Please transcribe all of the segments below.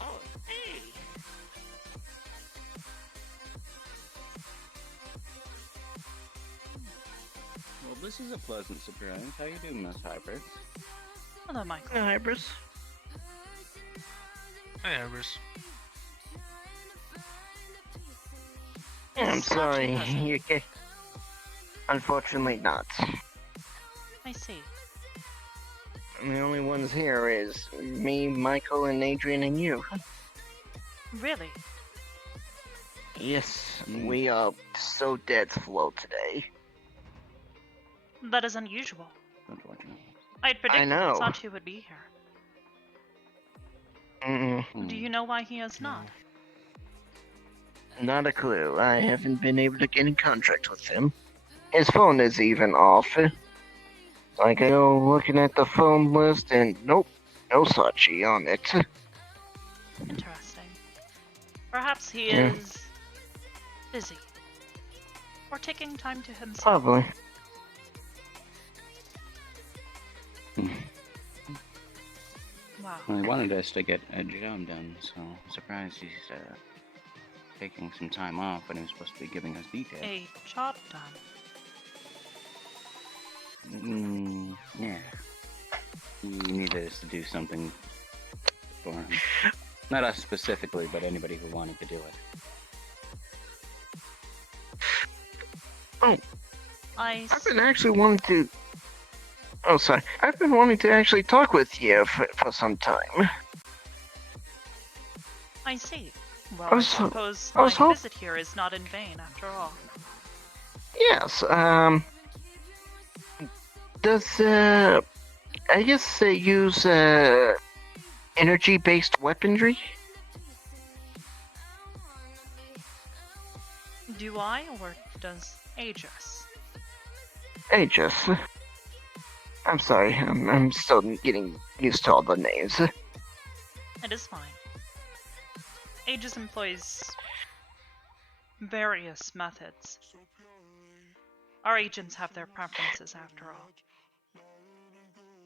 Oh, hey! Well, this is a pleasant surprise. How you doing, Miss Hybris? Hello, Michael. Hi, Hybris. Hey, Hybris. I'm Is sorry, Sachi present? you can. Unfortunately, not. I see. The only ones here is me, Michael, and Adrian, and you. Really? Yes, we are so dead slow today. That is unusual. Unfortunately. I'd predicted that know. Sachi would be here. Do you know why he is not? Not a clue. I haven't been able to get in contact with him. His phone is even off. Like, I go looking at the phone list and nope, no Sachi on it. Interesting. Perhaps he Yeah. is busy. Or taking time to himself. Probably. Wow. Well, he wanted us to get a job done, so I'm surprised he's taking some time off when he was supposed to be giving us details. A job done. Yeah. He needed us to do something for him. Not us specifically, but anybody who wanted to do it. Oh, I I've been actually wanting to. Oh, sorry. I've been wanting to actually talk with you for some time. I see. Well, I I was- suppose I was my hop- visit here is not in vain, after all. Yes, does, I guess they use, energy-based weaponry? Do I, or does Aegis? Aegis. I'm sorry, I'm still getting used to all the names. It is fine. Aegis employs various methods. Our agents have their preferences, after all.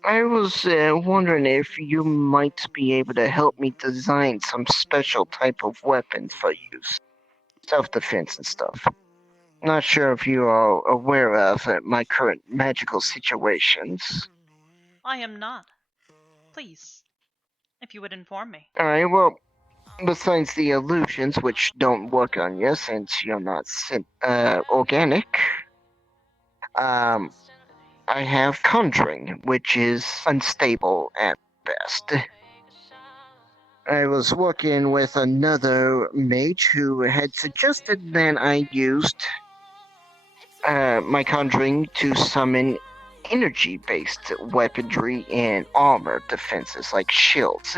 I was, wondering if you might be able to help me design some special type of weapons for use. Self-defense and stuff. Not sure if you are aware of my current magical situations. I am not. Please, if you would inform me. Alright, well, besides the illusions, which don't work on you since you're not organic, I have conjuring, which is unstable at best. I was working with another mage who had suggested that I used my conjuring to summon energy-based weaponry and armor defenses like shields.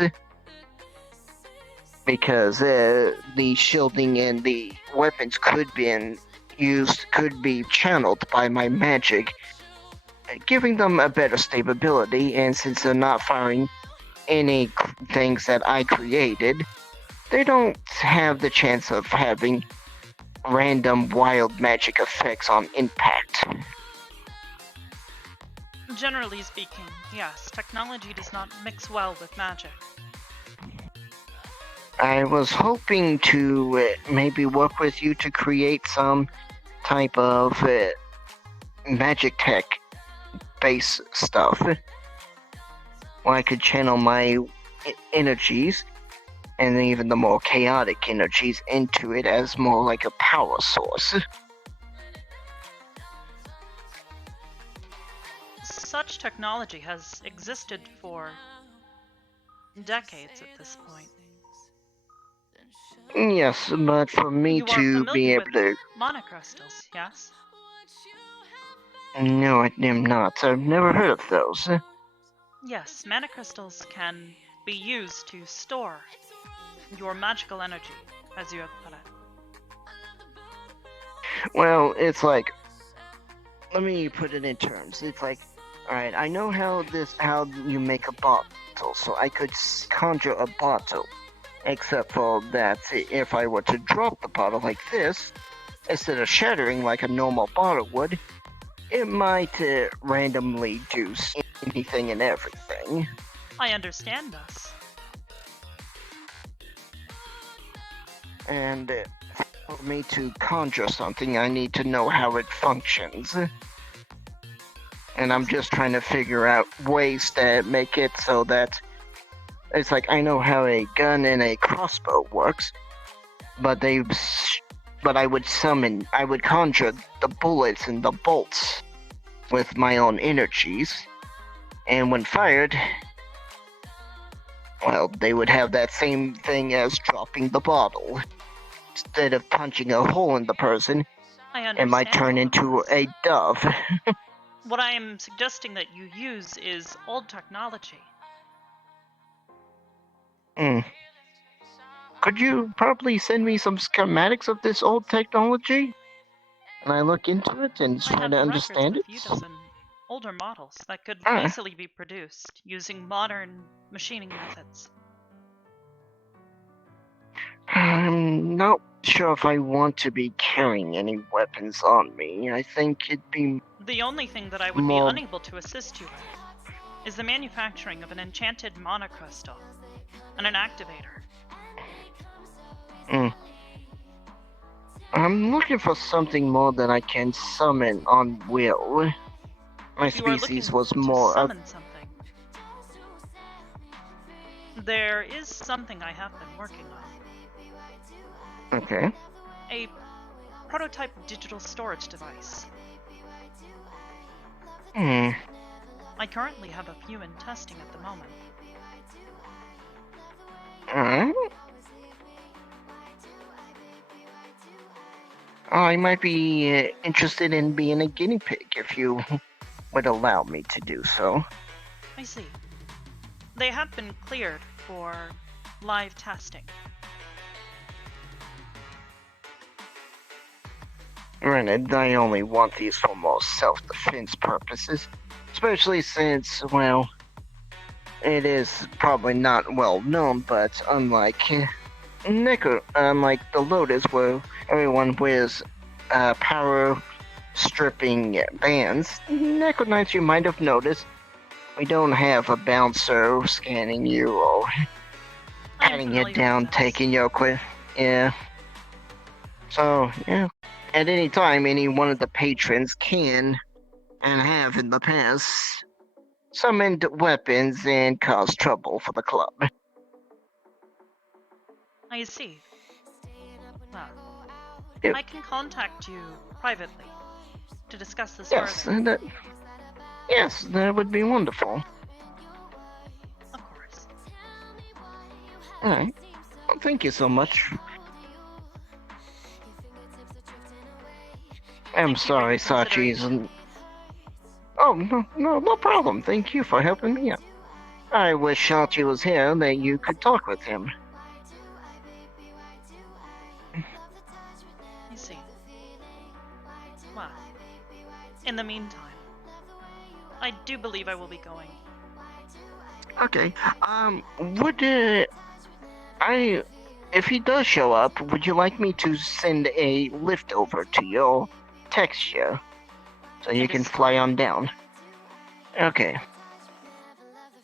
Because the shielding and the weapons could be channeled by my magic, giving them a better stability, and since they're not firing any things that I created, they don't have the chance of having random wild magic effects on impact. Generally speaking, yes, technology does not mix well with magic. I was hoping to maybe work with you to create some type of magic tech base stuff where I could channel my energies and even the more chaotic energies into it as more like a power source. Such technology has existed for decades at this point. Yes, but for me You are to be familiar able to... with monocrystals, yes? No, I am not. I've never heard of those. Yes, mana crystals can be used to store your magical energy, as you have put it. Well, it's like... Let me put it in terms. It's like, alright, I know how you make a bottle, so I could conjure a bottle. Except for that, if I were to drop the bottle like this, instead of shattering like a normal bottle would, it might randomly do anything and everything. thing. I understand this. And for me to conjure something, I need to know how it functions. And I'm just trying to figure out ways to make it so that it's like I know how a gun and a crossbow works, but I would conjure the bullets and the bolts with my own energies, and when fired, well, they would have that same thing as dropping the bottle. Instead of punching a hole in the person, I understand. it might turn all of into this. a dove. What I am suggesting that you use is old technology. Could you probably send me some schematics of this old technology? And I look into it and I try have to records understand of a it? few dozen older models that could Ah. easily be produced using modern machining methods. I'm not sure if I want to be carrying any weapons on me. I think it'd be The only thing that I would be more. unable to assist you with is the manufacturing of an enchanted monocrystal and an activator. I'm looking for something more that I can summon on will. My If you are looking species was to more. summon something, there is something I have been working on. Okay. A prototype digital storage device. I I currently have a few in testing at the moment. I might be interested in being a guinea pig if you would allow me to do so. I see. They have been cleared for live testing. Granted, I only want these for more self-defense purposes, especially since, well, it is probably not well known, but unlike unlike the Lotus, where everyone wears power stripping bands, Necro Knights, you might have noticed, we don't have a bouncer scanning you or patting it down, taking your quit. Yeah. So, yeah. At any time, any one of the patrons can, and have in the past, summoned weapons and caused trouble for the club. I see. Well, Yep. I can contact you privately to discuss this Yes, further. yes, that would be wonderful. Of course. Alright. Well, thank you so much. I'm sorry, Sachi isn't. Oh, no problem. Thank you for helping me out. I wish Sachi was here that you could talk with him. You see. Well, in the meantime, I do believe I will be going. Okay. If he does show up, would you like me to send a lift over to your texture so you can fly on down? Okay.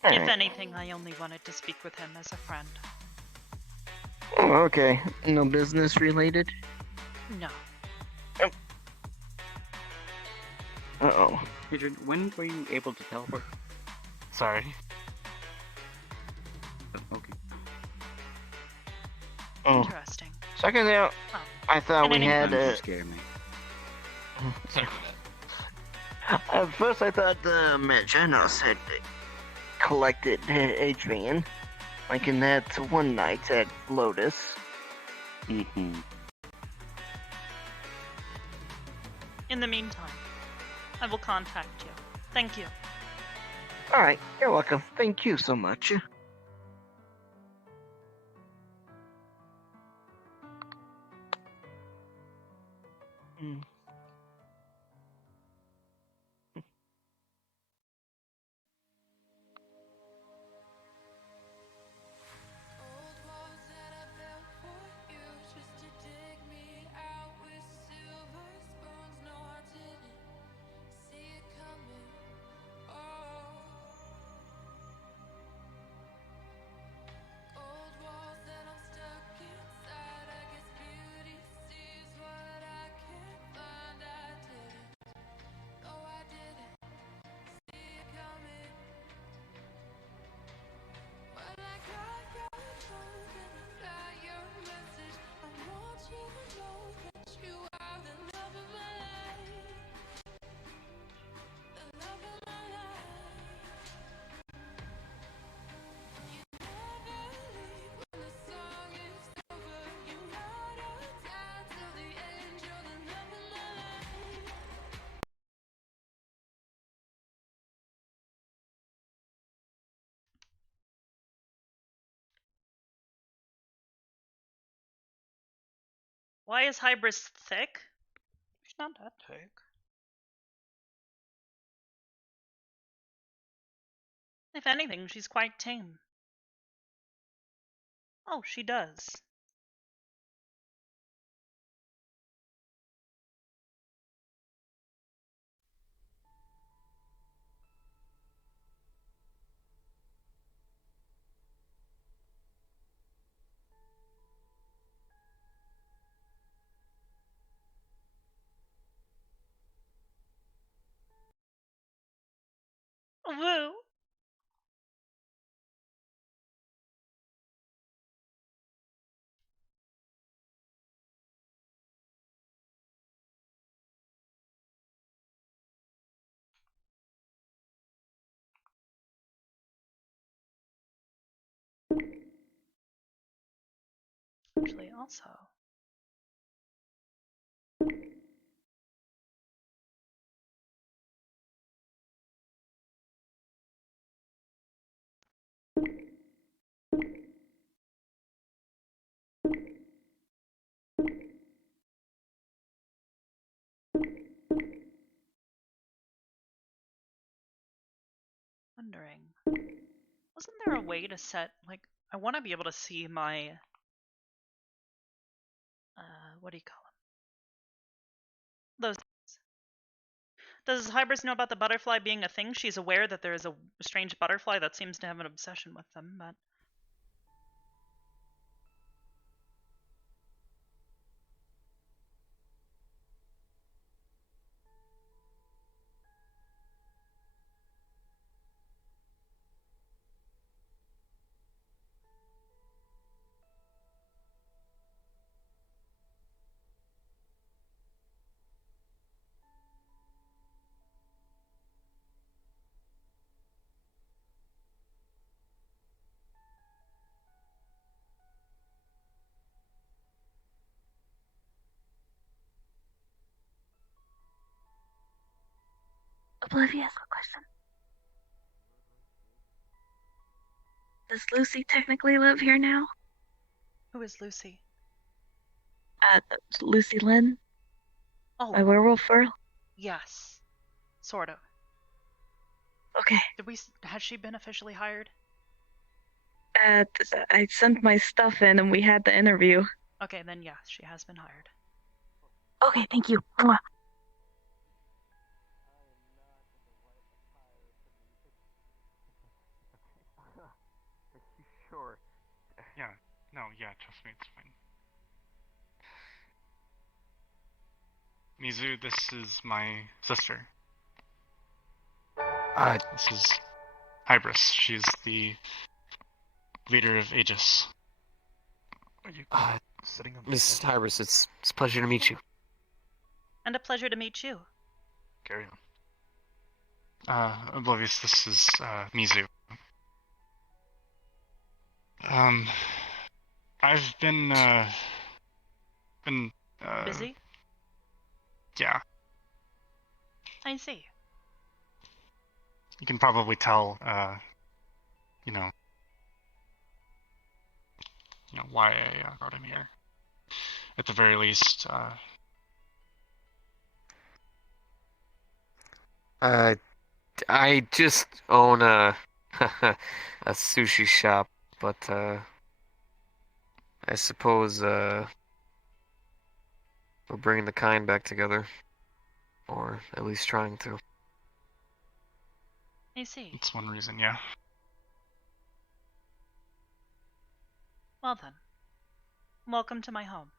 If anything, I only wanted to speak with him as a friend. Oh, okay. No business related? No. Uh-oh. Richard, when were you able to teleport? Sorry. Okay. Interesting. Second out, I thought we had You scare me. At first I thought the Magenos had collected Adrian, like in that one night at Lotus. Mm-hmm. In the meantime, I will contact you. Thank you. Alright, you're welcome. Thank you so much. Why is Hybris thick? She's not that thick. If anything, she's quite tame. Oh, she does. Woo! Actually, also. Wondering. Wasn't there a way to set, like, I want to be able to see my, what do you call them? Those. Does Hybris know about the butterfly being a thing? She's aware that there is a strange butterfly that seems to have an obsession with them, but... Olivia has a question. Does Lucy technically live here now? Who is Lucy? Lucy Lynn, Oh, my werewolf girl? yes. Sort of. Okay. Has she been officially hired? I sent my stuff in and we had the interview. Okay, then yes, she has been hired. Okay, thank you. Mwah. Sure. Yeah. No, yeah, trust me, it's fine. Mizu, this is my sister. This is Hybris. She's the leader of Aegis. Miss Hybris, it's a pleasure to meet you. And a pleasure to meet you. Carry on. Oblivious, this is, Mizu. I've been, Busy? Yeah. I see. You can probably tell, you know, why I brought him here. At the very least, I just own a a sushi shop, but I suppose we're bringing the kind back together, or at least trying to. I see. it's one reason, yeah. Well then. Welcome to my home.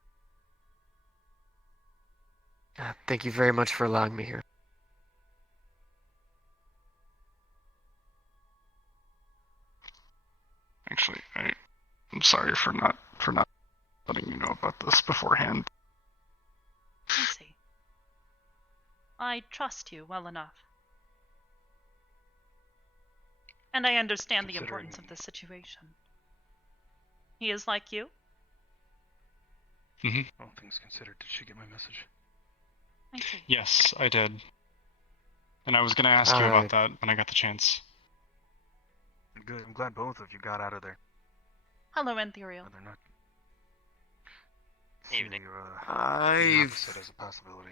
Thank you very much for allowing me here. Actually, I'm sorry for not letting you know about this beforehand. I see. I trust you well enough. And I understand the importance of the situation. He is like you? Mm-hmm. All things considered, did she get my message? I see. Yes, I did. And I was gonna ask you about that when I got the chance. Good. I'm glad both of you got out of there. Hello, Ethereal. They're not. Evening. The I've opposite as a possibility.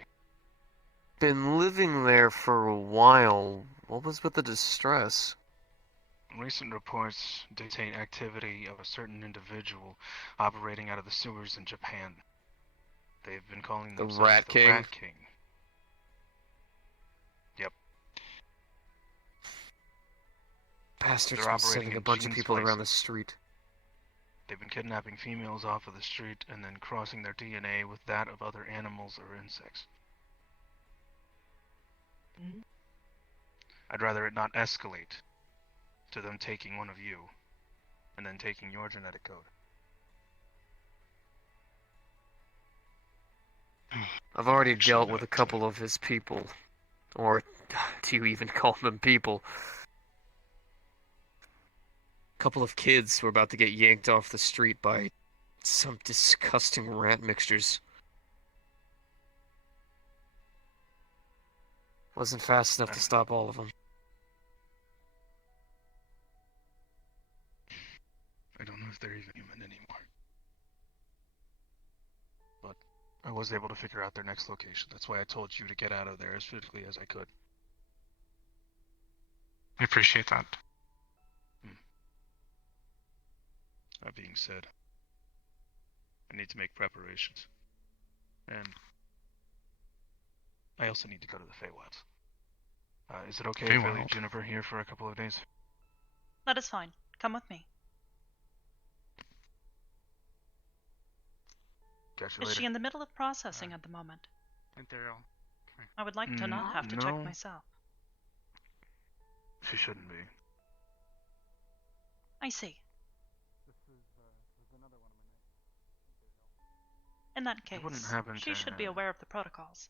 been living there for a while. What was with the distress? Recent reports dictate activity of a certain individual operating out of the sewers in Japan. They've been calling The themselves Rat the King? Rat King. Yep. Bastards They're been operating sending a in bunch of Gene's people around the places. street. They've been kidnapping females off of the street and then crossing their DNA with that of other animals or insects. I'd rather it not escalate to them taking one of you and then taking your genetic code. I've already Actually, dealt with not, a couple of his people. Or do you even call them people? A couple of kids were about to get yanked off the street by some disgusting rat mixtures. Wasn't fast enough to stop all of them. I don't know if they're even human anymore. But I was able to figure out their next location. That's why I told you to get out of there as quickly as I could. I appreciate that. That being said, I need to make preparations. And I also need to go to the Feywilds. Is it okay if I leave Feywild? Jennifer here for a couple of days? That is fine. Come with me. Catch you Is later. she in the middle of processing at the moment? I would like to not have to check no. myself. She shouldn't be. I see. In that case, wouldn't happen she to should be aware of the protocols.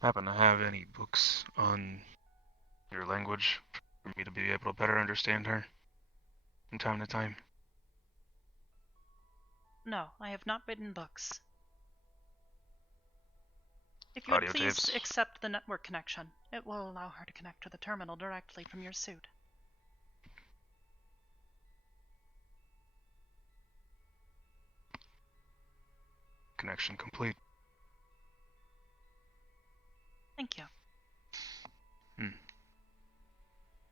Happen to have any books on your language for me to be able to better understand her from time to time? No, I have not written books. If you would Audio please tapes? accept the network connection, it will allow her to connect to the terminal directly from your suit. Connection complete. Thank you. Hmm.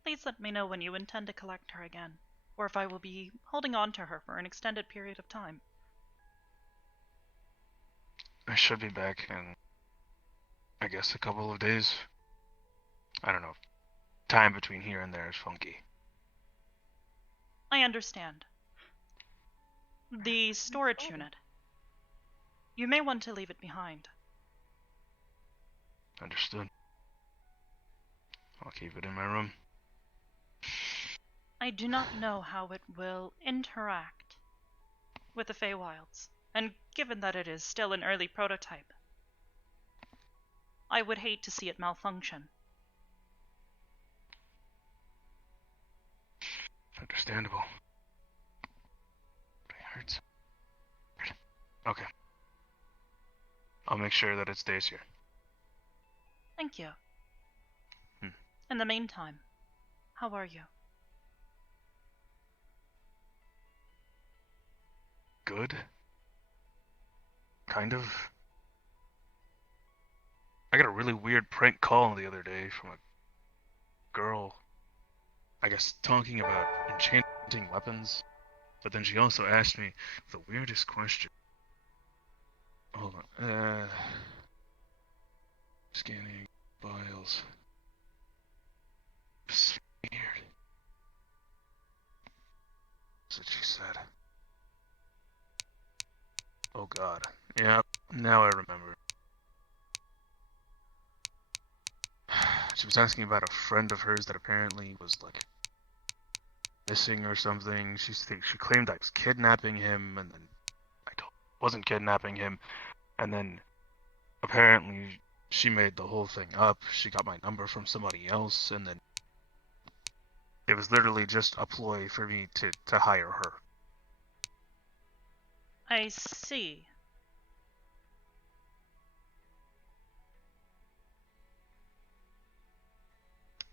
Please let me know when you intend to collect her again, or if I will be holding on to her for an extended period of time. I should be back in, I guess, a couple of days. I don't know. Time between here and there is funky. I understand. The storage unit. You may want to leave it behind. Understood. I'll keep it in my room. I do not know how it will interact with the Feywilds, and given that it is still an early prototype, I would hate to see it malfunction. Understandable. It hurts. Okay. I'll make sure that it stays here. Thank you. Hmm. In the meantime, how are you? Good? Kind of. I got a really weird prank call the other day from a girl, I guess, talking about enchanting weapons. But then she also asked me the weirdest question. Hold on. Scanning files. It's weird. That's what she said. Oh god. Yep, now I remember. She was asking about a friend of hers that apparently was, like, missing or something. She claimed I was kidnapping him, and then wasn't kidnapping him. And then, apparently, she made the whole thing up. She got my number from somebody else, and then it was literally just a ploy for me to hire her. I see.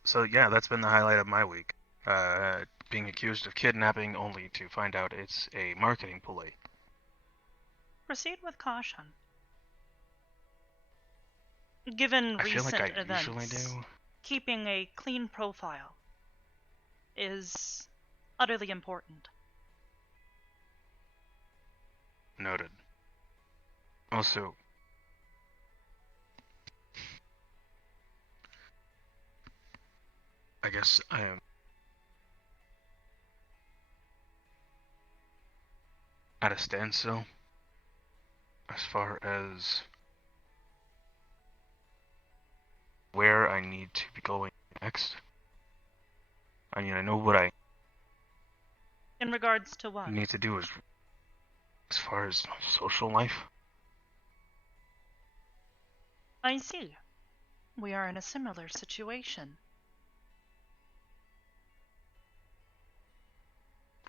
So yeah, that's been the highlight of my week. Being accused of kidnapping only to find out it's a marketing ploy. Proceed with caution. Given I feel recent like I events, usually do. keeping a clean profile is utterly important. Noted. Also, I guess I am at a standstill as far as where I need to be going next. I mean, I know what I In regards to what? need to do as far as social life. I see. We are in a similar situation.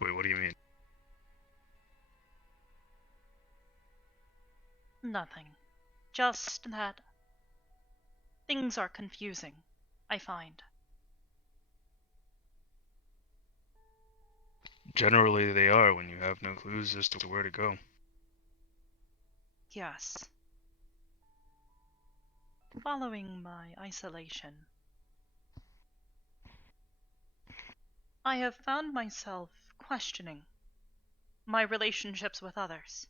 Wait, what do you mean? Nothing. Just that things are confusing, I find. Generally, they are when you have no clues as to where to go. Yes. Following my isolation, I have found myself questioning my relationships with others.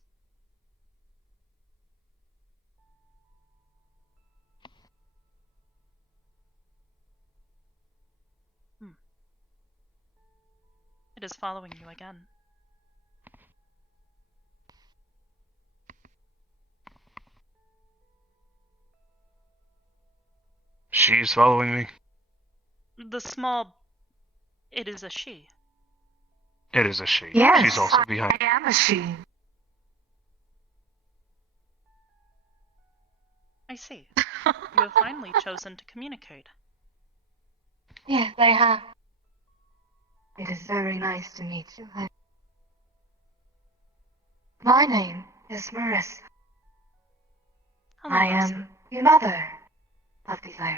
It is following you again. She's following me? The small... It is a she. It is a she. Yes, She's also behind. I am a she. I see. You have finally chosen to communicate. Yes, I have. It is very nice to meet you. My name is Marissa. Hello, I Marissa. am the mother of the siren.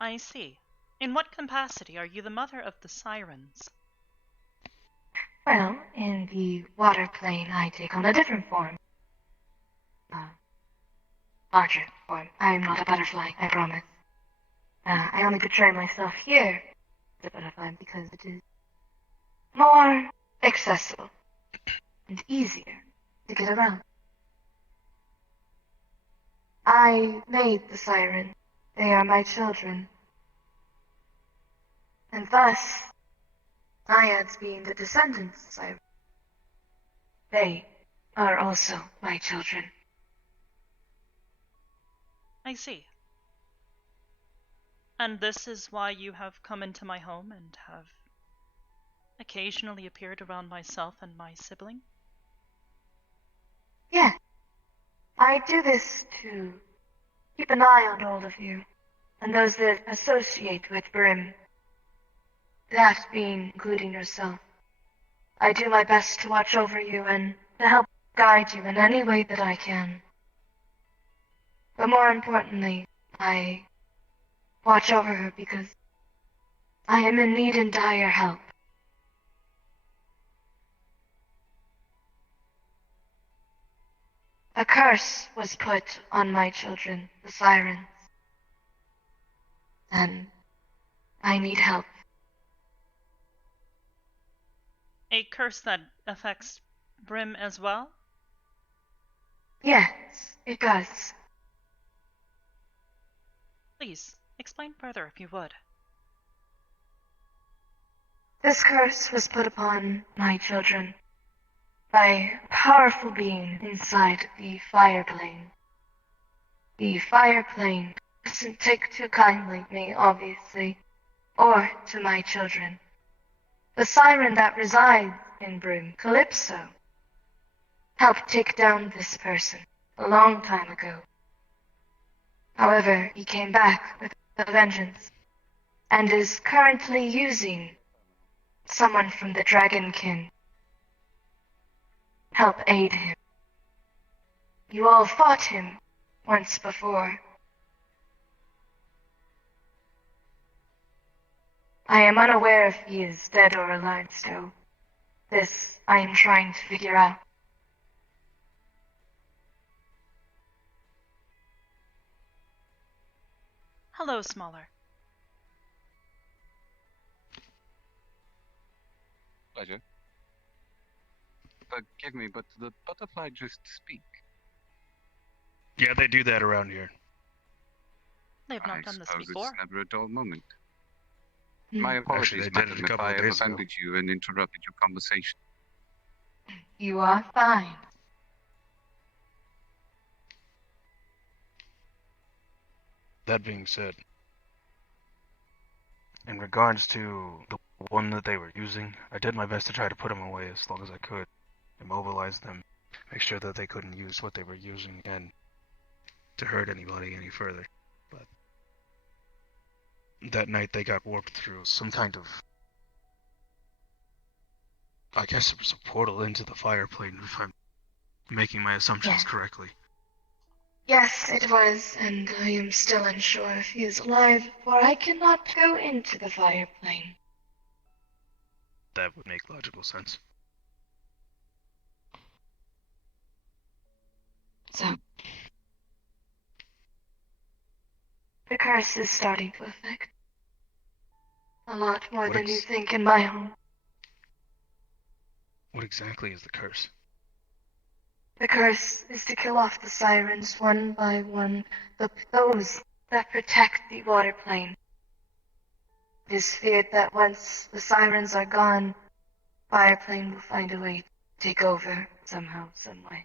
I see. In what capacity are you the mother of the sirens? Well, in the water plane, I take on a different form. Larger form. I am not a butterfly, I promise. I only portray myself here as a butterfly because it is more accessible and easier to get around. I made the siren. They are my children. And thus, Naiads being the descendants of siren, they are also my children. I see. And this is why you have come into my home and have occasionally appeared around myself and my sibling? Yeah. I do this to keep an eye on all of you, and those that associate with Brim. That being including yourself. I do my best to watch over you and to help guide you in any way that I can. But more importantly, I watch over her because I am in need and dire help. A curse was put on my children, the sirens. And I need help. A curse that affects Brim as well? Yes, it does. Please, explain further if you would. This curse was put upon my children by a powerful being inside the fire plane. The fire plane doesn't take too kindly to me, obviously, or to my children. The siren that resides in Brim, Calypso, helped take down this person a long time ago. However, he came back with a vengeance and is currently using someone from the Dragonkin. Help aid him. You all fought him once before. I am unaware if he is dead or alive still. This I am trying to figure out. Hello, Smaller. Pleasure. Forgive me, but the butterfly just speak. Yeah, they do that around here. They've I not done this suppose before. it's never a dull moment. Hmm. My Actually, apologies, they did it madam, a if couple I of have days ago. offended you and interrupted your conversation. You are fine. That being said, in regards to the one that they were using, I did my best to try to put them away as long as I could, immobilize them, make sure that they couldn't use what they were using again to hurt anybody any further. But that night they got warped through some kind of, I guess it was a portal into the fire plane, if I'm making my assumptions Yeah. correctly. Yes, it was, and I am still unsure if he is alive, for I cannot go into the fire plane. That would make logical sense. So, the curse is starting to affect a lot more What than you ex- think in my home. What exactly is the curse? The curse is to kill off the sirens one by one, those that protect the water plane. It is feared that once the sirens are gone, fire plane will find a way to take over somehow, some way.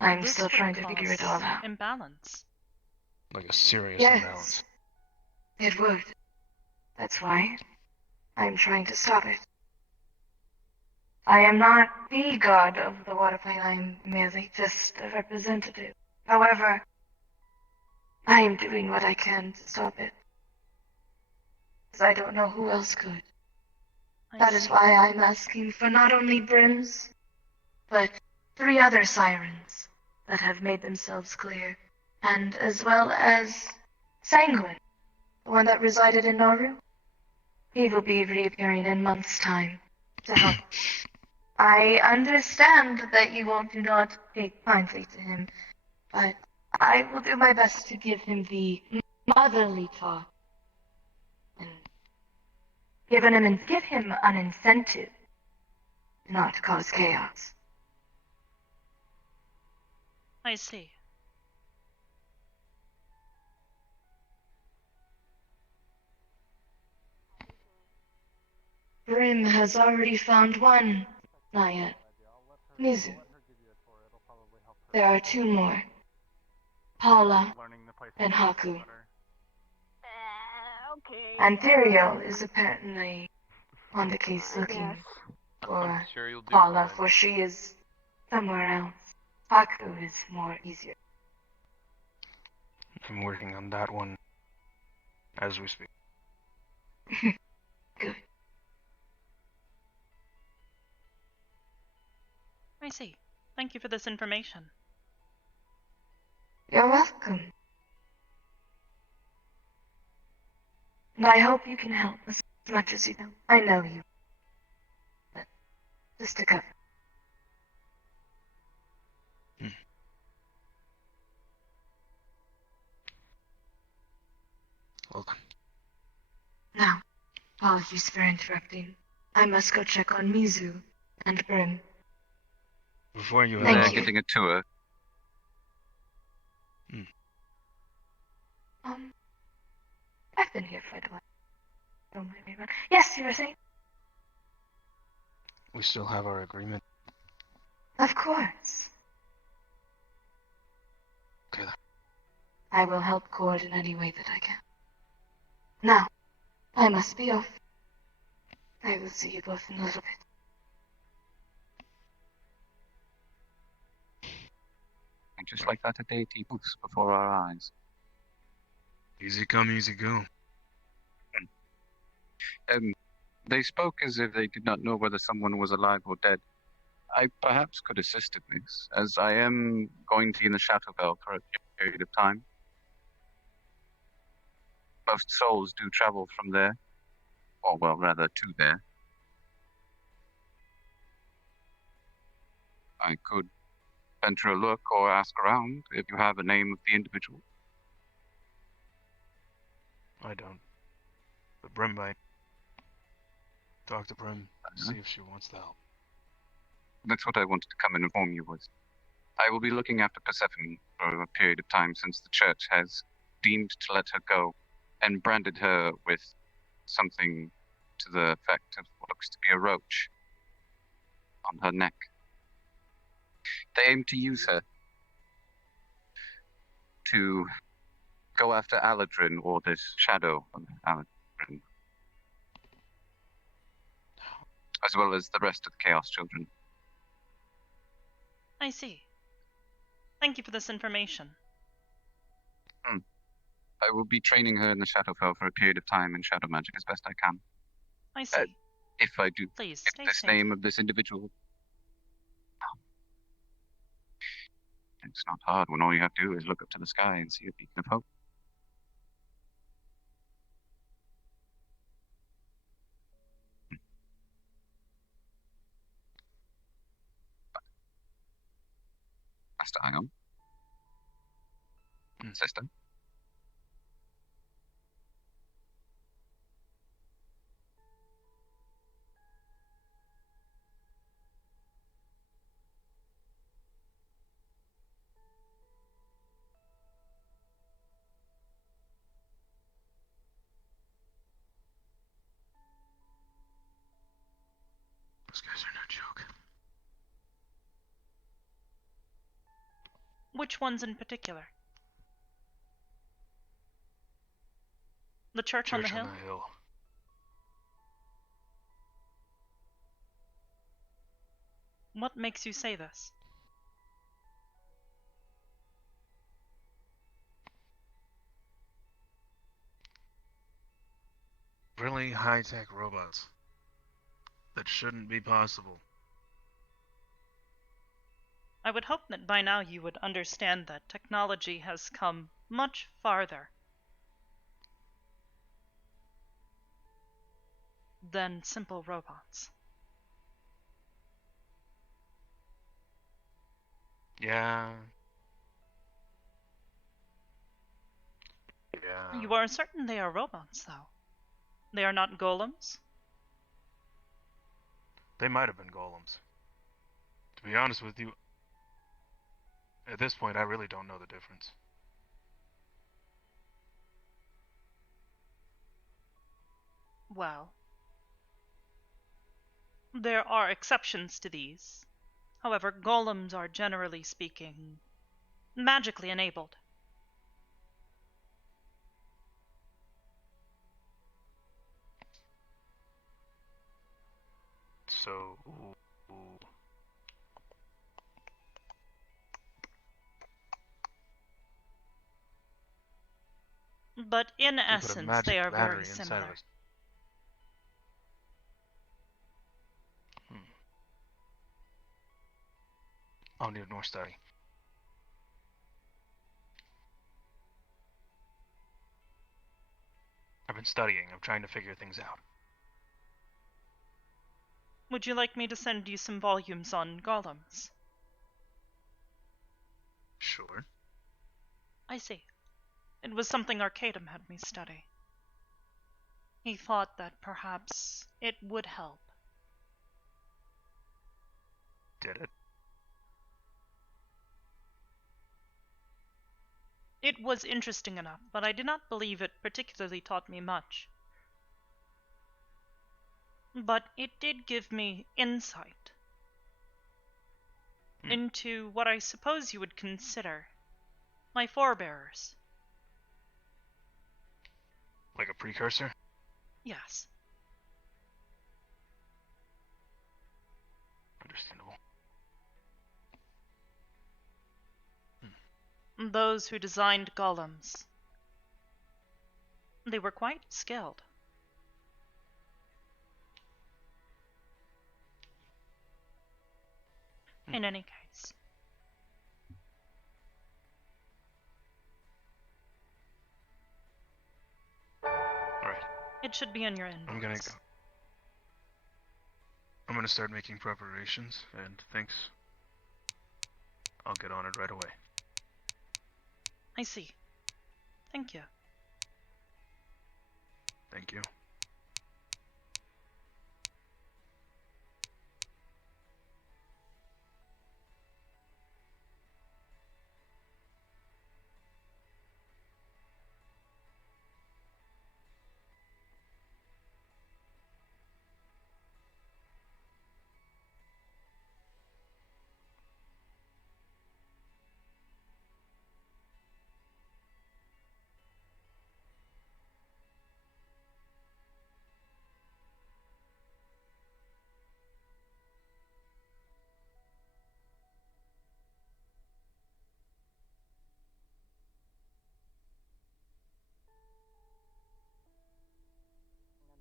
I'm This still would trying to figure it all cause out. imbalance. Like a serious Yes, imbalance. it would. That's why I'm trying to stop it. I am not the god of the water plane, I'm merely just a representative. However, I am doing what I can to stop it. Because I don't know who else could. That is why I'm asking for not only brims, but 3 other sirens that have made themselves clear, and as well as Sanguine, the one that resided in Nauru. He will be reappearing in months' time to help. I understand that you all do not take kindly to him, but I will do my best to give him the motherly talk and give him an incentive to not cause chaos. I see. Brim has already found one. Not yet. Mizu. There are 2 more. Paula and Haku. Okay. Anthuriel is apparently on the case looking for Sure you'll do Paula, fine. for she is somewhere else. Haku is more easier. I'm working on that one as we speak. Good. I see. Thank you for this information. You're welcome. And I hope you can help as much as you know. I know you. But just to cover. Well done. Now, apologies for interrupting. I must go check on Mizu and Brim. Before you Thank head They're off, you. getting a tour. I've been here for a while. Don't mind me. Yes, you were saying? we still have our agreement. Of course. Okay then. I will help Cord in any way that I can. Now, I must be off. I will see you both in a little bit. And just like that, a deity moves before our eyes. Easy come, easy go. They spoke as if they did not know whether someone was alive or dead. I perhaps could assist in this, as I am going to be in the Shadowvale for a period of time. most souls do travel from there. Or, well, rather, to there. I could venture a look or ask around if you have a name of the individual. I don't. But Brim might. Talk to Brim, see if she wants the help. That's what I wanted to come and inform you with. I will be looking after Persephone for a period of time since the church has deemed to let her go and branded her with something to the effect of what looks to be a roach on her neck. They aim to use her to go after Aladrin, or this shadow of Aladrin, as well as the rest of the Chaos Children. I see. Thank you for this information. I will be training her in the Shadowfell for a period of time in shadow magic as best I can. I see. If I do, Please, if stay this safe. name of this individual... It's not hard when all you have to do is look up to the sky and see a beacon of hope. Master Ion. Sister. Those guys are no joke. Which ones in particular? The church on the hill? What makes you say this? Really high-tech robots. That shouldn't be possible. I would hope that by now you would understand that technology has come much farther than simple robots. Yeah. You are certain they are robots, though? They are not golems? They might have been golems. To be honest with you, at this point, I really don't know the difference. Well, there are exceptions to these. However, golems are, generally speaking, magically enabled. So... But in we put a essence, magic they are battery very inside similar. of us. I'll need more study. I've been studying. I'm trying to figure things out. Would you like me to send you some volumes on golems? Sure. I see. It was something Arcadum had me study. He thought that perhaps it would help. Did it? It was interesting enough, but I did not believe it particularly taught me much. But it did give me insight into what I suppose you would consider my forebears. Like a precursor? Yes. Understandable. Those who designed golems. They were quite skilled. In any case. It should be in your inbox. I'm gonna go. I'm gonna start making preparations, and thanks. I'll get on it right away. I see. Thank you. Thank you.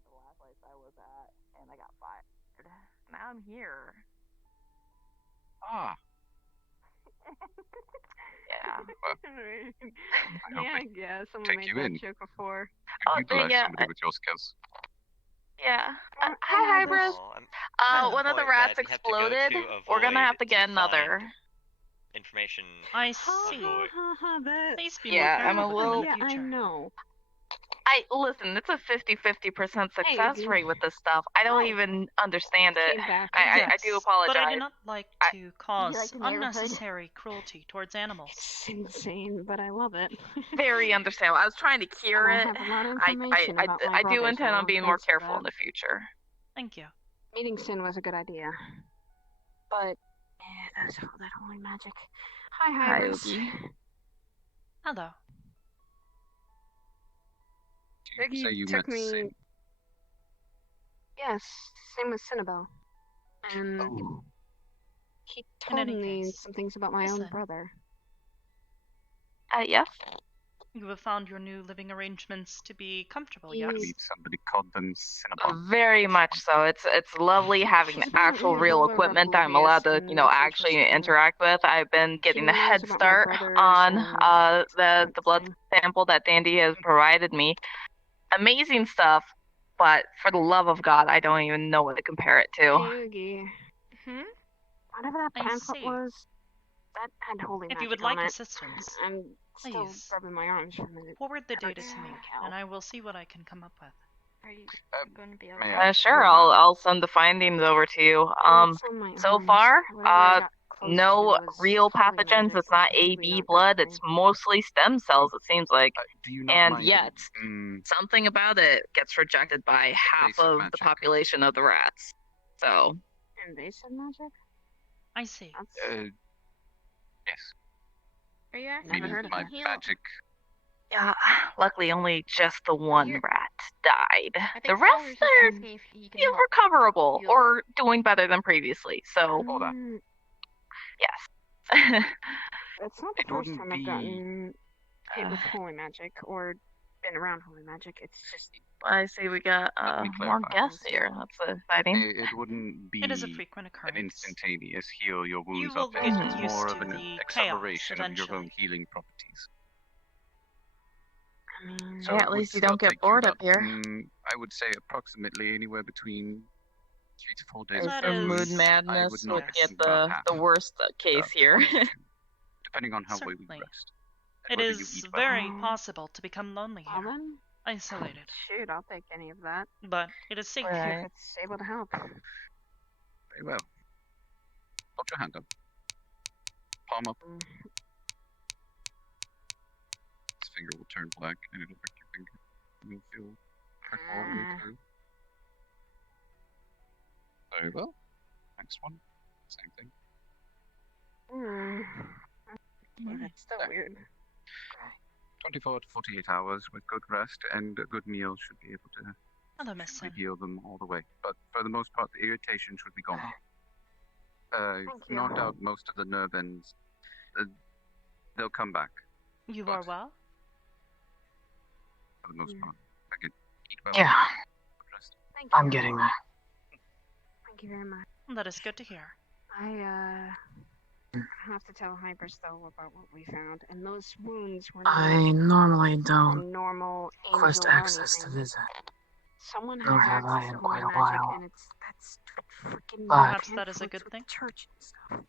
The last place I was at, and I got fired. Now I'm here. Ah, Yeah. well, Yeah, I guess someone take made you that in. joke before. could utilize yeah. somebody with your skills. Yeah. I Hi, have Hybris. this- One of the rats exploded. We're gonna have to get another. Information. I Ha, see. Avoid. ha, ha, ha, that- Please be Yeah, more I'm a careful with them in little- the Yeah, I future. know. Listen, it's a 50-50% success Hey, rate with this stuff. I don't Hi. even understand it. Feedback. I do Yes, apologize. but I do not like to cause like the neighborhood? unnecessary cruelty towards animals. It's insane, but I love it. Very understandable. I was trying to cure And I it. have a lot of I information about my I do brothers intend on now. being more Thanks for careful in that. the future. Thank you. Meeting Sin was a good idea. But, that's all that holy magic. Hi, Hi, Hybris. Oogie. Hello. Did you say you took met me. Sin? Yes, same with Cinnabelle. And Oh, he In told any me case, some things about my own listen. brother. Yes? You have found your new living arrangements to be comfortable, I yes? believe somebody called them Cinnabon. Very much so. It's lovely having She's actual apparently real a little equipment that I'm allowed to, oblivious, and that's actually interesting. interact with. I've been getting a knows head about my start brothers on and the blood thing. sample that Dandy has provided me. Amazing stuff, but for the love of God, I don't even know what to compare it to. Hey, Oogie. Whatever that I pamphlet see. was, that had holy If magic you would on like it. assistance, I'm still please rubbing my arms from it. forward the data Hurts to me, like hell. and I will see what I can come up with. Are you going to be able may to? I- Sure, Yeah. I'll send the findings over to you. It's on my So arms. far, Whatever I got close no to was real holy pathogens. magic, It's not which is really AB not good blood. for It's me. mostly stem cells. It seems like. Do you not And mind? yet, Mm, something about it gets rejected by half Invasive of the magic. population of the rats. So, Invasive magic? I see. That's... yes. Are you actually Never Meaning heard of my that. magic. yeah, luckily only just the one You're- rat died. I think The Fowler's rest just are asking if he can help. recoverable heal. or doing better than previously. So, Hold on. Mm, yes. It's not the It first wouldn't time I've be- gotten hit with Uh, holy magic or been around holy magic. It's just I see we got Let me more clarify. guests here. That's exciting. It wouldn't be It is a frequent an occurrence. instantaneous heal your wounds You will up. It's get just used more to of an the acceleration chaos of your own eventually. healing properties. I mean, So Yeah, it at would least you still don't get take you bored up about, here. I would say approximately anywhere between 3 to 4 days. There's That of some is- mood wounds. I madness. would We'll not yes. get about half. the worst case About here. 1 to 2, depending on how well you Certainly. rest. and It whether you is eat well. very well. possible to become lonely well here, then, isolated, shoot, I'll take any of that but it is safe Right. here. if it's able to help. Very well. Hold your hand up. Palm up. Mm. This finger will turn black and it'll prick your finger. You'll feel purple all the way Ah. through. Very well. Next one. Same thing. Yeah, that's still Yeah. weird. 24 to 48 hours with good rest and a good meal should be able to Hello, Miss Sin. heal them all the way. But for the most part, the irritation should be gone. Thank you. Knocked out most of the nerve ends. They'll come back You But- are well? for the most Mm. part. I could eat well. Yeah, Good rest. Thank you. I'm getting there. Thank you very much. That is good to hear. I have to tell Hybris though about what we found, and those wounds were not I normally a don't normal angel request or access to anything. visit. Someone Nor has have I access in to quite holy a magic, while. and that's freaking. But- Perhaps that is a good with thing. The church and stuff.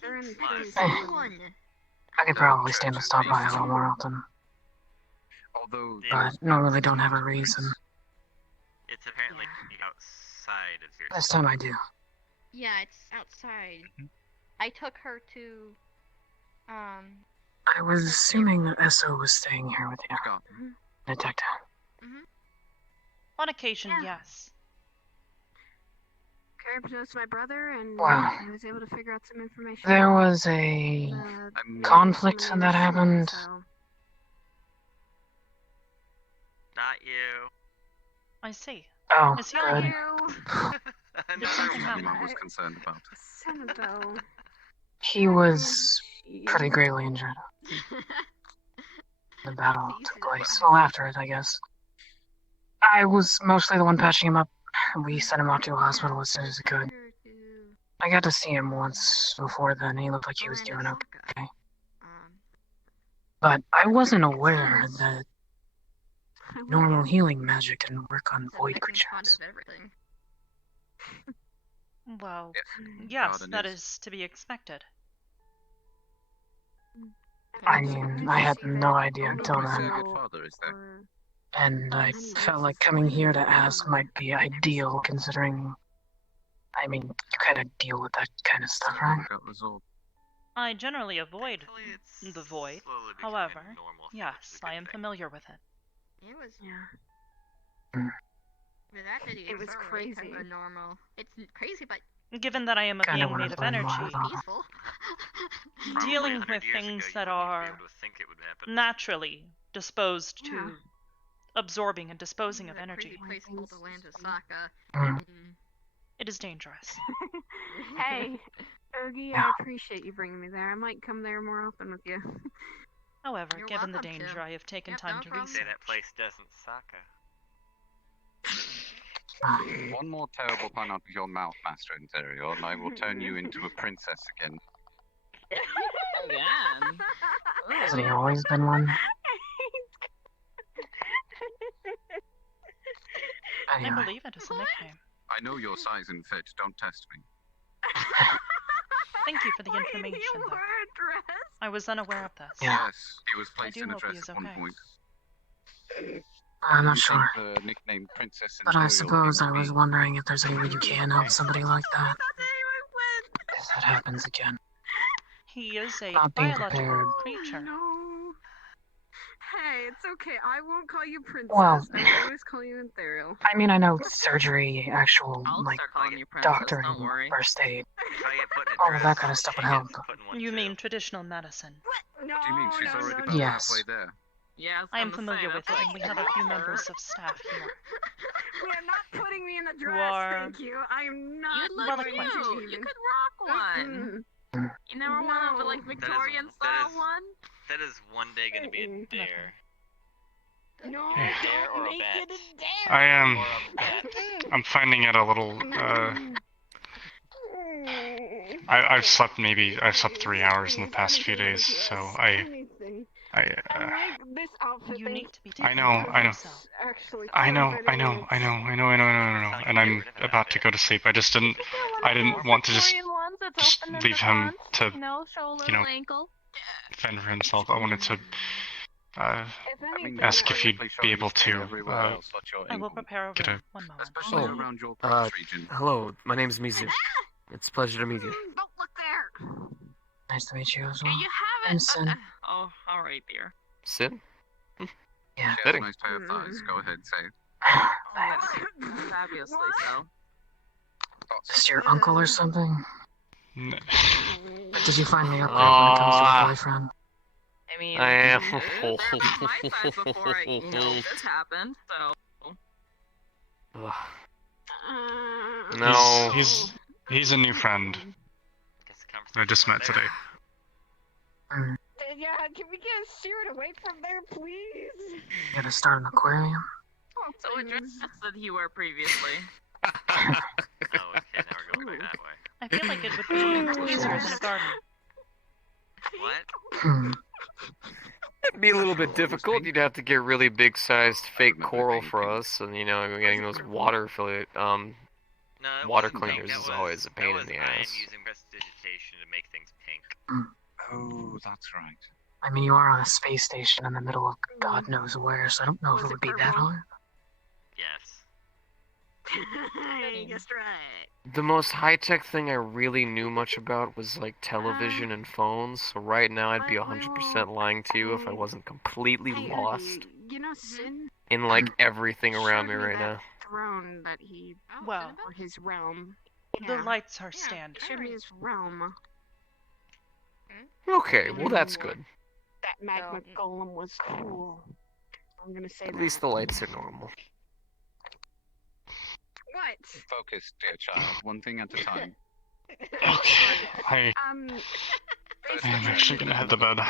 They're in I could probably stand to stop by a little more often, Although but normally don't have a reason. It's apparently outside of your. This time I do. Yeah, it's outside. I took her to, I was assuming that Esso was staying here with you. Detective. On occasion, yes. Carib knows my brother, and Wow. I was able to figure out some information. There was a conflict that happened. Not you. I see. Oh, Is he good. okay? Did something happen? I was concerned about. Senebo. He was pretty gravely injured. The battle took place. Well, after it, I guess. I was mostly the one patching him up. We sent him off to a hospital as soon as we could. I got to see him once before then. He looked like he was doing okay. But I wasn't aware that normal healing magic can work on void creatures. Well, yes, that is to be expected. I mean, I had no idea until Is there a then. good father, is there? And I felt like coming here to ask might be ideal, considering, I mean, you kind of deal with that kind of stuff, right? Got resolved. I generally avoid the void. Slowly becoming However, normal, so yes, it's a I good am thing. familiar with it. it was. Mm. But that didn't It was feel crazy. Kind of normal. It's crazy, but Given that I am a Kinda being wanna made of find more energy, about it. peaceful. Probably dealing 100 with years things ago, that you wouldn't are be able to think it would happen. naturally disposed Yeah. to absorbing and disposing of It's a energy, pretty place called the land of Sokka. Mm. it is dangerous. Hey, Ergie, Yeah. I appreciate you bringing me there. I might come there more often with you. However, You're given the welcome to. danger, I have taken Yep, time no to problem. Say research. that place doesn't suck. One more terrible pun out of your mouth, Master Interior, and I will turn you into a princess again. Again. Hasn't he always been one? I Anyway, believe it is a nickname. I know your size and fit, don't test me. Thank you for the information, You though. were dressed. I was unaware of this. Yeah. Yes, he was placed do in a hope he dress is at one okay. point. I'm not You sure. think the nickname Princess But I Imperial suppose came I to was be? wondering if there's any way you can help somebody like that. I thought they went. If that happens again. He is a Not being biological prepared. creature. No. Hey, it's okay. I won't call you princess. Well- I always call you Ethereal. I mean, I know surgery, actual, I'll like, start calling you princess. doctoring, Don't worry. first aid, If I get put in a all of that dress, kind of stuff would she help. gets put in one You too. mean traditional medicine? No, What do you mean? She's no, already no, about no. Yes. halfway there. Yeah, I am familiar with it, and we have a few members of staff here. We are not putting me in a dress, are- thank you. I am not. You'd Well look acquainted. cute. You could rock one. You never wanted the like No. Victorian that style is- one? That is one day going to be a dare. No, A dare or a make bet? it a dare. I am. Or a bet. I'm finding it a little. I've slept 3 hours in the past few days, so Anything. I like this outfit. You thing. need to be I taking know, care of I know. yourself. Actually, I know, quite I know, minutes. I know, I know, I know, I know, and I'm about to go to sleep. I just didn't. I didn't want to just Ones that's just open in leave the him front, to you know, shoulder, you know, ankle. fend for himself. I wanted to If I anything, mean, ask that's if you'd practically be able showing to, everywhere else but your I will ankle, prepare a Get room. One moment. especially Oh, around your crotch region. Hello, my name's Mizu. It's a pleasure to meet you. Don't look there. Nice to meet you as Hey, well. you haven't. And Sin. Oh, alright, dear. Sin? Yeah. She has a Fitting. nice pair of thighs. Go ahead, say it. Oh, yes. Fabulously so. Is this your uncle or something? N- Did you find me up there when it comes to a boyfriend? I mean, I am. they're about my size before this happened, so. Ugh. Uh, No. He's a new friend. Guess the conversation I just met went there. today. Yeah, can we get steered away from there, please? You gotta start an aquarium? Oh, So what dress did he wear previously? Oh, okay, now we're going that way. I feel like it would be easier than a garden. What? Hmm. be a little bit difficult. You'd have to get really big-sized fake remember coral being for pink. us, and you know, getting those water No, that water wasn't pink. cleaners That is was, always a pain that in was the I am ass. using prestidigitation to make things pink. Oh, that's right. I mean, you are on a space station in the middle of God knows where, so I don't know if Was it it would be purple? that hard. Yes. You guessed right. The most high-tech thing I really knew much about was like television and phones. So right now I'd be 100% lying to you if I wasn't completely Hey, lost you know Sin? in like everything around showed me right that now. throne that he, Well, or his realm. the Yeah. lights are standard. He showed me his realm. Okay, well that's good. That magma golem was cool. I'm gonna say At that. least the lights are normal. What? Focus, dear child. One thing at a time. Okay. I'm actually gonna head to bed.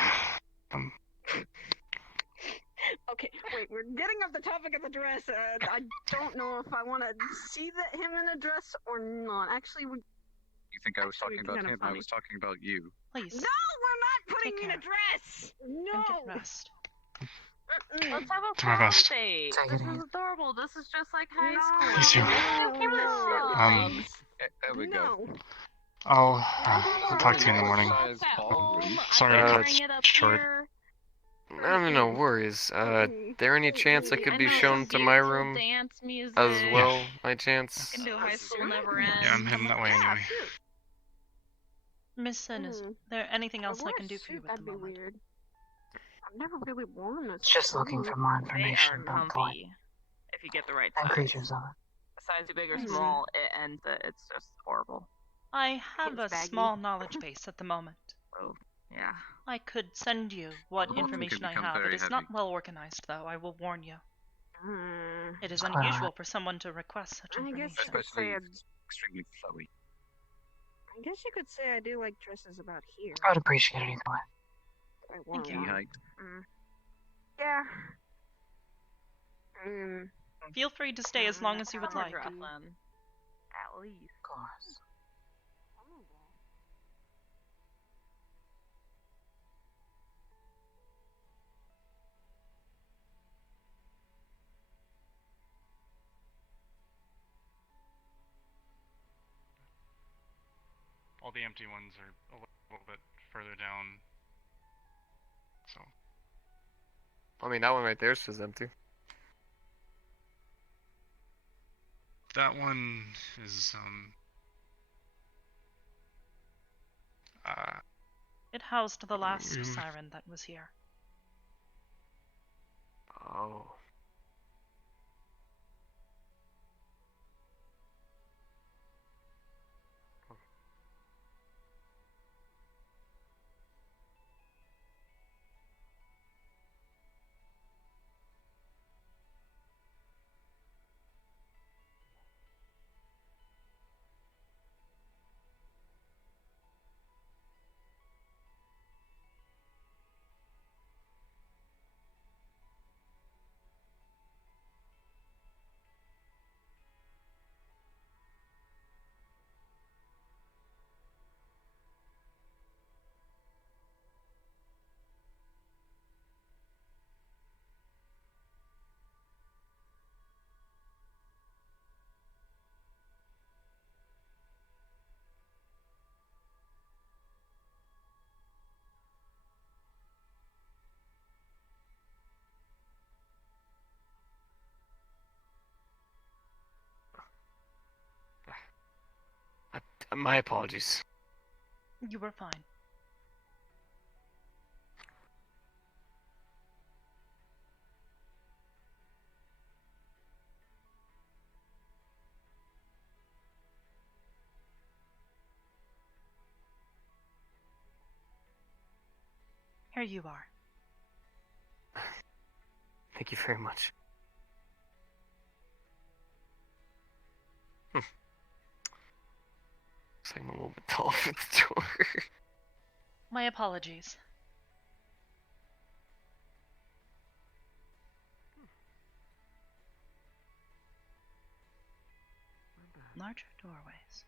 Okay, wait, we're getting off the topic of the dress. I don't know if I want to see him in a dress or not. Actually, You think I was talking about kinda him? I funny. was talking about you. Please. No, we're not putting Take me in a care. dress! And No! get rest. Let's have a Do my prom best. date. Take This it is easy. adorable. This is just like high No. school. Easy. Let's do prom. There we go. No. I'll talk to you in the morning. Sorry to cut it short. No worries. There any chance I could be shown to my room Dance music. as well, by chance? Can do high school never ends. Yeah, I'm heading that way anyway. Miss Sin, is there anything else I can do for you at the That'd be moment? weird. I've never really worn a Just looking for more They information are about the comfy if you get the right and size. creatures of it. A size too big or small, it's just horrible. I have a It's baggy. small knowledge base at the moment. Oh, yeah. I could send you what Well, it information could I become have. It very is not heavy. well organized, though, I will warn you. It is Alright. unusual for someone to request such I guess information. you could Especially say if it's extremely flowy. I guess you could say I do like dresses about here. I would appreciate it either way. I want Thank you. one. Height. Yeah. Feel free to stay as long as you would Summer like. dress, then. At least. Of course. All the empty ones are a little bit further down. So. I mean, that one right there says empty. That one is, It housed the last Mm. siren that was here. Oh. My apologies. You were fine. Here you are. Thank you very much. Looks like I'm a little bit tall for the door. My apologies. Larger doorways.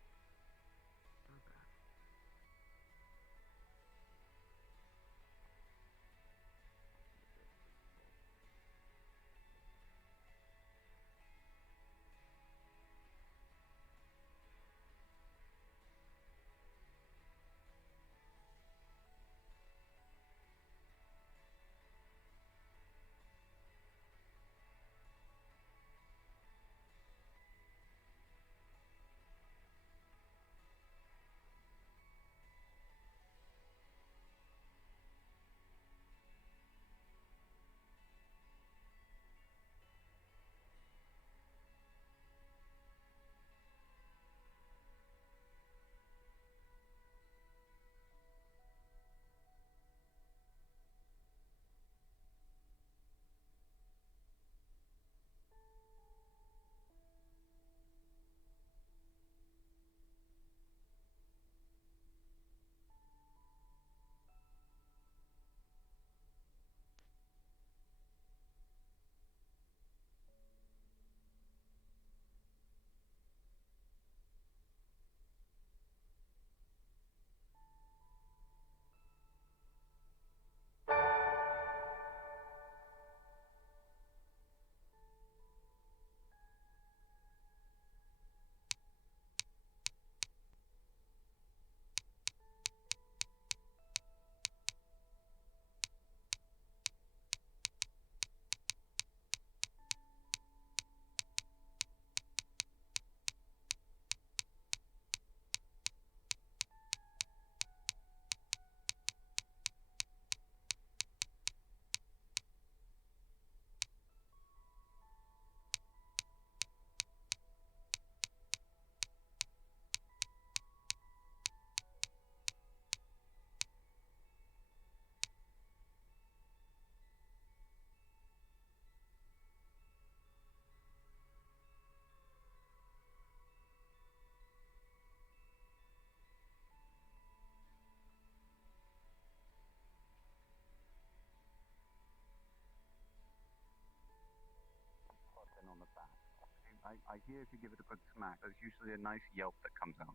I hear if you give it a good smack, there's usually a nice yelp that comes out.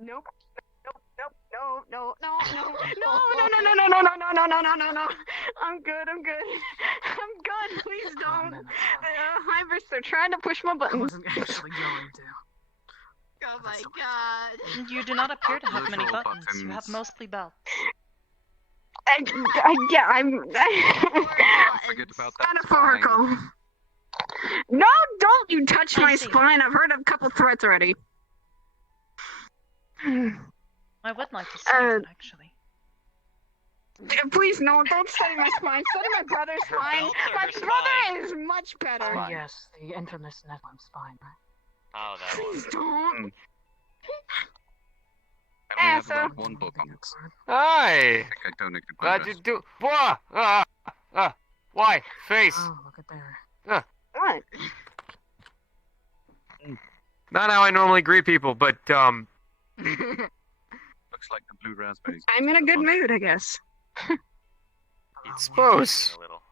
Nope. No. I'm good. Please don't. Hybris, they're trying to push my I buttons. wasn't actually going to. Oh my god. You do not appear to have many Little buttons. You have buttons. mostly belts. I'm Don't forget about that spine. metaphorical. No, don't you touch I my see. spine. I've heard a couple threats already. I would like to see that, actually. Please, no, don't study my spine. Study my brother's Her spine. belt or My her brother spine? is much better. Spine. Yes, the infamous Nephilim spine, right? Oh, that one. Please don't. I only have so- about one book on it. Hi! I think I donated my Glad you best. do. Why? Face. Oh, look at there. What? Not how I normally greet people, but I'm Looks like the blue raspberries. in a good mood, I guess. He's suppose. squinting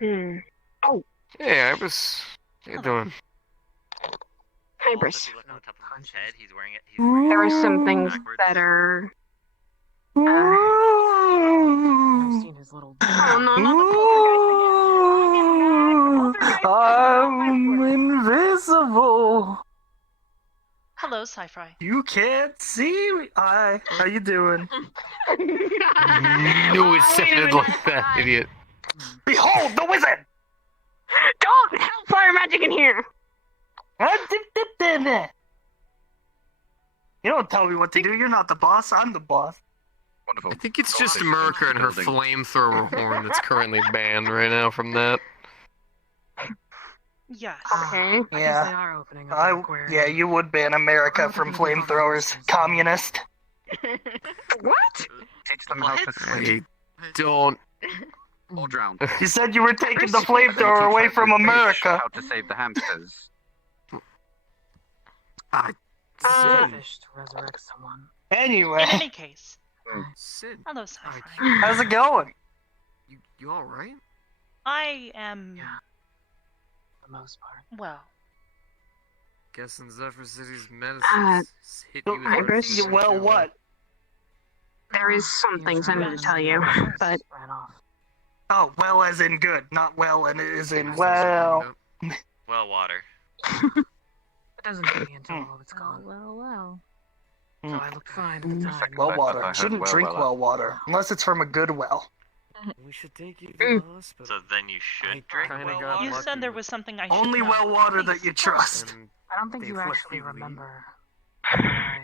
a little. yeah, I was. How you doing? Hybris. Also, if you look on the top of his head, he's wearing it. There are some things backwards. that are. I've seen his little. Oh no, not the poltergeist again. I'm invisible. Hello, Sci-Fi. You can't see me. Hi, how you doing? Knew it sounded like that, idiot. Behold the wizard! Don't hellfire magic in here. You don't tell me what to do. You're not the boss. I'm the boss. Wonderful. I think it's just Sausage America and her building. flamethrower horn that's currently banned right now from that. Yes. Okay. I guess they are opening up an aquarium. Yeah, you would ban America from flamethrowers, communist. What? Teach them how to swim I don't. or drown. You said you were taking the flamethrower away from America. How to save the hamsters. Fish to resurrect someone. Anyway, In any case. Sid, Hello, Sci-Fi. how's it going? you alright? I am, Yeah. For the most part. well, Guessing Zephyr City's medicine hit you with Hybris? everything Well, you want. what? There is some things I need to tell you, but Ran off. Oh, well as in good, not well and as in well. Well, water. It doesn't hit me until all of it's gone. Well. So I looked fine at the time. Well I water. heard Shouldn't well, drink well, well water unless it's from a good well. We should take you to the hospital. So then you should I drink kinda well got water. you lucky said there with- was something I should Only know. well water that Please. you trust. And I don't think They you flipped actually you, Lee. remember. I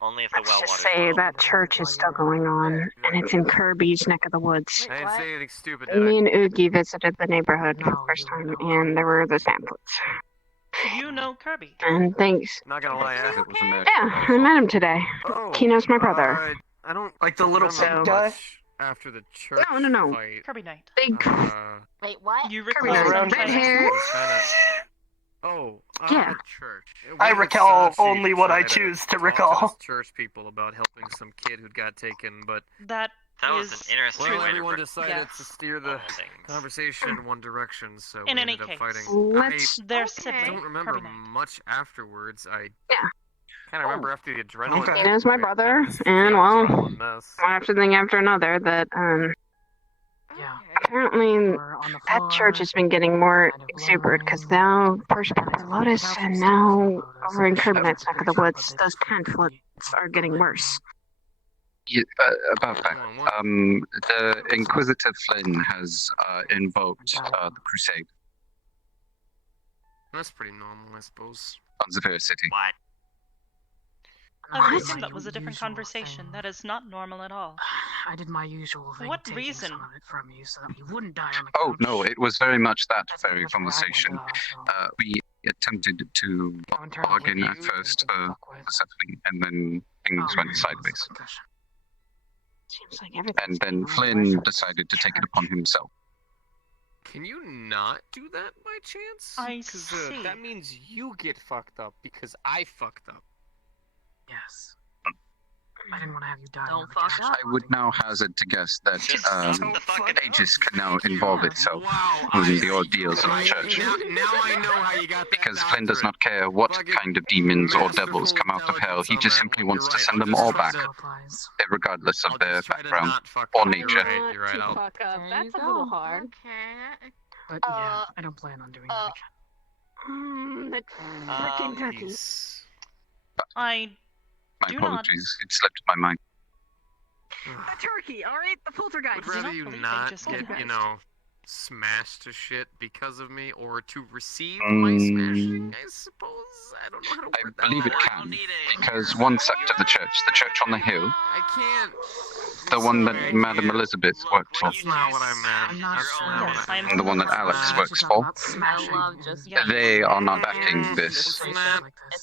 Only if the let's well just water's say well. that church is still going on, and it's in Kirby's neck of the woods. I didn't say anything stupid, did Me I? and Oogie visited the neighborhood for the No, first you time, don't. and there were the pamphlets. You know Kirby. And thanks. Not gonna lie, It was America. Yeah, I met him today. Oh, He knows my brother. I don't Like the little remember pink guy? much after the church No. fight. Kirby Knight. Big. Wait, what? You Kirby recall Knight. them Red trying to- hair. Oh, Yeah. church. I We recall saw only Steve what I try choose to talk recall. us church people about helping some kid who got taken, but That That was is an interesting well, way to everyone re- decided Yes. to steer the all things. conversation in one direction, so In we any ended up case. fighting. Let's. their Okay. I sibling, don't remember Kirby Knight. much afterwards. I Yeah. kind of remember after the adrenaline. Okay. He knows my we had brother, kind of this and theatrical well, mess. one after thing after another that Yeah. apparently We're on the that floor, church has been getting more kind of exuberant because blubbering. now first part of Lotus and now over in Kirby Knight's neck of the woods, those pamphlets are getting worse. Yeah, about that. The Inquisitor Flynn has invoked the Crusade That's pretty normal, I suppose. on Zephyr City. What? I would What? assume that was a different conversation. That is not normal at all. I did my usual thing. What taking reason? Some of it from you so that you wouldn't die on the Oh couch. no, it was very much that That's very much where I went to conversation. the hospital. We attempted to Go and turn the bargain heat at you first to for fuck with. Persephone, and then things Oh, went yeah, sideways. concussion. Seems like everything's And then getting worse Flynn at this decided to take it church. upon himself. Can you not do that by chance? I 'Cause, see. that means you get fucked up because I fucked up. Yes. I didn't want to have you die. Don't fuck up. I would now hazard to guess that Don't fucking Aegis can now involve itself in the ordeals of the church. Now I know how you got that. Because Flynn does not care what kind of demons or devils come out of hell, he just simply wants to send them all back, regardless of their background or nature. You're right. To fuck up. That's a little hard. Okay. But yeah, I don't plan on doing that again. That freaking turkey. I My do not. apologies, it slipped my mind. The turkey, alright? The poltergeist. Would rather you believe not just get, did you that. know, smashed to shit because of me, or to receive my smashing, I suppose. I don't know how to I word that. believe it can, because one sect of the church on the hill, I can't. the one that Madame Elizabeth worked for, That's not what I meant. That's not what Yes, I I'm meant. and the one that Alex works for, I love just they are not backing this.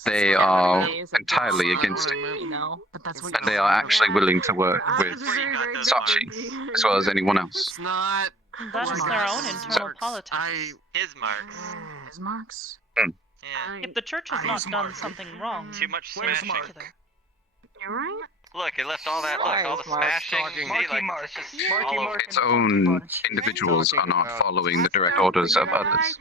They are entirely against it. you know. But that's And they are actually willing to work with Sachi, as well as anyone else. It's not. That is their own internal politics. His marks. His marks. Yeah. If the church has not done something wrong, Too much in smashing. particular, You're right. Look, it left all that. Look, all the smashing. See, like, it's just all over. Its own individuals are not following the direct orders of others.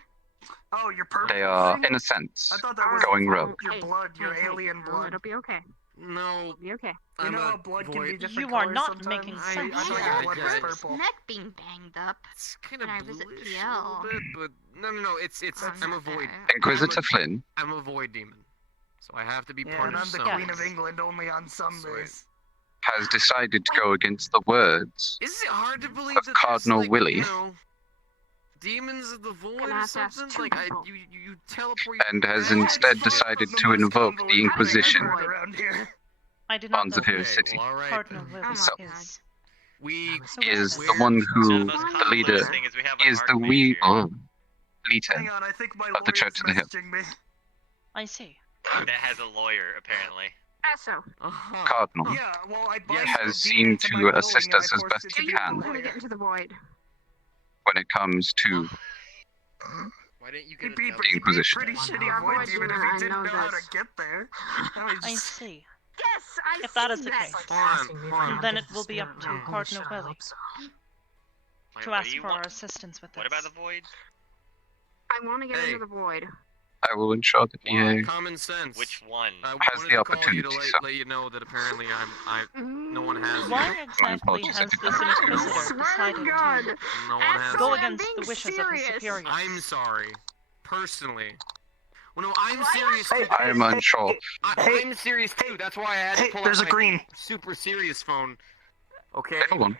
Oh, your purple. They are, in a sense, I thought that was going rogue. your blood, your alien blood. It'll be okay. No. It'll be okay. You I'm know a how blood can void. be different you are colors not sometimes? making I sense. thought Yeah, your blood was Hybris. purple. Neck being banged up. It's kind of When I visit bluish a PL. little bit, but no. It's I'm a void. Inquisitor Flynn, I'm a void demon, so I have to be Yeah, part and of I'm the something. Queen of England only on Sundays. has decided to go against the words Is it hard to believe of that there's, Cardinal like, Willie, you know, demons of the void Gonna or have to ask something? two Like people. you teleport. and has back? instead decided to invoke the Inquisition. Around here. I do not Bonds know of who Heroes City. Well, all right. Cardinal then. Willis So- is. We Is So the one who, The most the leader, complicated thing is we have an is the archmage we here. leader Hang on, I think my of the Church of the Hill. messaging me. I see. That has a lawyer, apparently. So, Uh-huh. Cardinal Yeah, well, I Yes, has seen to assist us as best he I'm can gonna get into the void. when it comes to Why didn't you He'd get be, a The Inquisition. pretty shitty Yeah, void void demon if demon, I he didn't know know how to this. get there. That was I just- see. Yes, I If that see is the that. case, Fine. then it will be up to Cardinal Willie Wait, to what ask do you for want? our assistance with What about this. the void? I want to get Hey. into the void. I will ensure that he Common sense. Which one? I has wanted the to call you opportunity, to so- let you know that apparently no one has. Why My exactly apologies, I has did this not. Inquisitor Swear decided to God. to No one has. go I'm against being the wishes of his serious. superiors? I'm sorry, personally. Well, no, I'm What? serious Hey, too. I am unsure. Hey, I'm serious too. That's why I had to Hey, pull there's out a green. my super serious phone. Okay. Hold on.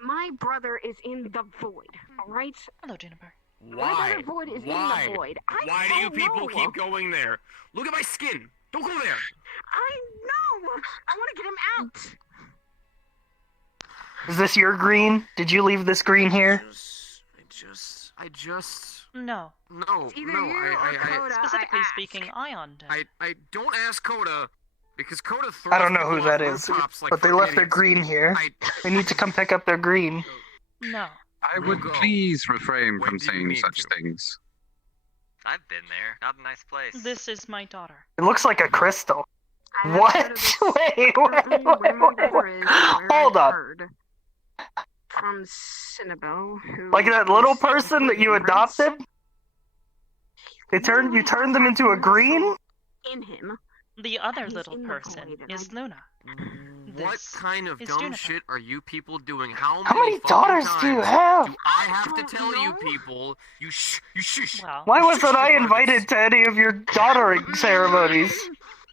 My brother is in the void, alright? Hello, Juniper. My brother void is in the void. Why do you people keep going there? Look at my skin. Don't go there. I know! I want to get him out! Is this your green? Did you leave this green here? I just. No. No, It's either no. you or I, Coda, Specifically I ask. speaking, Ion did. I don't ask Coda because Coda throws I don't know people who that off is, rooftops like but they fucking left their idiots. green here. I, They need to come pick up their green. No. I would Go. please refrain When from do you saying need such to? things. I've been there. Not a nice place. This is my daughter. It looks like a crystal. I have What? heard of this. Wait, I don't know where my wait. brother is, or where Hold I on. heard from Cinnabo, who Like that little is person that you Hybris. adopted? You turned them into a green? In him. The other He's little in the person void, and is I- Luna. What This kind of is dumb Juniper. shit are you people doing? How How many fucking daughters do you times have? Do I have to don't tell you know. people? You shush. Well, Why wasn't I Shush your invited to any of your daughtering ceremonies?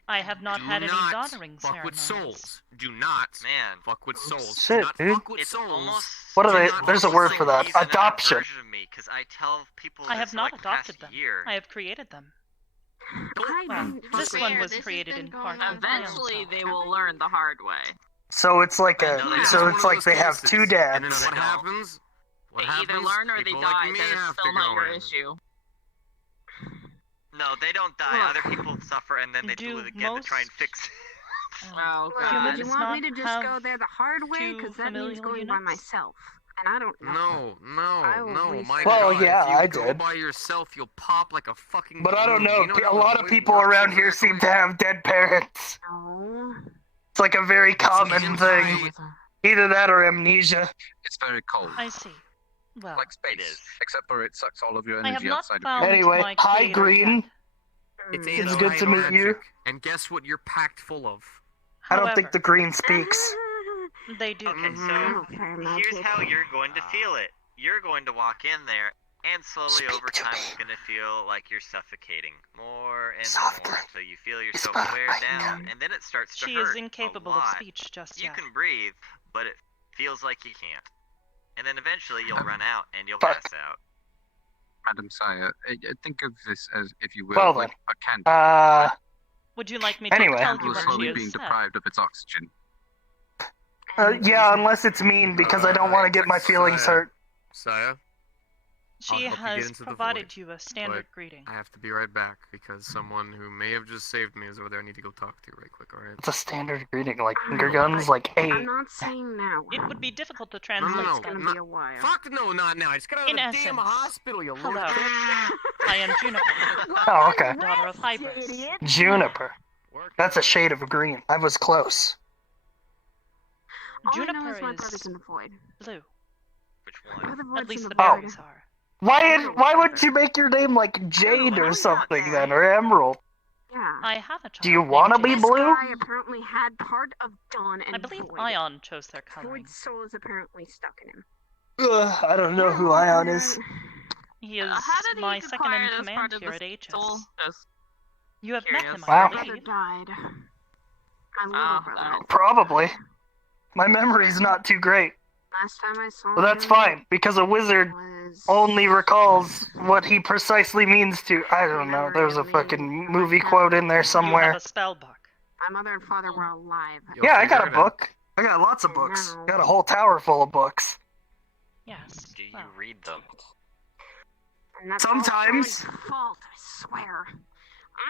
I have not Do had any not daughtering fuck with ceremonies. souls. Do not Man, fuck with souls. Shit, Do not dude. fuck with it's souls. almost. What are Do they? not There's a fuck word with for that. He's another Adoption. version of me, because I tell people I have this, not like, adopted past them. year. I have created them. I Well, didn't this fuck one with- was This has created been in going part on with my own Eventually, self. they will learn the hard way. So it's like I a. know that. So It's it's one of like those they have cases. two And then dads. what happens? What They happens? either learn or they People die. like me That is have still to not go your in. issue. No, they don't die. Look. Other people suffer, and then they do Do it again to try and most- fix it. Oh, Look, Humans do you not want me to just have go there the hard way? two Because that means familial going by units? myself. And I don't know. I will No, my research. Well, God, yeah, if you I go did. by yourself, you'll pop like a fucking But I don't balloon. know. You A how lot of void people works around here exactly? seem to have dead parents. No. It's like a very common thing. Either that or amnesia. It's very cold. I see. Well, Like space, except for it sucks all of your I have energy not outside of found you. Anyway, my hi creator Green. yet. It's good to meet you. And guess what you're packed full of? I don't think However, the Green speaks. they do. Okay, so here's how you're going to feel it. You're going to walk in there, and slowly over time, it's going to feel like you're suffocating more and more. So you feel yourself wear down, and then it starts to She hurt is incapable a of lot. speech just You yet. can breathe, but it feels like you can't. And then eventually you'll run out, and you'll pass out. Madam Sire, think of this as, if you will, Well like then. a candle. Would you like me to Anyway. tell you Candle is what slowly she being has said? deprived of its oxygen. Yeah, unless it's mean, because I don't want to get my feelings hurt. Saya? She I'll help you get has into the provided void, you a standard but greeting. I have to be right back because someone who may have just saved me is over there. I need to go talk to right quick, alright? It's a standard greeting, like finger guns, like, hey. I'm not saying now. It would be difficult to No, translate. no, It's gonna no. be a while. Fuck no, not now. I just got out of In the essence, damn hospital, you hello. lunatic. I am Juniper, Oh, okay. daughter of Hybris. Juniper. That's a shade of green. I was close. All I know Juniper is my brother's is in the void. blue. Which Brother one? void's At least in the the void. berries are. Why wouldn't you make your name like Jade or something then, or Emerald? Yeah. I have a child. Do you want to named be Jason. blue? Guy apparently had part of Dawn and I believe Void. Ion chose their coloring. Void's soul is apparently stuck in him. I don't know who Ion is. He is How did he my second in acquire this command part of here the at Aegis. soul? Just You have met curious. him, Wow. I My believe. brother died. My little Oh, brother. no. Probably. My memory's not too great. Last time I saw But that's him fine, because a wizard was... only recalls what he precisely means to. I don't know, there's a fucking movie quote in there You somewhere. have a spell book. My mother and father were alive. Yeah, I got a book. I got lots of books. Got a whole tower full of books. Yes. Do you Well, read them? And that's Sometimes. all Dawn's fault, I swear.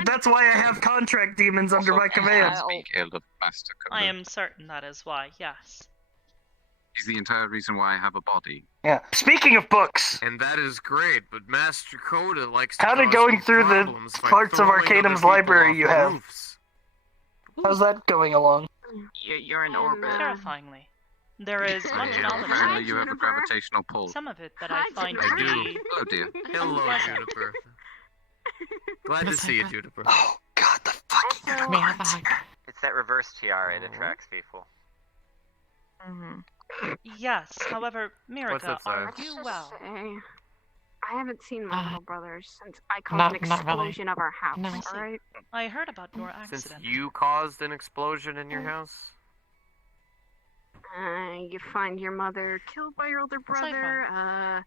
That's why I have contract demons under my command. Speak ill of Master I Koda. am certain that is why, yes. He's the entire reason why I have a body. Yeah. Speaking of books, And that is great, but Master Coda likes to how did cause going me through the problems by parts of throwing Arcanum's other people library off you have? roofs. How's that going along? You're in orbit. Terrifyingly. There is much Yeah. knowledge Apparently in you have a Juniper. gravitational pull. some of it that I find I to do. be Oh dear. Hello, Unpleasant. Juniper. Glad to see you, Juniper. Oh god, the fucking Also, unicorns. It's that reverse tiara that attracts people. Yes, however, Miraga, that, are Sarah? you well? Say, I haven't seen my little brother since I caused not- an not really. explosion of our house, No. alright? I heard about your Since accident. you caused an explosion in your house? You find your mother killed by your older Yes, I brother,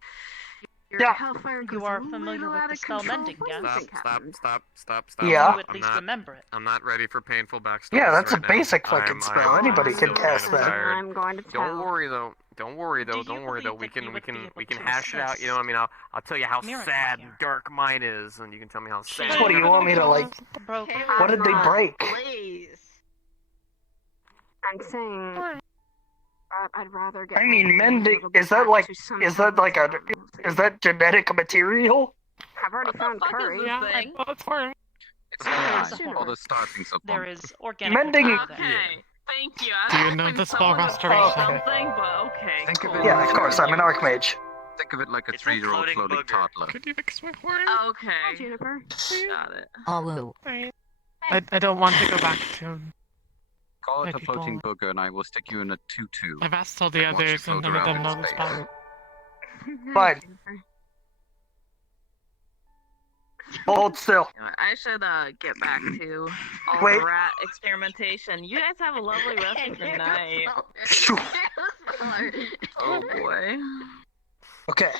your Yeah. hellfire goes You are a familiar little with out the of spell control. mending, What do you yes? think happened? Stop. Yeah. You at I'm least not- remember it. I'm not ready for painful backstories. Yeah, that's a right now. basic fucking I'm- spell. I'm- Anybody I'm can so cast kinda that. tired. I'm going to tell. Don't worry though. Don't worry Do though. you Don't worry though. We believe that you can would be able to hash it out. You know, I mean, I'll tell you how Miracle sad here. and dark mine is, and you can tell me how sad. What do you want me to like? Broken. What did they break? Please. I'm saying I'd rather get. I mean, my mending. little bit Is that back like? to some Is that like a? normalcy. Is that genetic material? I've already found fuck is curry. this thing? That's fine. It's There AI, is a or horror. the startings of There one. is organic Mending- material there. Okay. Thank you. I Do you was know hoping the spell someone would say restoration? something, but okay. Think of cool. it Yeah, of course. I'm an archmage. Think of it like a It's a 3-year-old floating floating booger. toddler. Could you fix my horn? Hi, Okay. Juniper. Got it. Hello. I don't want to go back to. Call it Hey, a floating people. booger and I will stick you in a tutu. I've asked all the Watch it others and float none of them around know in the space. spell. Fine. Juniper. Hold still. I should get back to all Wait. the rat experimentation. You guys have a lovely rest of the night. Oh boy. Okay.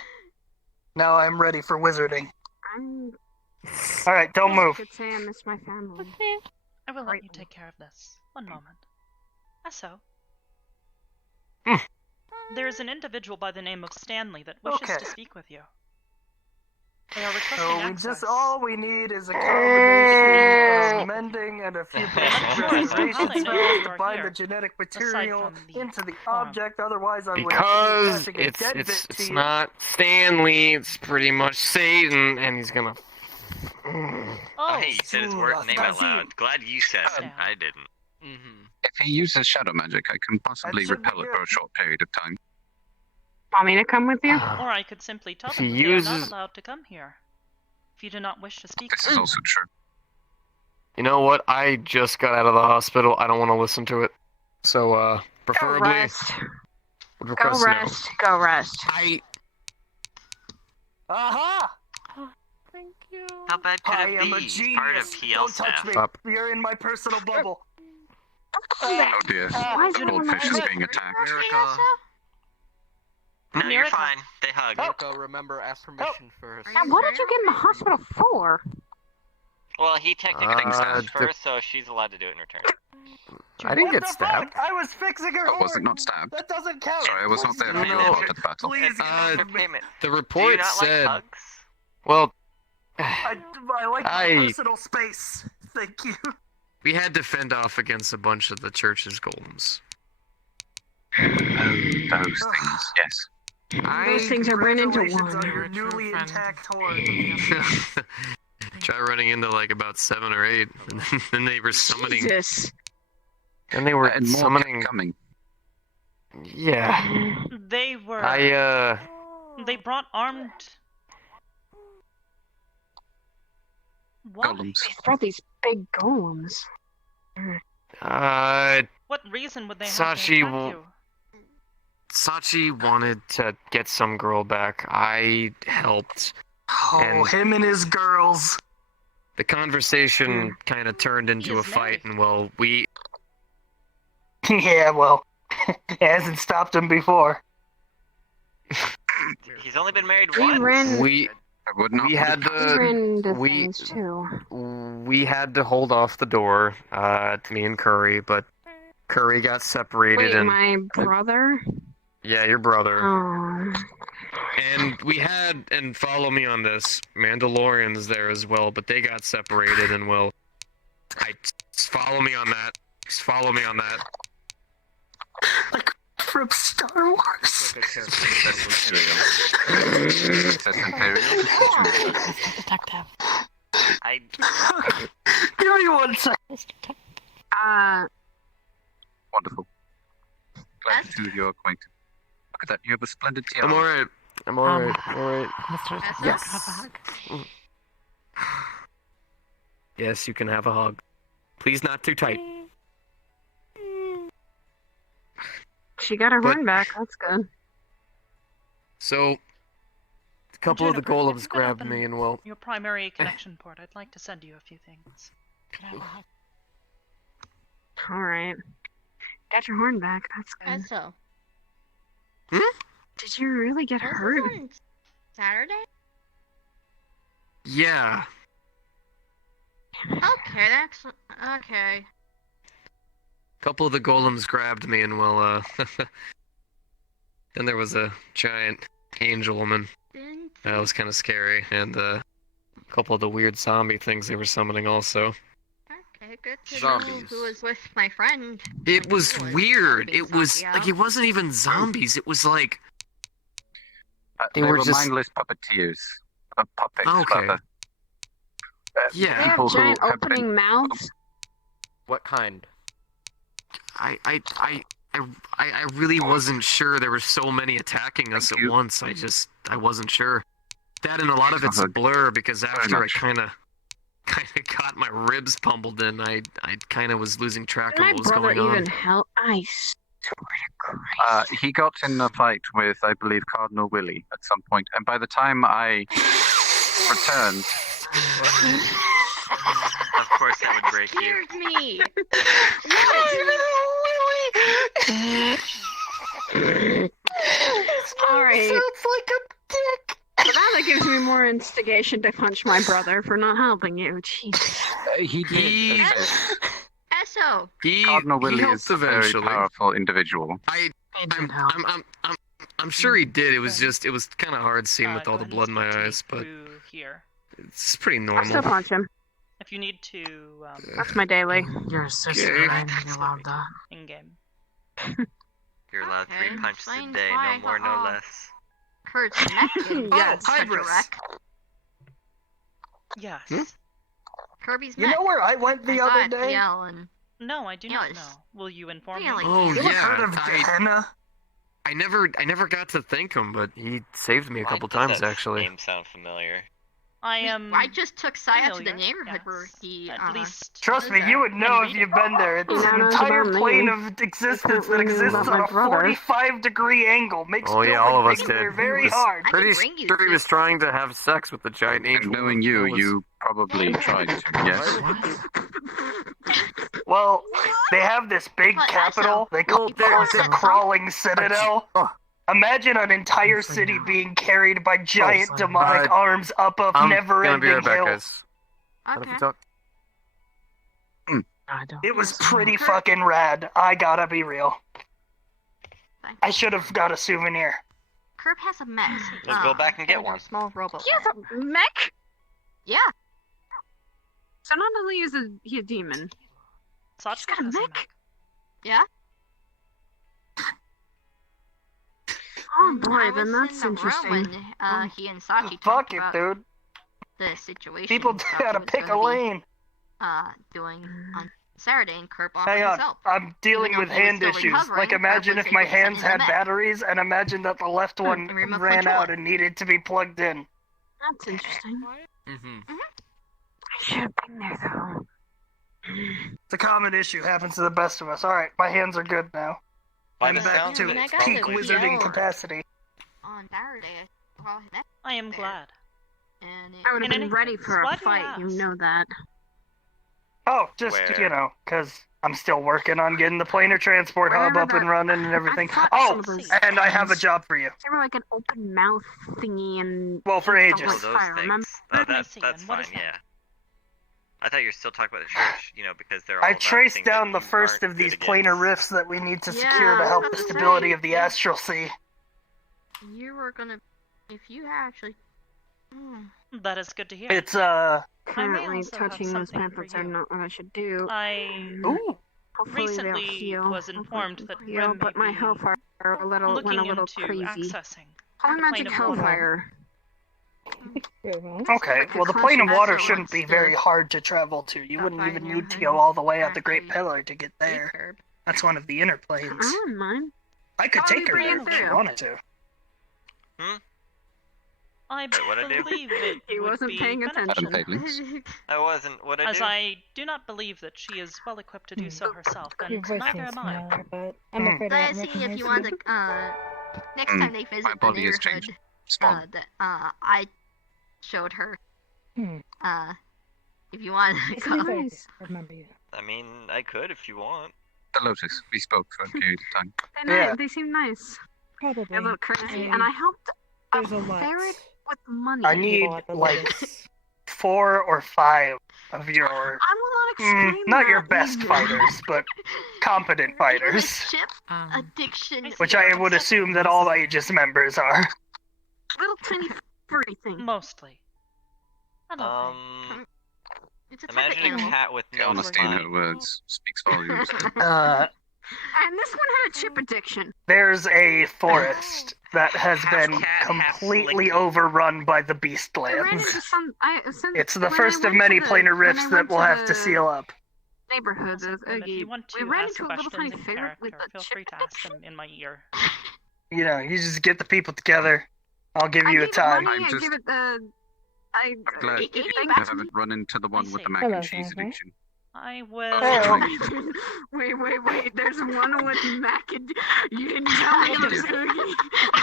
Now I'm ready for wizarding. I'm. All right, don't I move. could say I miss my family. I will let you take care of this. One moment. So. Hmm. There is an individual by the name of Stanley that wishes Okay. to speak with you. They are requesting So we access. just all we need is a combination of mending and a few restoration How they know spells you to are bind here, the genetic aside material from the into the harm. object. Otherwise, I would Because have to it's dead it's bit to it's you. not Stanley. It's pretty much Satan, and he's gonna. Oh, Hey, you said his name out loud. Glad you said it. Yeah. I didn't. Mm-hmm. If he uses shadow magic, I can possibly should be repel it for a good. short period of time. Want me to come with you? Or I could simply tell If them he that they are not uses- allowed to come here. If you do not wish to speak This to is them. also true. You know what? I just got out of the hospital. I don't want to listen to it. So, Go preferably, rest. would Go request no. rest. Go rest. Aha! Thank you. How bad could I it am be? a He's genius. part of TL Don't staff. touch me. Stop. You're in my personal bubble. Oh dear, Why is the it on goldfish is my- being attacked. Miracle. No, you're Miracle. fine. They hug. Oh. remember, ask permission first. Now, what did you get in the hospital for? Well, he technically stabbed the- first, so she's allowed to do it in return. I didn't What get the stabbed. fuck? I was fixing her Oh, was it horn. not stabbed? That doesn't count. Sorry, I was not there for your No. part of the battle. Please Uh, give me- Payment. The Do you report not said. like hugs? Well, I like my personal space. Thank you. we had to fend off against a bunch of the church's golems. Oh, those things, yes. Those things are ran into Congratulations on one. your newly intact horn. Try running into like about 7 or 8, and then they were summoning. Jesus. And they were And more summoning. coming. Yeah. They were. I They brought armed. What? Golems. They brought these big golems. What reason would they have Sachi to attack will- you? Sachi wanted to get some girl back. I helped. Oh, And- him and his girls. The conversation kind of turned into a is fight, and well, we. Yeah, well, it hasn't stopped him before. He's only been married We once. ran. We I would not we put had it past We him. ran into we- things too. we had to hold off the door to me and Curry, but Curry got separated, Wait, and my brother? yeah, your brother. Oh. And we had, and follow me on this, Mandalorians there as well, but they got separated, and well, follow me on that. Just follow me on that. Like from Star Wars. Detective. I Give me 1 second. Wonderful. Glad to do your acquaintance. Look at that, you have a splendid tiara. I'm alright. I'm alright. Alright. Mr. Detective, Yes. have a hug. Yes, you can have a hug. Please not too tight. She got her But- horn back. That's good. So, a couple of the Jennifer, if golems you could grabbed open me, and well, Your primary connection port. I'd like to send you a few things. Can I have a hug? Alright. Got your horn back. That's good. So, Did you really get hurt? on Saturday? yeah. Okay, that's okay. A couple of the golems grabbed me, and well, then there was a giant angel woman. Didn't That was kind of scary, and a couple of the weird zombie things they were summoning also. Okay, good to know Zombies. who was with my friend. It was It was weird. zombies, It was yeah. like it wasn't even zombies. It was like They They were were just- mindless puppeteers. Puppets, Okay. rather. They yeah. have People who giant have been- opening mouths. What kind? I really wasn't sure. There were so many attacking us Thank at you. once. I wasn't sure. That and a lot of it's a Uh-huh. blur because after I much. kind of got my ribs pummeled in, I kind of was losing track Did of my what was brother going even on. help? I swear to Christ. He got in a fight with, I believe, Cardinal Willie at some point, and by the time I returned, of course that would break you. Scared me. Alright. Sounds like a dick. So now that gives me more instigation to punch my brother for not helping you. Jesus. he did. He- as I said. Eso. Cardinal He Willie helped is a very eventually. powerful individual. I'm sure he did. It was kind of hard seeing with Go all the ahead and blood in my speak to me eyes, but through here. it's pretty I'll still normal. punch him. If you need to, That's my daily. You're a sister, Okay. right? You're allowed that. in game. You're allowed Okay, 3 punches a explains day, why, no more, no uh-oh. less. Kurt's neck getting Yes. such a Hybris. wreck. Yes. Hmm? Kirby's You neck. know where I went the I other got day? TL and No, I do not know. Will you inform me? Oh You ever heard yeah, of Gehenna? I never got to thank him, but he saved me a couple Why does times that actually. name sound familiar? I just took Saya to the familiar, neighborhood where yes. he At least Trust me, lives you at. would know if you've been there. It's Yeah, an knows entire about plane me. of existence that Apparently knew exists about on my a brother. 45-degree angle. Makes Oh yeah, building all of us things did. there very He was hard. Pretty bring you sure he was this. trying to have sex with the giant And angel. knowing you, you probably tried to, yes? Well, they have this big What? capital. They call it the Crawling Citadel. Imagine an entire city being carried by giant demonic arms up a I'm gonna never-ending be right back, hill. guys. What if we talk? I don't. It was pretty fucking rad. I gotta be real. I should have got a souvenir. Curb has a mech. We'll go back and get one. Small robot. He has a mech? Yeah. So not only is he a demon, he's got a mech? Yeah. Oh I boy, was then that's in the room interesting. when he and Saki Fuck talked it, about dude. the situation. People Saki gotta was pick a gonna be, lane. doing on Saturday, and Curb offered Hang his on, help. I'm dealing Even though with he was hand still issues. recovering, Like, imagine Curb if was my able to send hands him the had mech. batteries, and imagine that the left one remote ran control. out and needed to be plugged in. That's interesting. Mm-hmm. I should have been there though. It's a common issue, happens to the best of us. Alright, my hands are good now. By I'm the back sounds to of it, I it's got peak probably the wizarding PR. capacity. On Saturday, I saw his mech I am there, glad. and I would In have any been ready case, for a why do you fight, you ask? know that. Oh, just, Where? you know, because I'm still working on getting the planar transport hub Wherever up and that- running and everything. I thought Oh, some of those and I have a things- job for you. They were like an open mouth thingy and Well, for don't ages. like Oh, those fire, remember? things. Oh, I see, that's and what fine, is that? yeah. I thought you were still talking about the church, because they're all I about traced things that down the you first aren't of these good planar against. rifts that we need to Yeah, secure to I help was the gonna stability say, of the yeah. astral sea. you were gonna, if you actually. That is good to hear. It's, I may Currently also have touching those something for pamphlets are you. not what I should do. I Ooh. Hopefully they'll recently heal. was Hopefully informed they'll that heal, Grim but may my be hellfire went a looking little into crazy. accessing Holy the magic plane of water. hellfire. Okay, Like a well, the plane of concussion. water That's shouldn't be what's very the- hard to travel to. You wouldn't fire even near need to her go all the way up the Great actually Pillar to get there. Curb. That's one of the inner I planes. don't mind. I could I'll take be her there bringing if she through. wanted to. I Wait, what'd I do? believe it He would wasn't be paying attention. beneficial, I wasn't. What'd I as do? I do not believe that she is well equipped to do so herself, Your and voice neither seems am I. familiar, but I'm Hmm. afraid So I I don't see if recognize you you. want to, next time they visit My the body has neighborhood, changed. Spawn. that I showed her. Hmm. If you want to It's come. nice. Remember you. I mean, I could if you want. The Lotus. We spoke for a period of time. Yeah. They seem nice. Probably. They're a little crazy, I- and I helped There's a a lot. ferret with money. I need, People at the like, Lotus. 4 or 5 of your, I will not explain not your that best either. fighters, but competent fighters. Chip addiction. Which I would assume that all Aegis members are. Little tiny furry thing. Mostly. I don't think. It's a type of Imagine a animal. cat with The no honesty in her spine. words speaks volumes. And this one had a chip addiction. There's a forest that has Half been cat, half completely slicky. overrun by the I ran beastlands. into some. It's the first of many planar rifts that we'll have to seal up. Neighborhoods of And if you Oogie. want We to ran ask into a little questions tiny in ferret with character, a feel chip free to ask addiction. them in my ear. You know, you just get the people together. I'll give you a I gave it time. money, I'm I just- give it the. I'm glad it gave you me back to haven't run into the one with the mac Hello, and cheese Franklin. addiction. I will. Oh. Wait. There's one with mac and. You didn't tell me it was Oogie. You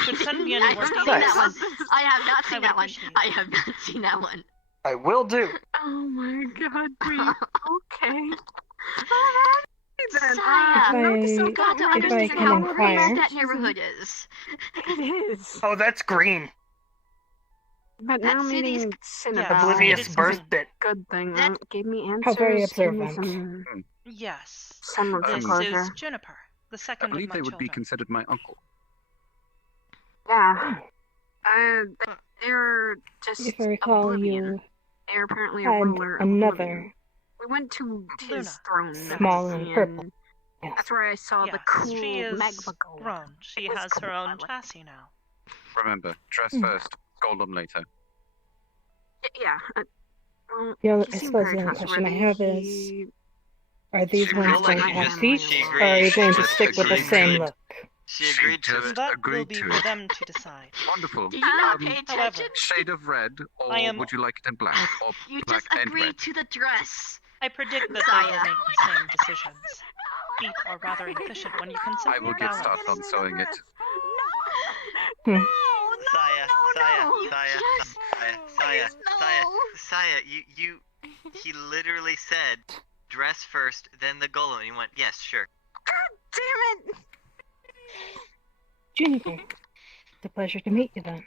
could send me any I work haven't seen that one. Nice. I have not I seen would that one. appreciate it. I have not seen that one. I will do. Oh my god, wait. Okay. Then, Saya, note to If self, you got to don't if I understand can how inquire. crazy that neighborhood is. It is. Oh, that's green. But That now city's- meeting Cinnabon. Yeah, Oblivious it is birth green. bit. Good thing. That- Gave me answers. How very gave me observant. Yes. some This closure. is Juniper, the I second believe of my they would be children. considered my uncle. Yeah. They're just If I recall, oblivion. you They're apparently a had ruler of another Oblivion. We went to his Luna. throne. small and purple. Yes. That's where I saw the Yes, cool she is magma gold. grown. She It was has cool. her I own liked chassis now. Remember, dress Hmm. first, golem later. Yeah. Well, The only, he I seemed suppose very the only question I trustworthy. have is, He Are these She ones agreed going to to it. have She feet, agreed. or are you going She to just stick with the agreed to same it. look? She agreed to it. That will agreed be to for it. them to decide. Wonderful. Do you not pay However, attention? Shade of red, or I am- would you like it in black? Or You black just and agreed red? to the dress. I predict that they will make the same decisions. Feet are rather inefficient when you consider I will get balance. started on sewing it. Hmm. Saya, he literally said, dress first, then the golem, and he went, yes, sure. Damn it! Juniper, it's a pleasure to meet you then.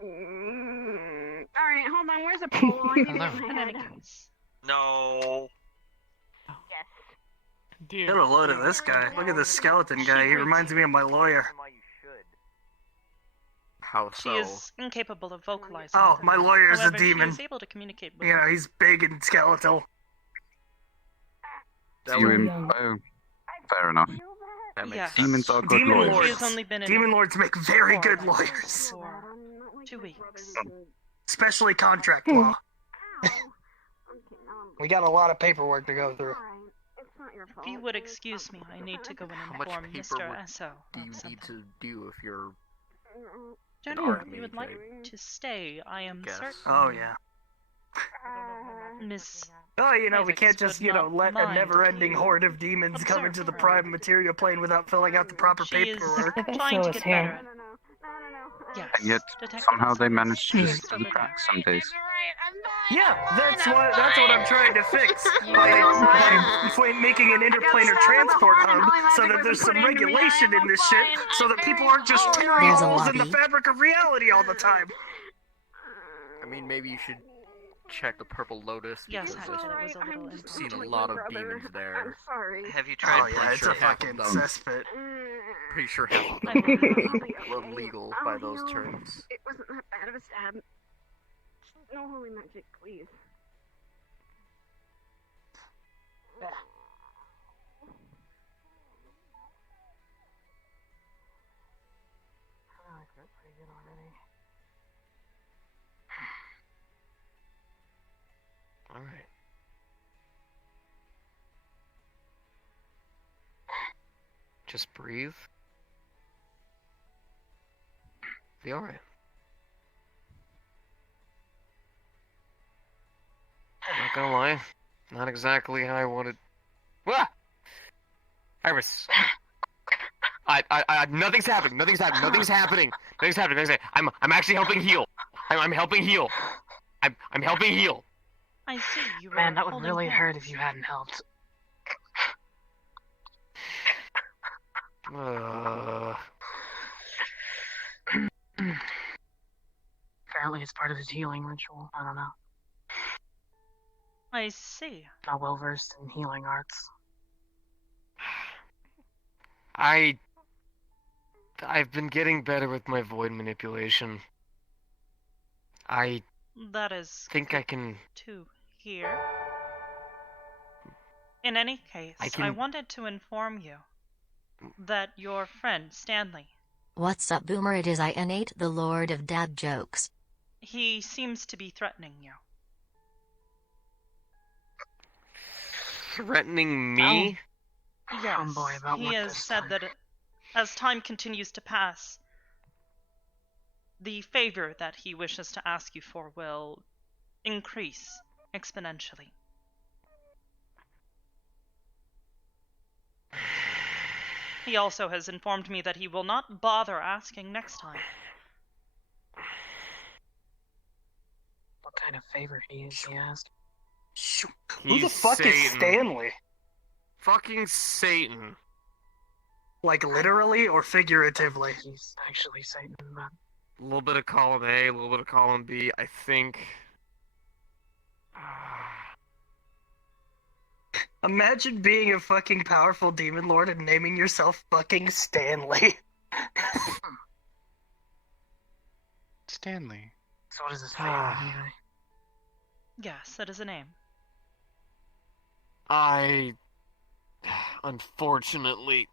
Alright, hold on, where's a pole? I need to Hello. get my In head. any case, No. Dear. Get a load of this guy. Look at this skeleton guy. He reminds me of my lawyer. How she so? is incapable of vocalizing. Oh, my lawyer's However, a demon. She is able to communicate with You know, he's big and skeletal. That You would- im- oh, fair enough. That makes Yes. sense. Demons are good Demon lawyers. She has only been in Demon lords make very good for- lawyers. for 2 weeks. Especially contract law. We got a lot of paperwork to go through. If you would excuse me, I need to go and How much inform Mr. paperwork Esso do you of need something. to do if you're Gentlemen, art if you would mage, like to stay, I am guess. certain. Oh, yeah. Miss Oh, you know, we Isaacs can't just, would you know, not let a mind never-ending you horde of demons come observe into the her. prime material plane without filling out the proper She is paperwork. If trying Esso to is get here. better. Yes. And yet, Detective somehow they Esso manage to is just over keep there. back some days. Yeah, that's what I'm trying to fix by making an interplanar transport hub so that there's some regulation in this shit, so that people aren't just tearing There's a holes in the lobby. fabric of reality all the time. I mean, maybe you should check the Purple Lotus Yes, because Hagrid, it was a little I've seen a impromptu. lot of demons I'm there. sorry. Have you tried Oh yeah, it's a punching half fucking of them? cesspit. Pretty sure half of I them will are illegal by those terms. It wasn't that bad of a stab. No holy magic, please. Alright. Just breathe. Be alright. Not gonna lie, not exactly how I wanted. Ah! Hybris. Nothing's happening. Nothing's happening. Nothing's happening. Nothing's happening. Nothing's happening. I'm actually helping heal. I'm helping heal. I'm helping heal. I see you were Man, that would holding really hands. hurt if you hadn't helped. Apparently it's part of his healing ritual. I don't know. I see. Not well versed in healing arts. I've been getting better with my void manipulation. I That is think I can. to hear. In any case, I can- wanted to inform you that your friend, Stanley, What's up, Boomer? It is I, N8, the Lord of Dad Jokes. he seems to be threatening you. Threatening me? Yes, Homeboy about he what has this said time? that as time continues to pass, the favor that he wishes to ask you for will increase exponentially. He also has informed me that he will not bother asking next time. What kind of favor he asked? Who the He's fuck is Satan. Stanley? Fucking Satan. Like literally or figuratively? He's actually Satan, but A little bit of column A, a little bit of column B. I think. Imagine being a fucking powerful demon lord and naming yourself fucking Stanley. Stanley. so what is his favor anyway? Yes, that is a name. I unfortunately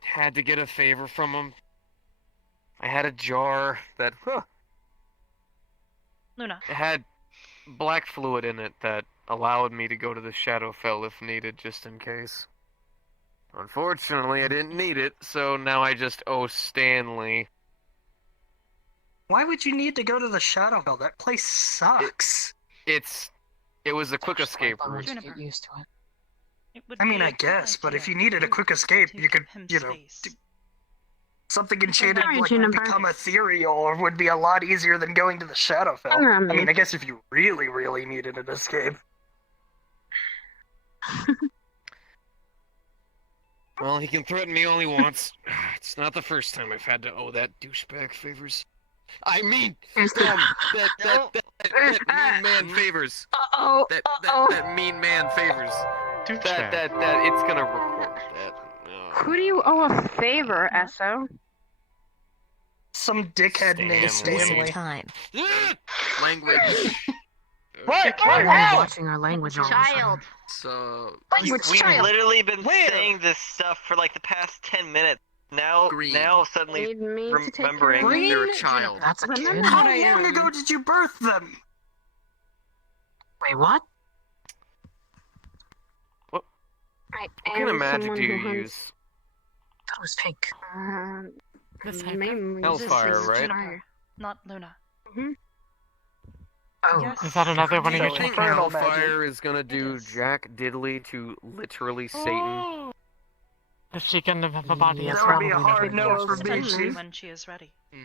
had to get a favor from him. I had a jar that Luna. it had black fluid in it that allowed me to go to the Shadowfell if needed, just in case. Unfortunately, I didn't need it, so now I just owe Stanley. Why would you need to go to the Shadowfell? That place sucks. It was a quick escape route. Get used to it. I mean, I guess, but if you needed a quick escape, you could, you know, something enchanted Alright, like Juniper. become ethereal would be a lot easier than going to the Shadowfell. I mean, I guess if you really, really needed an escape. Well, he can threaten me all he wants. It's not the first time I've had to owe that douchebag favors. I mean, that mean man favors. That mean man favors. That it's gonna record that. Who do you owe a favor, Esso? Some dickhead named Stanley. Time. Language. What? Why are we watching our language all the time? Child. So We've literally been saying this stuff for like the past 10 minutes. Now suddenly remembering they're a child. That's a kid. How long ago did you birth them? Wait, what? What kind of magic do you use? That was fake. Hellfire, right? Juniper, not Luna. Oh, Yes. Is that another one of So your I think techniques? Hellfire is gonna do Jack Diddley to literally Satan. If she can have a body, That would be a hard no for me, Potentially Chief. when she is ready. It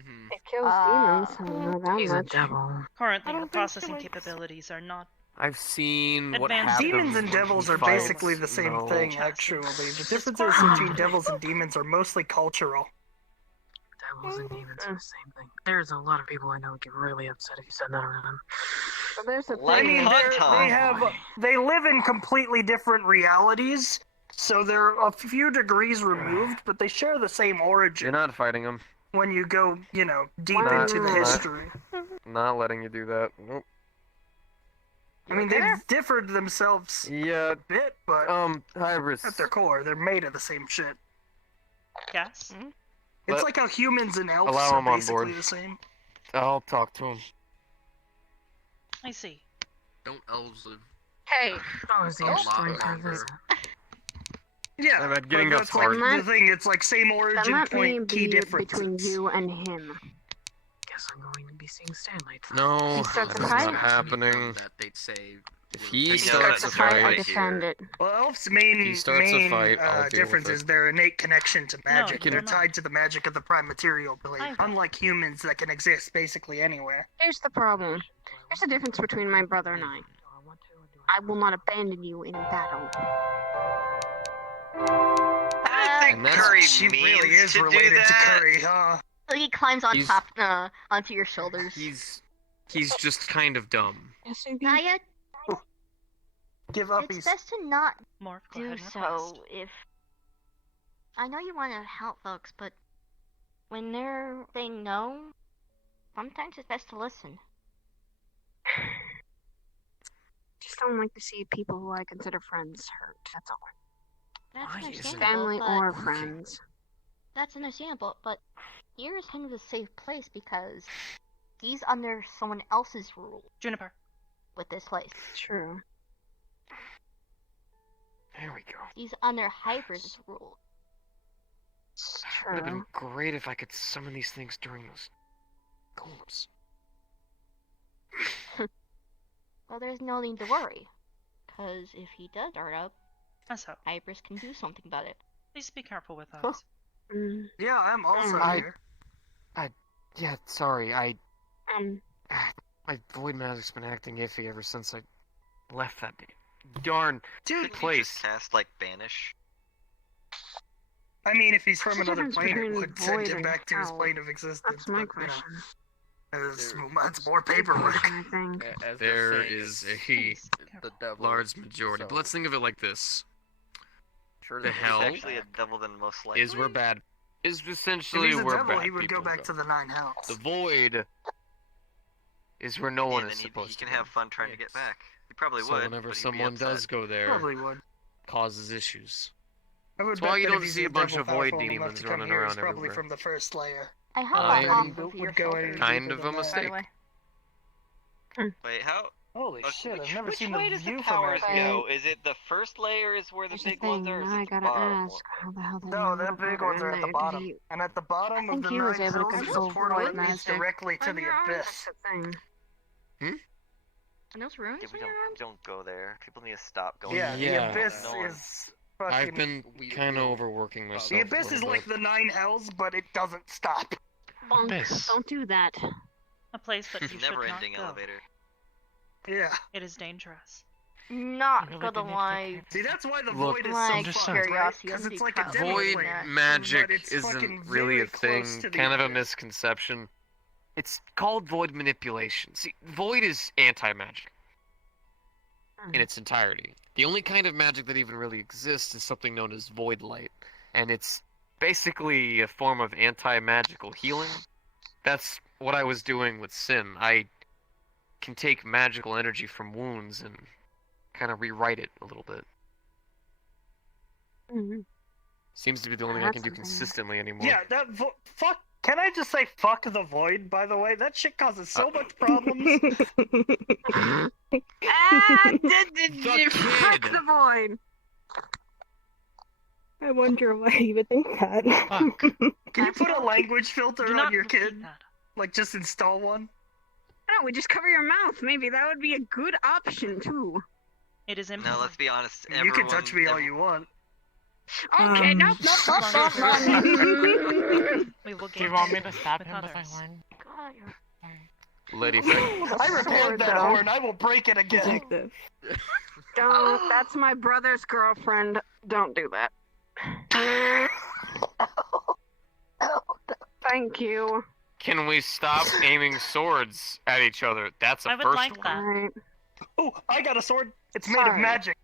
kills demons, I don't know that he's a much. devil. Currently, her processing capabilities are not. I've seen what Advanced happens. Demons and when devils he are fights. basically the same No. thing, actually. The differences between devils and demons are mostly cultural. Devils and demons are the same thing. There's a lot of people I know who get really upset if you said that around them. But there's the I thing. mean, they live in completely different realities, so they're a few degrees removed, but they share the same origin. You're not fighting him. When you go, you know, deep Not- into the not- history. Not letting you do that. Nope. I mean, they've differed themselves Yeah. a bit, but Hybris. at their core, they're made of the same shit. Yes. It's Let- like how humans and elves allow are him on basically board. the same. I'll talk to him. I see. Don't elves live Hey. Oh, is the a lot story for longer? this? Yeah, I'm at but getting that's us like hard. the thing. It's like same Then origin let me point, key be differences. between you and him. Guess I'm going to be seeing Stanley. No, He starts that's a fight? not happening. That they'd say. If he He starts starts a a fight, I fight, defend it. Well, elves' main he starts a fight, I'll deal difference with is it. their innate connection to magic. they're They're not. tied to the magic of the prime material plane, I know. unlike humans that can exist basically anywhere. Here's the problem. There's a difference between my brother and I. I will not abandon you in battle. I And think that's- Curry She means really is to related do that. to Curry, huh? So he climbs on He's- top, onto your shoulders. He's just kind of dumb. Naya, Give up. it's He's best to not More. Go do ahead and request. so if. I know you want to help folks, but when they're saying no, sometimes it's best to listen. Just don't like to see people who I consider friends hurt. That's all. That's Why isn't it understandable, Family but or friends. that's understandable. But here is kind of a safe place because he's under someone else's rule Juniper. with this place. True. There we go. He's under Hybris' rule. Would have been True. great if I could summon these things during those golems. Well, there's no need to worry, because if he does start up, That's how. Hybris can do something about it. Please be careful with us. Mm. yeah, I'm also I- here. Yeah, sorry, Um, my void magic's been acting iffy ever since I left that darn Dude, place. Just cast like banish. I mean, if he's What's from the another difference plane, it between would send void him and back to his hell? plane of existence. that's my but, you know, question. It's more paperwork. I think. As they're There saying, is a Please, be the careful. devil. large majority. But so- let's think of it like this: Sure, the there's hell It's actually a back. devil than most likely. is where bad is If essentially he's a where devil, bad he would people go back to the nine hells. The void is where no one and is then he supposed can to have fun trying to get back. He probably So would. whenever but he'd be someone upset. does go there, Probably would. causes issues. I would That's bet why you that don't if he's see a bunch devil of void powerful enough demons to come running here, around he's probably everywhere. from the first layer. I have I a am- lump would over your go shoulders. in- Kind deeper of a than that. mistake. By the way. Wait, how? Holy shit! I've never Which seen way the does the view from powers out go? here. Is it the first layer is where the Here's the big ones thing, are, or is now it I the gotta bottom ask, how the hell did No, my the little big brother ones in are at the there? bottom, Did he... and at the bottom I of think the he was 9 able to hills is a control portal void that leads magic. directly to On the your arms? abyss. That's the thing. Are those runes Yeah, on your arms? don't go there. People need to stop going Yeah, there. the abyss No one- is fucking. I've been kind of overworking myself. The abyss a is little like bit. the 9 hells, but it doesn't stop. Bonk, Abyss. don't do that. A place that you should not Never-ending go. elevator. Yeah. It is dangerous. Not Really gonna didn't lie. See, that's why the Look, void is My so I'm just fucked, saying. curiosity Because would it's be like a caught Void doing that. magic but it's isn't fucking really very a thing. close to the Kind of a abyss. misconception. It's called void manipulation. See, void is anti-magic in its entirety. The only kind of magic that even really exists is something known as void light, and it's basically a form of anti-magical healing. That's what I was doing with Sin. I can take magical energy from wounds and kind of rewrite it a little bit. Seems to be the only thing I can do consistently anymore. Yeah, that fuck. Can I just say fuck the void? By the way, that shit causes so much problems. Ah, fuck the void. I wonder why you would think that. Can you put a language filter Do on not your repeat kid? that. Like, just install one? No, we just cover your mouth. Maybe that would be a good option too. It is No, impossible. let's be honest. You can touch me all you want. Okay, nope. We will Do you get want me there to stab with him if I others. win? God, you're... Lady Fair. I repaired that horn. I will break it again. Don't. That's my brother's girlfriend. Don't do that. Thank you. Can we stop aiming swords at each other? That's a I would first like one. that. Alright. Oh, I got a sword. It's made of Sorry. magic.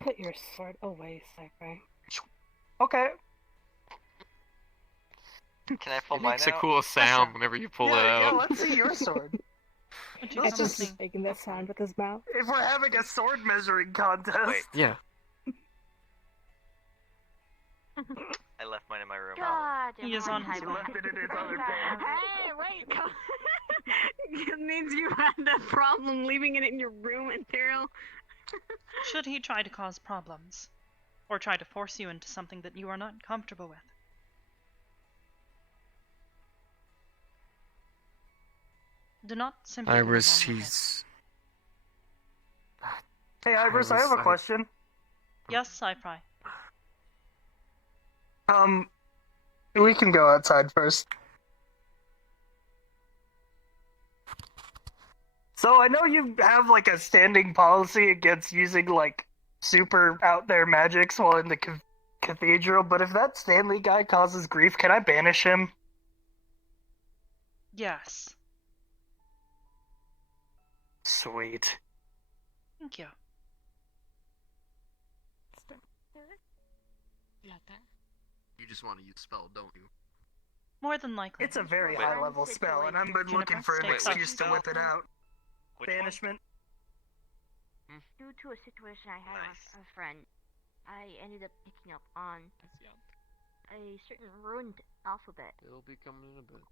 Put your sword away, Sakurai. Okay. Can I pull It mine makes a out? cool sound whenever you pull it Yeah, out. let's see your sword. Would you It's come just with me? making that sound with his mouth. If we're having a sword measuring contest. Wait. Yeah. I left mine in my room. God, He is on his way. Left it in his other Hey, wait. It means you had a problem leaving it in your room, Imperial. Should he try to cause problems, or try to force you into something that you are not comfortable with? Do not simply go Hybris, along with it. he's. Hey, Hybris, I have a question. Yes, Sci-Fi. We can go outside first. So I know you have like a standing policy against using like super out there magics while in the cathedral, but if that Stanley guy causes grief, can I banish him? Yes. Sweet. Thank you. You just want to use spell, don't you? More than likely. It's a very high level spell, and I've been looking for an Juniper, excuse to whip it out. Which one? Banishment. Due to a situation I had with a friend, I ended up picking up on a certain ruined alphabet. It'll be coming in a bit.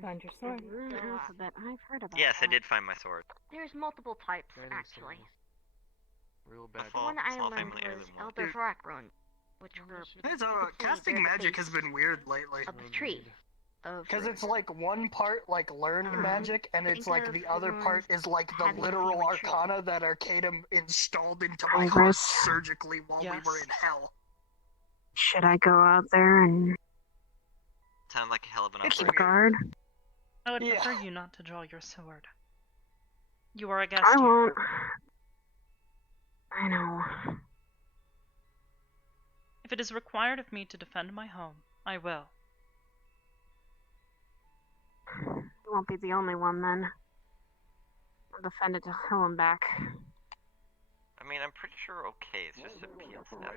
Find your sword. Alphabet. I've heard about Yes, I that. did find my sword. There's multiple types, Finding actually. Real A bad. The one I small learned family was heirloom. Elder Vorak rune, which were Hey, so casting magic has been weird lately. of the tree. Because it's like one part like learned magic, and it's think like of the other runes part is like the having literal human tree. arcana that Arcadum installed into my heart Hybris. surgically while we were in hell. Should I go out there and Sound like a hell of an keep option. guard? I would prefer you not to draw your sword. You are a guest I here. won't. I know. If it is required of me to defend my home, I will. You won't be the only one then. I'll defend it till hell and back. I mean, I'm pretty sure okay. It's just a peel step.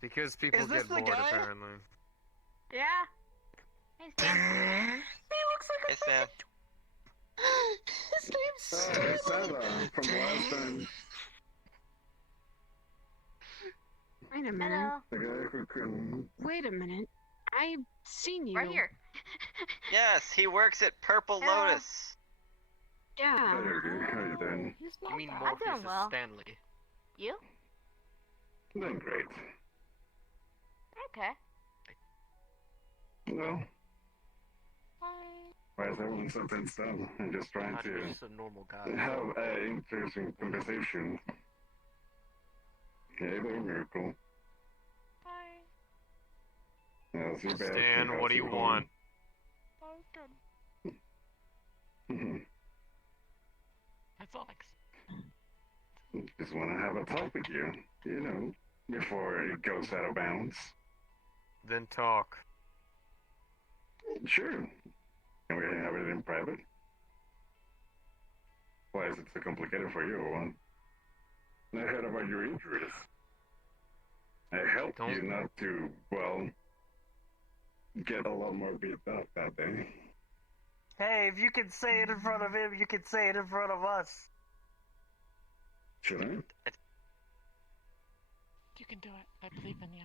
Because people Is this get the bored, guy? apparently. Yeah. Hey, Stan. He looks like Hey, Sam. His name's from last time. Wait a minute. Hello. The guy who can. Wait a minute. I've seen you. Right here. Yes, he works at Purple Hello. Lotus. Yeah. How you doing? He's You not mean bad. Morpheus I'm doing well. Stanley? You? Doing great. Okay. Well, Hi. why is everyone so tense down? I'm just trying I'm to just a normal guy. have an interesting conversation. Hey there, Miracle. Hi. How's your bad? Stan, what do you want? Oh, good. That's all. Just want to have a talk with you, you know, before it goes out of bounds. Then talk. Sure. Can we have it in private? Why is it so complicated for you, one? I heard about your injuries. I helped you not to, well, get a lot more beat up that day. Hey, if you can say it in front of him, you can say it in front of us. Should I? You can do it. I believe in you.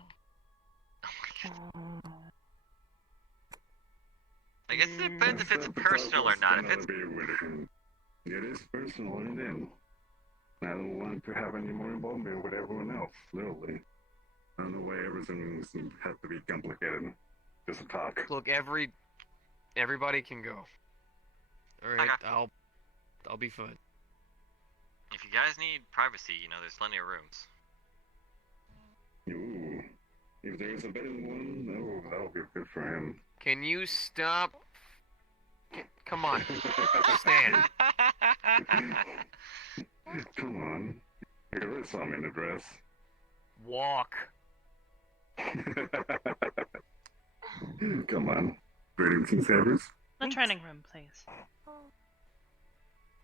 I guess it depends if it's personal or not. If it's It is personal, and then I don't want to have any more involvement with everyone else, literally. I don't know why everything has to be complicated. Just a talk. Look, everybody can go. All right, I'll be fine. if you guys need privacy, you know, there's plenty of rooms. Ooh, if there's a better one, oh, that'll be good for him. Can you stop? Come on, Stan. Come on, there is some in the dress. Walk. Come on. Greetings and favors. The training room, please.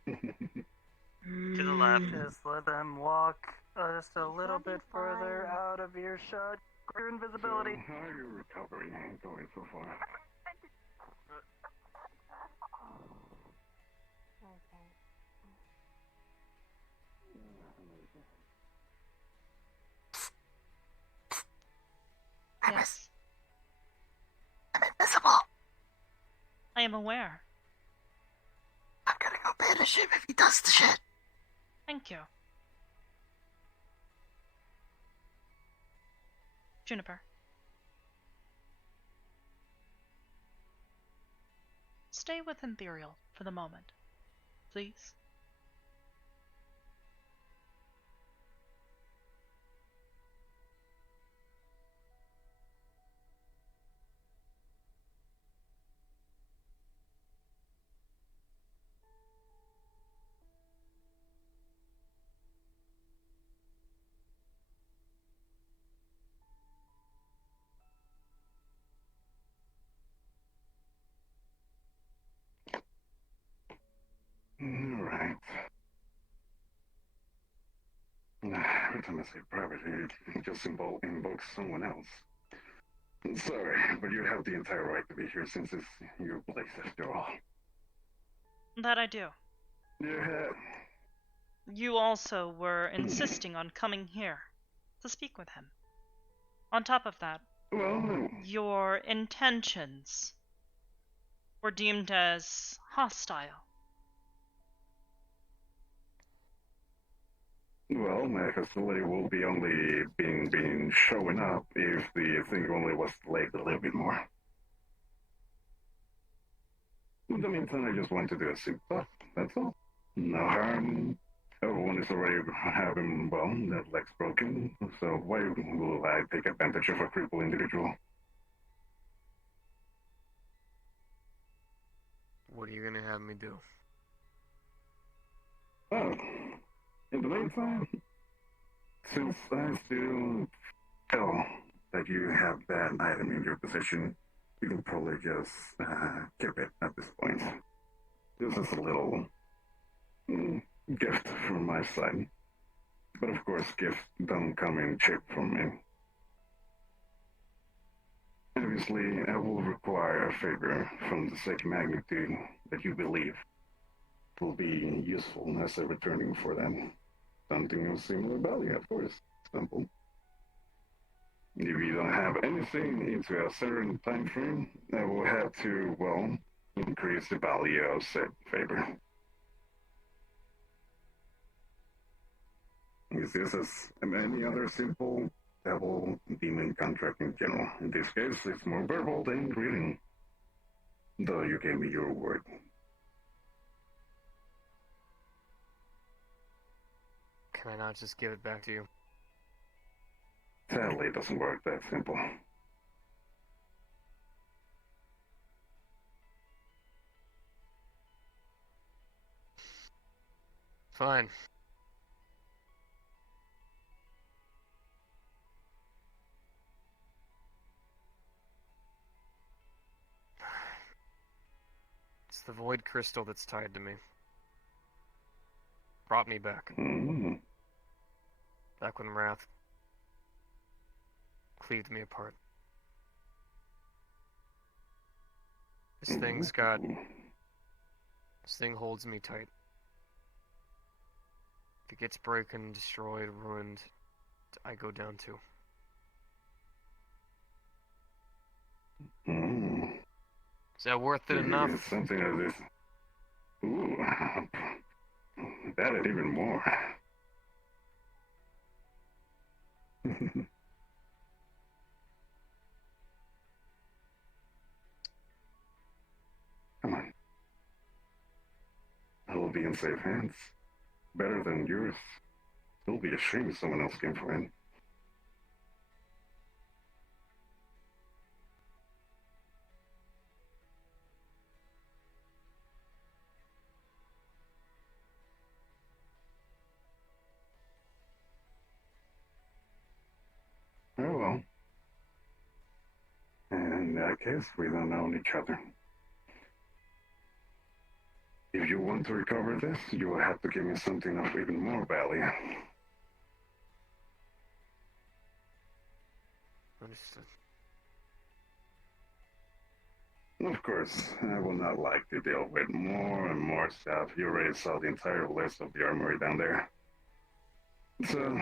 To the left. Just let them walk just a little bit further out of earshot. Clear invisibility. So, how are you recovering going so far? Yes. I'm invisible. I am aware. I'm gonna go banish him if he does the shit. Thank you. Juniper. Stay with Ethereal for the moment, please. Alright. Every time I say private, it just invokes someone else. Sorry, but you have the entire right to be here since it's your place after all. That I do. Yeah. You also were insisting on coming here to speak with him. On top of that, well, your intentions were deemed as hostile. Well, my facility will be only being showing up if the thing only was delayed a little bit more. In the meantime, I just want to do a simple stuff, that's all. No harm. Everyone is already having, well, their legs broken, so why will I take advantage of a crippled individual? What are you gonna have me do? Oh, in the meantime, since I still feel that you have that item in your possession, you can probably just keep it at this point. This is a little gift from my side. But of course, gifts don't come in cheap from me. Obviously, I will require a favor from the same magnitude that you believe will be useful as a returning for them. Something of similar value, of course. Simple. If you don't have anything into a certain time frame, I will have to, well, increase the value of said favor. Is this as any other simple devil demon contract in general? In this case, it's more verbal than written. Though you gave me your word. Can I not just give it back to you? Sadly, it doesn't work that simple. Fine. It's the void crystal that's tied to me. Brought me back. Mm. Back when Wrath cleaved me apart. This thing's got... This thing holds me tight. If it gets broken, destroyed, ruined, I go down too. Mm. Is that worth it enough? Something like this. Ooh. That is even more. Come on. I will be in safe hands. Better than yours. It'll be a shame if someone else came for it. Oh well. In that case, we don't own each other. If you want to recover this, you will have to give me something of even more value. Understood. Of course, I will not like to deal with more and more stuff. You already saw the entire list of the armory down there. So,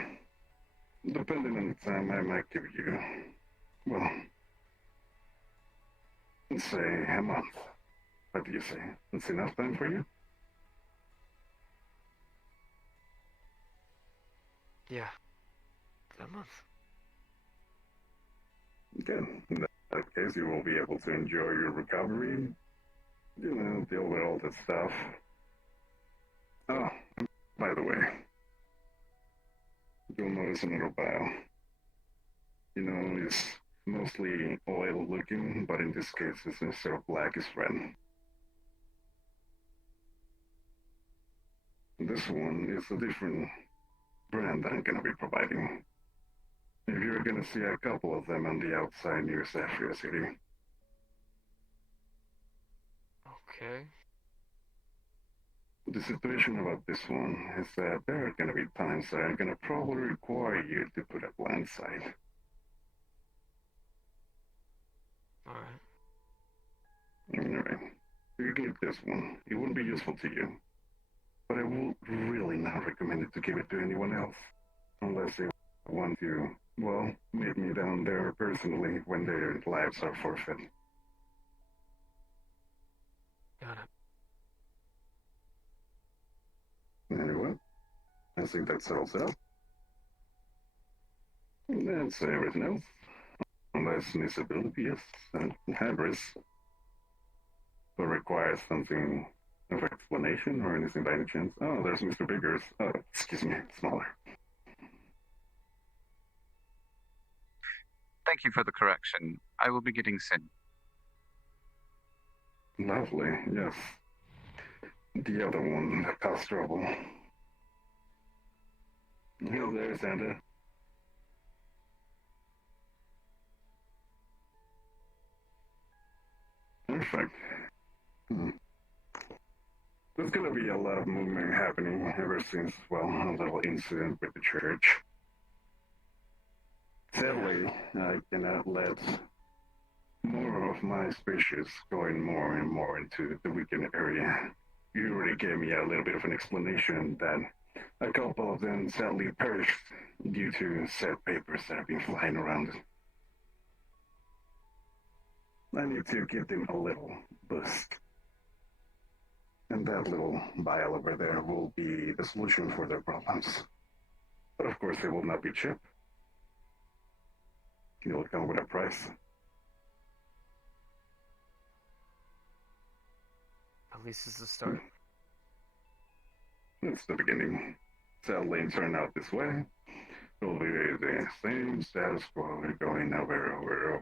depending on the time, I might give you, well, let's say a month. What do you say? That's enough time for you? Yeah. A month. Good. In that case, you will be able to enjoy your recovery. You know, deal with all that stuff. Oh, by the way, you'll notice another vial. You know, it's mostly oil looking, but in this case, it's instead of black, it's red. This one is a different brand that I'm gonna be providing. If you're gonna see a couple of them on the outside near Sapphire City. Okay. The situation about this one is that there are gonna be times that I'm gonna probably require you to put a blind side. Alright. Alright. You keep this one. It wouldn't be useful to you. But I will really not recommend it to give it to anyone else. Unless they want to, well, meet me down there personally when their lives are forfeit. Got it. Anyway, I think that settles it up. That's everything else. Unless Miss Ability is Hybris. But requires something of explanation or anything by any chance. Oh, there's Mr. Biggers. Oh, excuse me, smaller. Thank you for the correction. I will be getting Sin. Lovely, yes. The other one that caused trouble. Hello there, Santa. Perfect. There's gonna be a lot of movement happening ever since, well, a little incident with the church. Sadly, I cannot let more of my species going more and more into the weekend area. You already gave me a little bit of an explanation that a couple of them sadly perished due to said papers that have been flying around. I need to give them a little boost. And that little vial over there will be the solution for their problems. But of course, it will not be cheap. It will come with a price. At least it's the start. It's the beginning. Sadly, it turned out this way. It will be the same status quo, going over,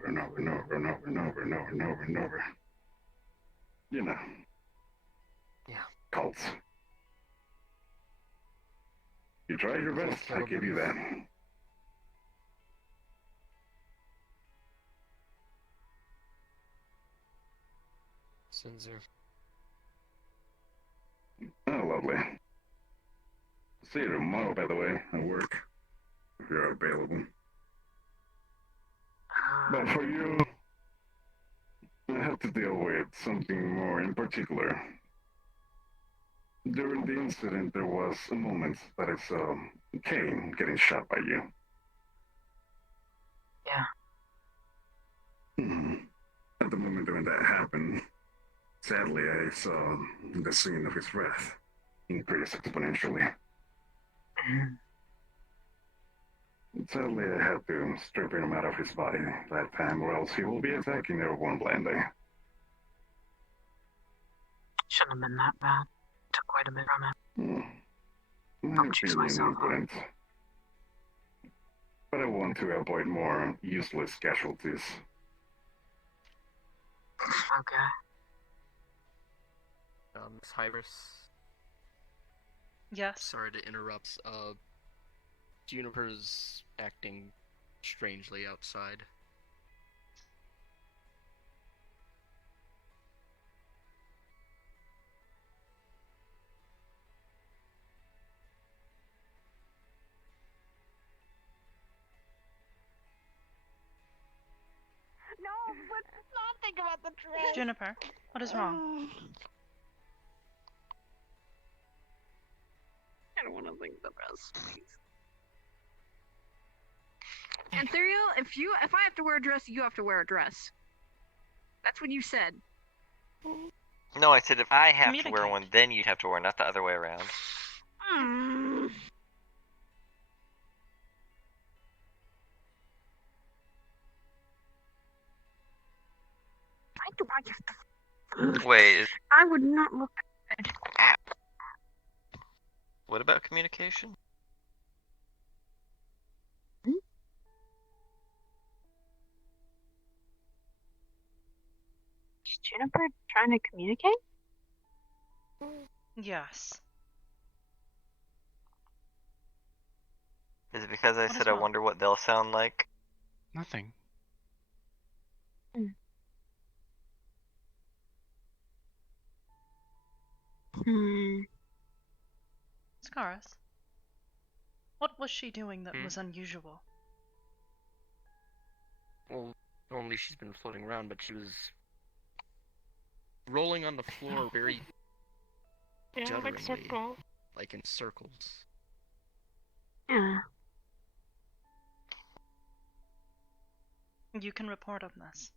and over, and over, and over, and over, and over, and over, and over. You know. Yeah. Cults. You tried your best, I give you that. Sinzer. Oh, lovely. See you tomorrow, by the way, at work, if you're available. But for you, I have to deal with something more in particular. During the incident, there was a moment that I saw Kane getting shot by you. Yeah. At the moment when that happened, sadly, I saw the scene of his breath increase exponentially. Sadly, I had to strip him out of his body that time, or else he will be attacking everyone blindly. Shouldn't have been that bad. Took quite a bit from it. My opinion wouldn't. But I want to avoid more useless casualties. Okay. Miss Hybris. Yes. Sorry to interrupt. Juniper's acting strangely outside. No, let's not think about the dress. Juniper, what is wrong? I don't want to think the dress, please. Ethereal, if I have to wear a dress, you have to wear a dress. That's what you said. No, I said if I have to wear one, then you'd have to wear, not the other way around. Why do I have to... Wait, I would not look good. what about communication? Is Juniper trying to communicate? Yes. Is it because I What said is I wrong? wonder what they'll sound like? Nothing. Scaris. What was she doing that was unusual? Well, only she's been floating around, but she was rolling on the floor very judderingly, like in circles. Yeah. You can report on this.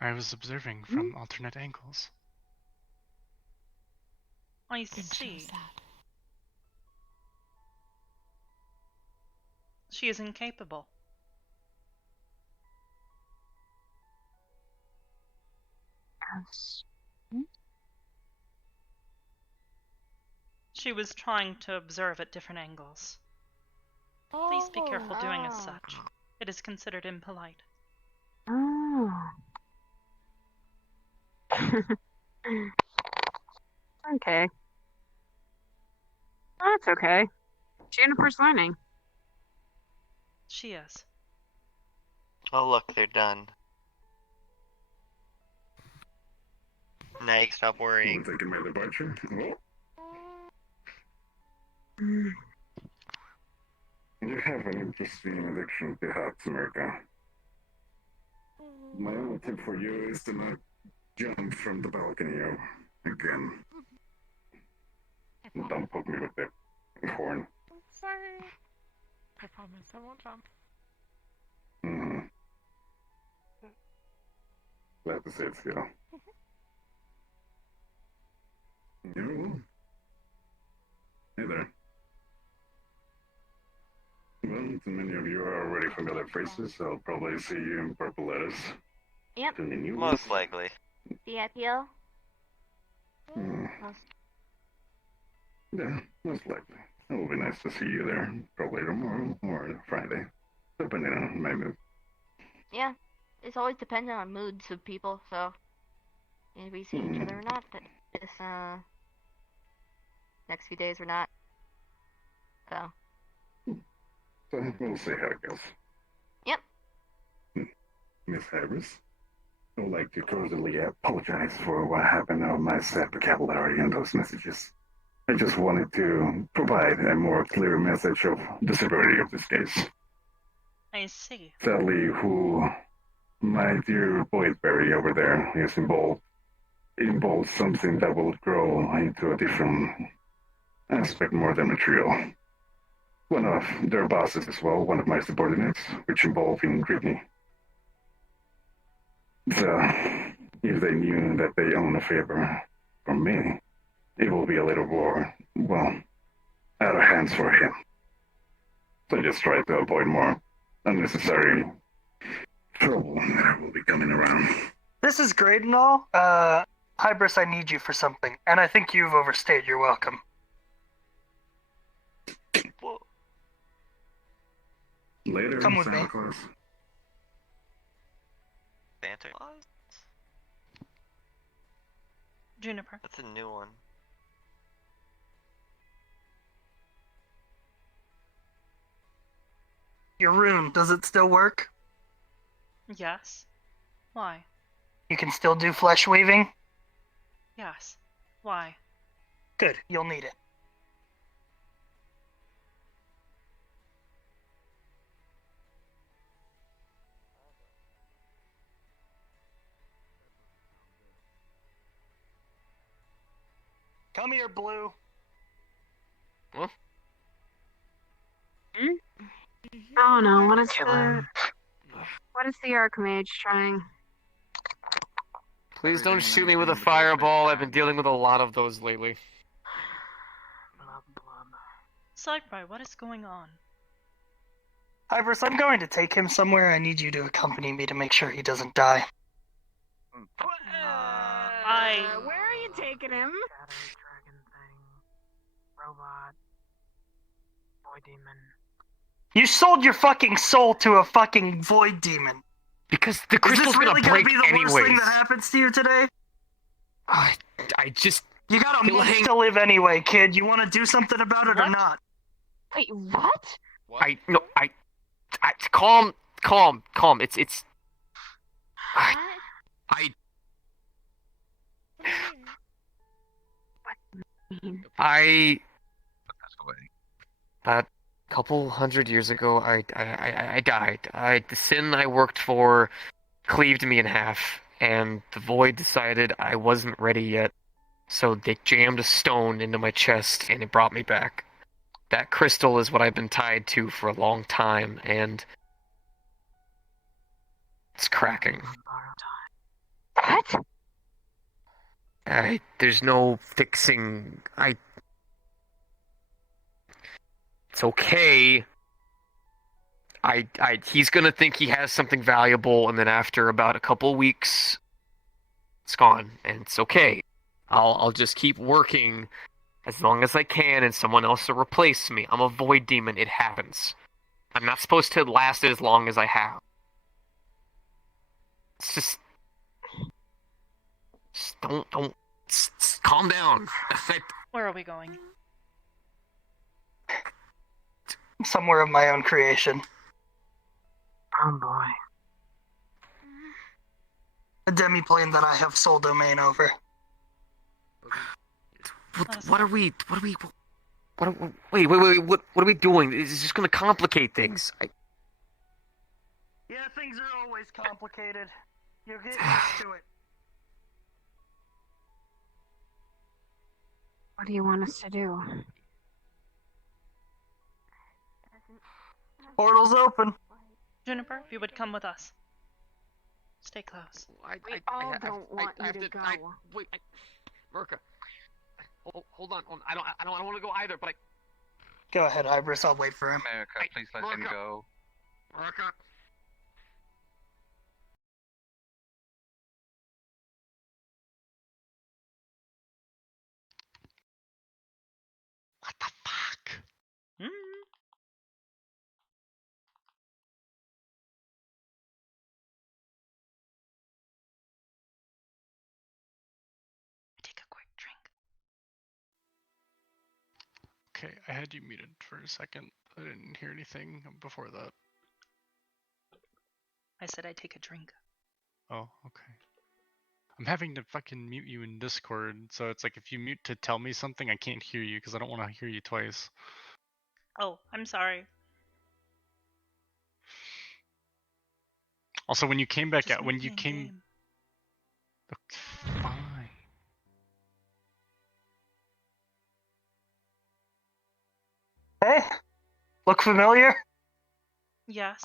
I was observing from alternate angles. I see. She is incapable. Yes. She was trying to observe at different angles. Please be careful doing as such. It is considered impolite. Oh. Okay. That's okay. Juniper's learning. She is. Oh look, they're done. Now you can stop worrying. I'm taking my departure. You have an interesting addiction, perhaps, America. My only tip for you is to not jump from the balcony again. Don't poke me with that horn. Sorry. I promise I won't jump. Mm-hmm. Glad to see it still. You? Hey there. Well, too many of you are already familiar faces, so I'll probably see you in purple letters. Yep. And then you Most likely. CIPO? Yeah, most likely. It will be nice to see you there, probably tomorrow or Friday, depending on my mood. Yeah. It's always dependent on moods of people, so if we see each other or not, but this next few days we're not. So. So we'll see how it goes. Yep. Miss Hybris, I would like to cordially apologize for what happened on my sad vocabulary in those messages. I just wanted to provide a more clear message of the severity of this case. I see. Sadly, who my dear Voidberry over there is involves something that will grow into a different aspect more than material. One of their bosses as well, one of my subordinates, which involved in Gridney. So, if they knew that they own a favor from me, it will be a little more, well, out of hands for him. So just try to avoid more unnecessary trouble that will be coming around. This is great and all. Hybris, I need you for something, and I think you've overstayed your welcome. Later, Come with Santa me. Claus. Santa Claus? Juniper. That's a new one. Your rune, does it still work? Yes. Why? You can still do flesh weaving? Yes. Why? Good, you'll need it. Come here, Blue. What? Oh no, what is the Archmage trying? Please don't shoot me with a fireball. I've been dealing with a lot of those lately. Cypri, what is going on? Hybris, I'm going to take him somewhere. I need you to accompany me to make sure he doesn't die. Where are you taking him? Robot. Boy demon. You sold your fucking soul to a fucking void demon. Because the Is crystal's this really gonna break be the anyways. worst thing that happens to you today? I just... You got a month to live anyway, kid. You want to do something about it or not? Wait, what? I calm. It's. A couple hundred years ago, I died. The sin I worked for cleaved me in half, and the void decided I wasn't ready yet, so they jammed a stone into my chest, and it brought me back. That crystal is what I've been tied to for a long time, and it's cracking. What? There's no fixing. It's okay. He's gonna think he has something valuable, and then after about a couple weeks, it's gone, and it's okay. I'll just keep working as long as I can, and someone else will replace me. I'm a void demon. It happens. I'm not supposed to last as long as I have. It's just don't. Calm down. Where are we going? Somewhere of my own creation. Oh boy. A demi-plane that I have sole domain over. What are we? Wait. What are we doing? It's just gonna complicate things. Yeah, things are always complicated. You'll get used to it. What do you want us to do? Portal's open. Juniper, if you would come with us. Stay close. We all don't want you to go. Wait, Merca. Hold on. I don't want to go either, but Go ahead, Hybris. I'll wait for him. America, please let him go. Merca. Hmm. Take a quick drink. Okay, I had you muted for a second. I didn't hear anything before that. I said I'd take a drink. Oh, okay. I'm having to fucking mute you in Discord, so it's like if you mute to tell me something, I can't hear you because I don't want to hear you twice. Oh, I'm sorry. Also, when you came back Just out, when you making a came, game. fine. Hey, look familiar? Yes.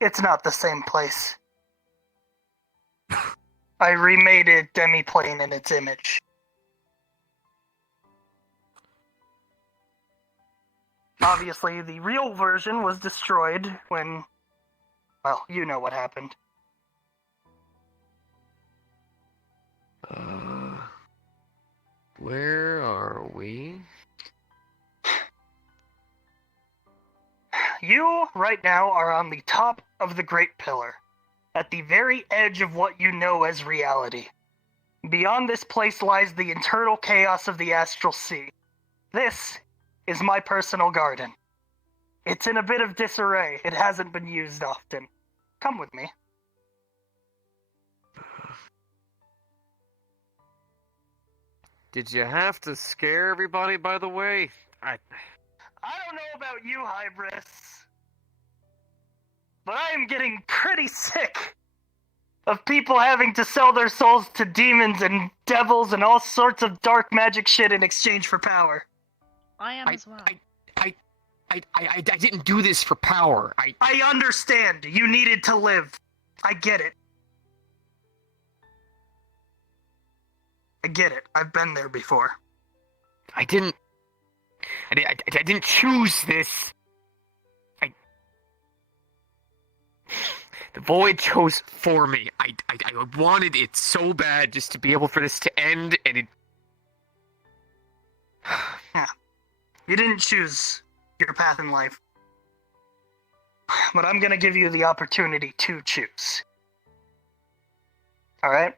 It's not the same place. I remade it demi-plane in its image. Obviously, the real version was destroyed when, well, you know what happened. Where are we? You, right now, are on the top of the Great Pillar, at the very edge of what you know as reality. Beyond this place lies the internal chaos of the Astral Sea. This is my personal garden. It's in a bit of disarray. It hasn't been used often. Come with me. Did you have to scare everybody, by the way? I don't know about you, Hybris, but I am getting pretty sick of people having to sell their souls to demons and devils and all sorts of dark magic shit in exchange for power. I am as well. I didn't do this for power. I understand. You needed to live. I get it. I get it. I've been there before. I didn't choose this. The Void chose for me. I wanted it so bad just to be able for this to end, and it... Yeah. You didn't choose your path in life. But I'm gonna give you the opportunity to choose. Alright?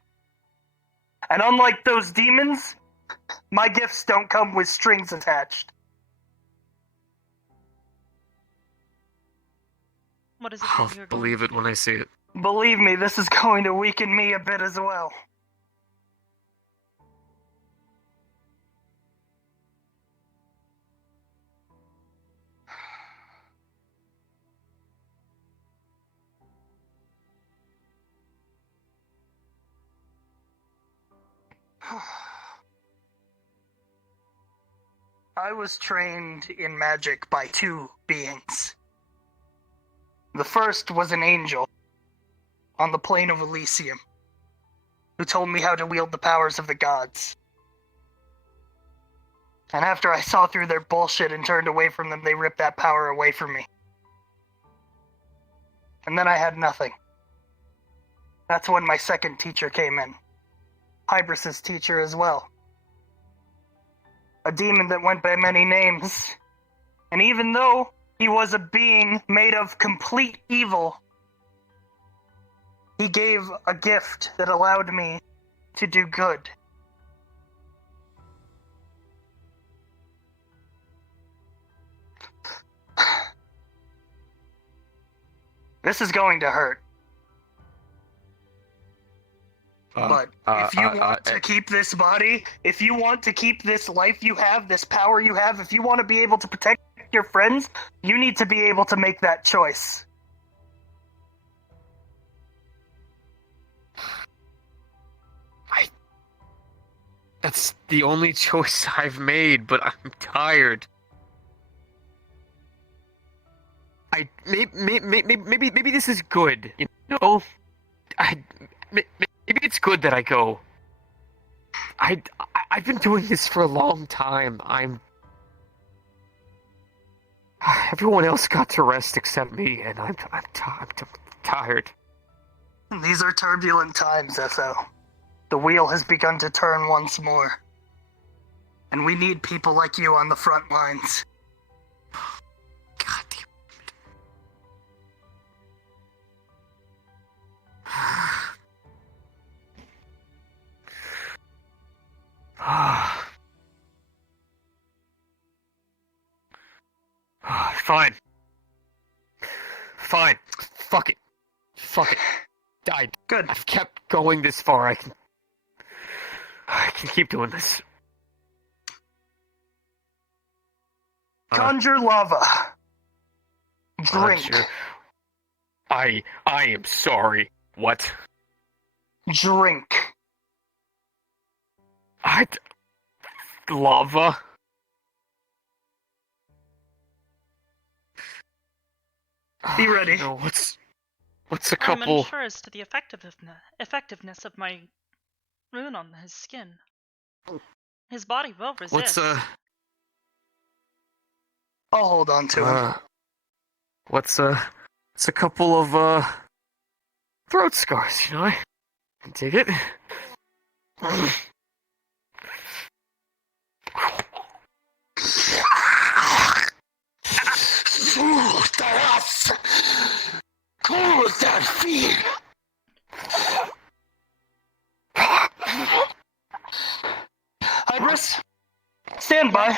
And unlike those demons, my gifts don't come with strings attached. What is it I'll that you're believe it when I see it. Believe me, this is going to weaken me a bit as well. I was trained in magic by two beings. The first was an angel on the plane of Elysium, who told me how to wield the powers of the gods. And after I saw through their bullshit and turned away from them, they ripped that power away from me. And then I had nothing. That's when my second teacher came in. Hybris' teacher as well. A demon that went by many names. And even though he was a being made of complete evil, he gave a gift that allowed me to do good. This is going to hurt. But if you want to keep this body, if you want to keep this life you have, this power you have, if you want to be able to protect your friends, you need to be able to make that choice. That's the only choice I've made, but I'm tired. maybe this is good. You know, maybe it's good that I go. I've been doing this for a long time. Everyone else got to rest except me, and I'm tired. These are turbulent times, SO. The wheel has begun to turn once more. And we need people like you on the front lines. God damn it. Fine. Fuck it. Good. I've kept going this far. I can keep doing this. Conjure lava. Drink. Conjure. I am sorry. What? Drink. Lava? Be ready. No, what's a I'm couple... unsure as to the effectiveness of my rune on his skin. His body will resist. I'll hold on to him. What's a couple of throat scars, you know? I can dig it. Hybris, stand by.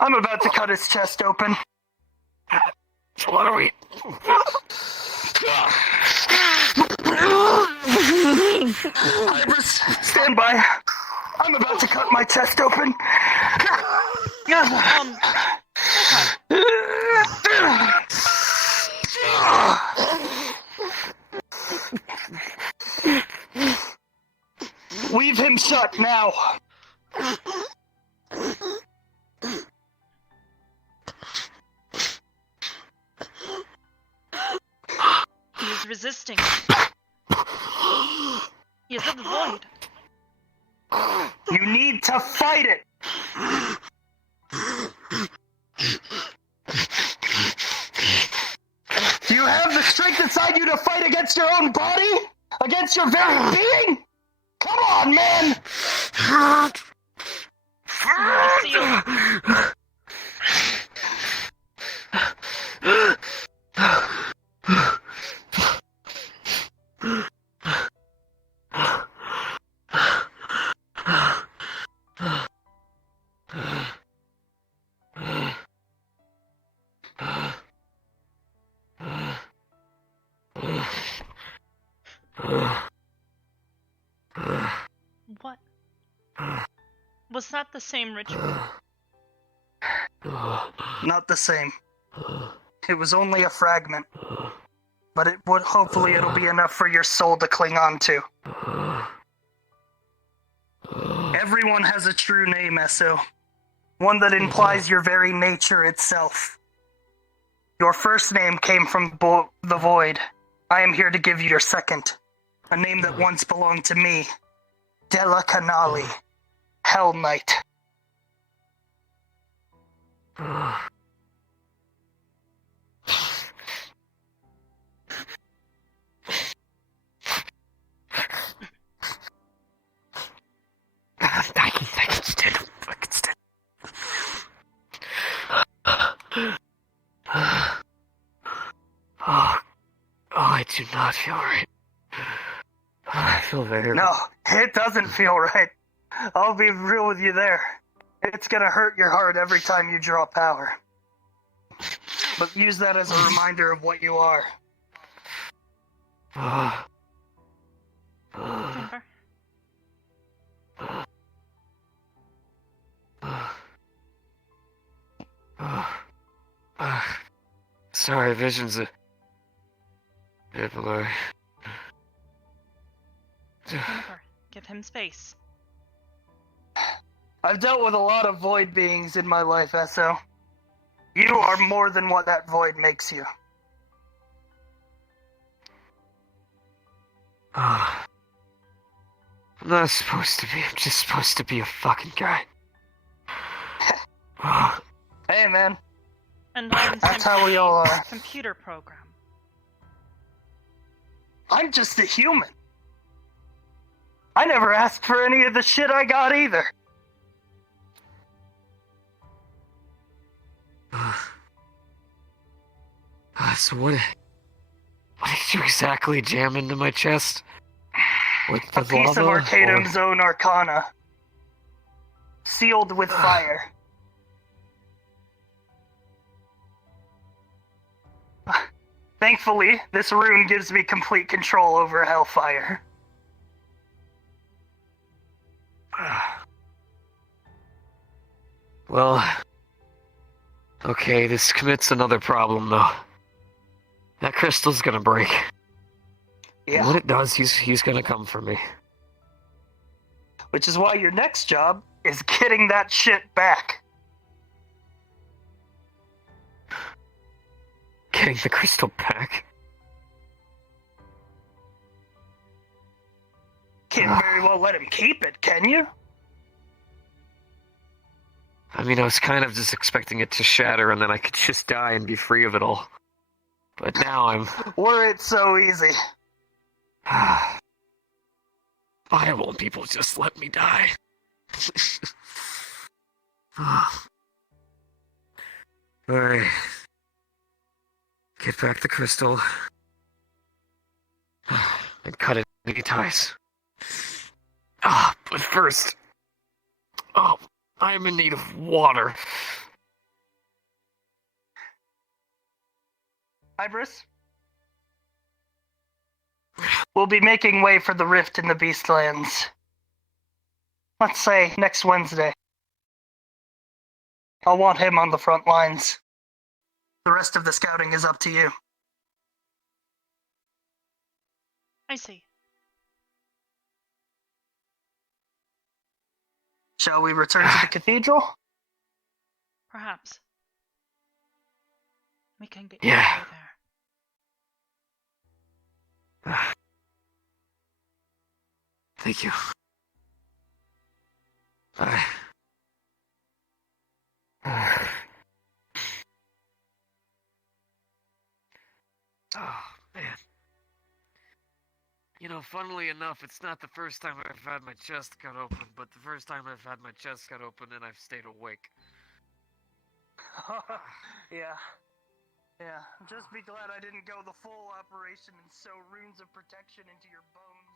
I'm about to cut his chest open. What are we? Hybris, stand by. I'm about to cut my chest open. Weave him shut now. He is resisting. He is of the void. You need to fight it. Do you have the strength inside you to fight against your own body? Against your very being? Come on, man! What? Was that the same ritual? Not the same. It was only a fragment. But hopefully it'll be enough for your soul to cling on to. Everyone has a true name, Esso. One that implies your very nature itself. Your first name came from the void. I am here to give you your second. A name that once belonged to me. Della Canali. Hell Knight. I can stand. I do not feel right. I feel very... No, it doesn't feel right. I'll be real with you there. It's gonna hurt your heart every time you draw power. But use that as a reminder of what you are. Sorry, vision's a bit blurry. Remember, give him space. I've dealt with a lot of void beings in my life, Esso. You are more than what that void makes you. I'm not supposed to be. I'm just supposed to be a fucking guy. Hey, man. And I'm That's simply how we all a are. computer program. I'm just a human. I never asked for any of the shit I got either. So what did you exactly jam into my chest? With the A piece of lava, Arcanum's or- own arcana. Sealed with fire. Thankfully, this rune gives me complete control over Hellfire. Well, okay, this commits another problem, though. That crystal's gonna break. Yeah. And when it does, he's gonna come for me. Which is why your next job is getting that shit back. Getting the crystal back. Can't very well let him keep it, can you? I mean, I was kind of just expecting it to shatter and then I could just die and be free of it all. But now I'm... Were it so easy? Why won't people just let me die? Alright. Get back the crystal. And cut it any ties. But first... Oh, I'm in need of water. Hybris? We'll be making way for the rift in the Beastlands. Let's say next Wednesday. I'll want him on the front lines. The rest of the scouting is up to you. I see. Shall we return to the cathedral? Perhaps. We can get you Yeah. over there. Thank you. Oh, man. You know, funnily enough, it's not the first time I've had my chest cut open, but the first time I've had my chest cut open and I've stayed awake. Yeah. Yeah. Just be glad I didn't go the full operation and sew runes of protection into your bones.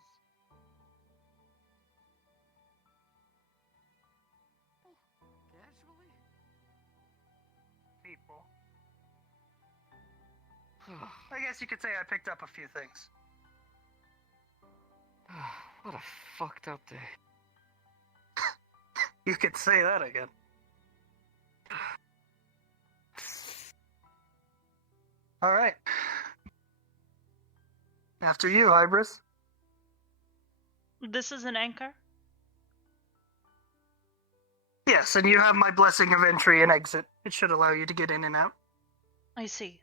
Casually? People. I guess you could say I picked up a few things. What a fucked up day. You could say that again. Alright. After you, Hybris. This is an anchor? Yes, and you have my blessing of entry and exit. It should allow you to get in and out. I see.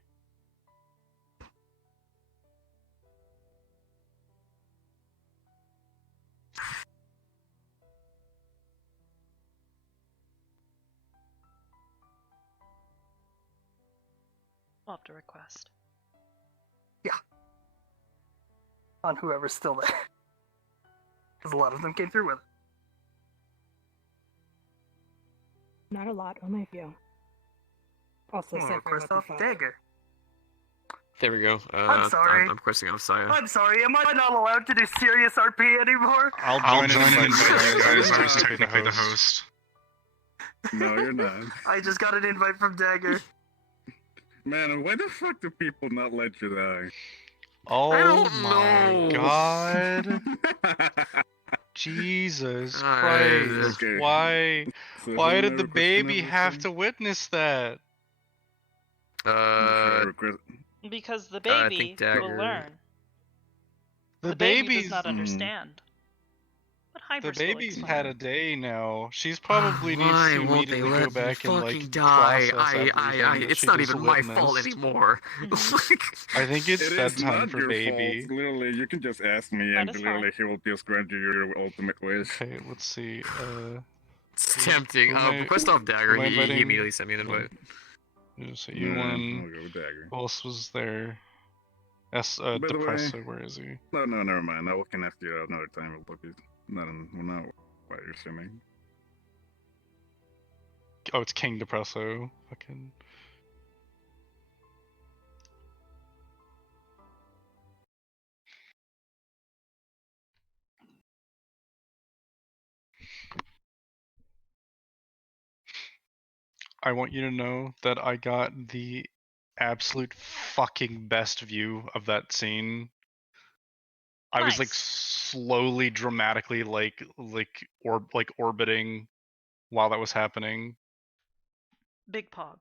We'll have to request. Yeah. On whoever's still there. Because a lot of them came through with it. Not a lot, only a few. Also, Oh, Cypher request with off the fuck. dagger. There we go. I'm sorry. I'm requesting off Saya. I'm sorry, am I not allowed to do serious RP anymore? I'll join in. Zaya's technically the host. No, you're not. I just got an invite from Dagger. Man, why the fuck do people not let you die? Oh my god. Jesus Christ. Okay. Why? So Why who did am I the baby requesting have everything? to witness that? Because the I baby think will Dagger- learn. The baby baby's does not understand. But The Hybris will baby's explain. had a day now. She's probably needs Why to won't they immediately go let me back and like fucking die? process everything that It's she not just even my fault witnessed. anymore. I think it's It is bedtime not for your baby. fault. Literally, you can just ask me, That and is literally, fine. he will just grant you your ultimate wish. Okay, let's see. It's tempting. who am I- Request off Dagger. who am I He inviting? immediately sent me an invite. So you won. I'll go with Dagger. Who else was there? By the way, Depresso, where is he? No, never mind. I can ask you another time. Look, we're not what you're assuming. Oh, it's King Depresso. Fucking. I want you to know that I got the absolute fucking best view of that scene. I was like slowly, dramatically, orbiting while that was happening. Big Pog.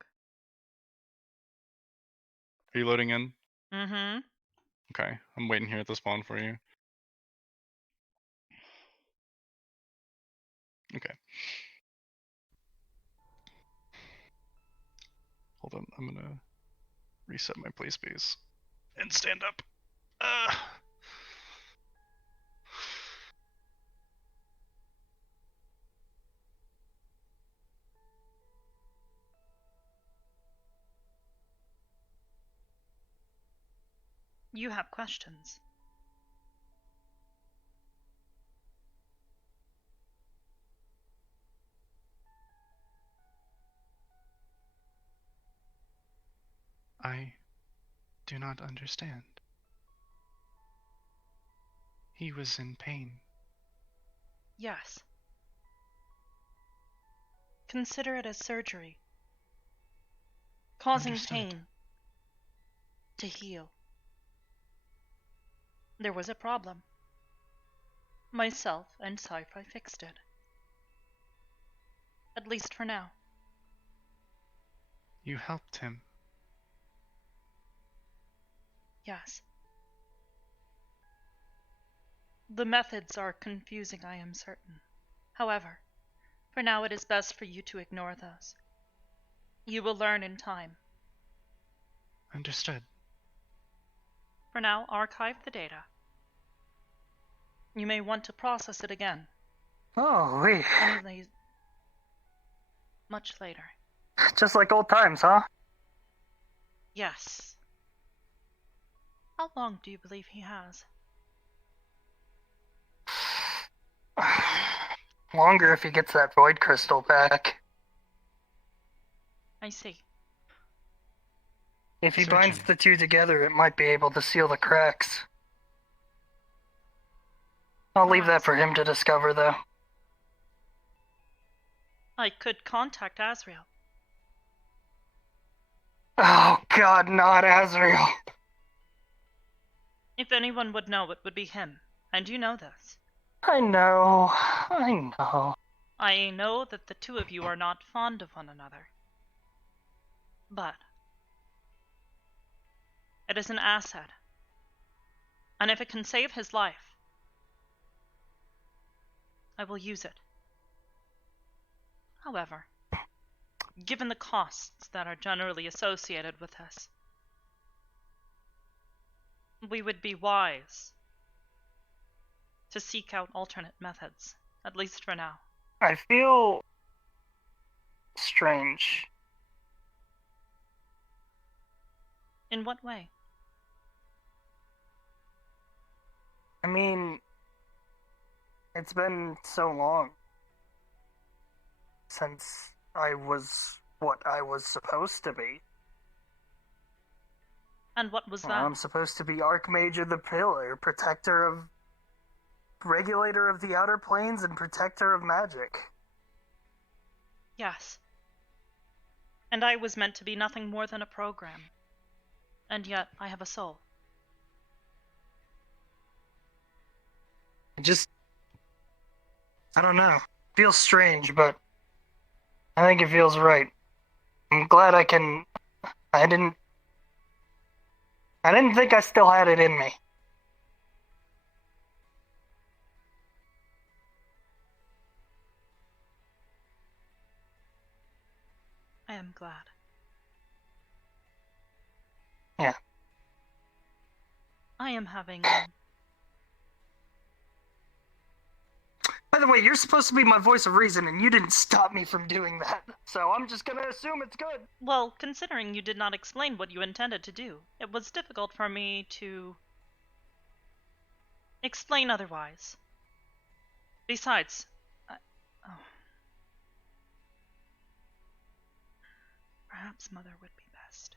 Are you loading in? Mm-hmm. Okay, I'm waiting here at the spawn for you. Okay. Hold on, I'm gonna reset my play space and stand up. You have questions. I do not understand. He was in pain. Yes. Consider it as surgery. Causing Understood. pain to heal. There was a problem. Myself and Sci-Fi fixed it. At least for now. You helped him. Yes. The methods are confusing, I am certain. However, for now it is best for you to ignore those. You will learn in time. Understood. For now, archive the data. You may want to process it again. Oh, wait. Only much later. Just like old times, huh? Yes. How long do you believe he has? Longer if he gets that void crystal back. I see. If he Searching. binds the two together, it might be able to seal the cracks. I'll leave that for him to discover, though. I could contact Azrael. Oh god, not Azrael. If anyone would know, it would be him. And you know this. I know. I know that the two of you are not fond of one another. But it is an asset. And if it can save his life, I will use it. However, given the costs that are generally associated with this, we would be wise to seek out alternate methods, at least for now. I feel strange. In what way? I mean, it's been so long since I was what I was supposed to be. And what was that? I'm supposed to be Archmage of the Pillar, regulator of the outer planes, and protector of magic. Yes. And I was meant to be nothing more than a program. And yet, I have a soul. I don't know. Feels strange, but I think it feels right. I'm glad I didn't think I still had it in me. glad. Yeah. I am having... By the way, you're supposed to be my voice of reason, and you didn't stop me from doing that. So I'm just gonna assume it's good. Well, considering you did not explain what you intended to do, it was difficult for me to explain otherwise. Besides, perhaps Mother would be best.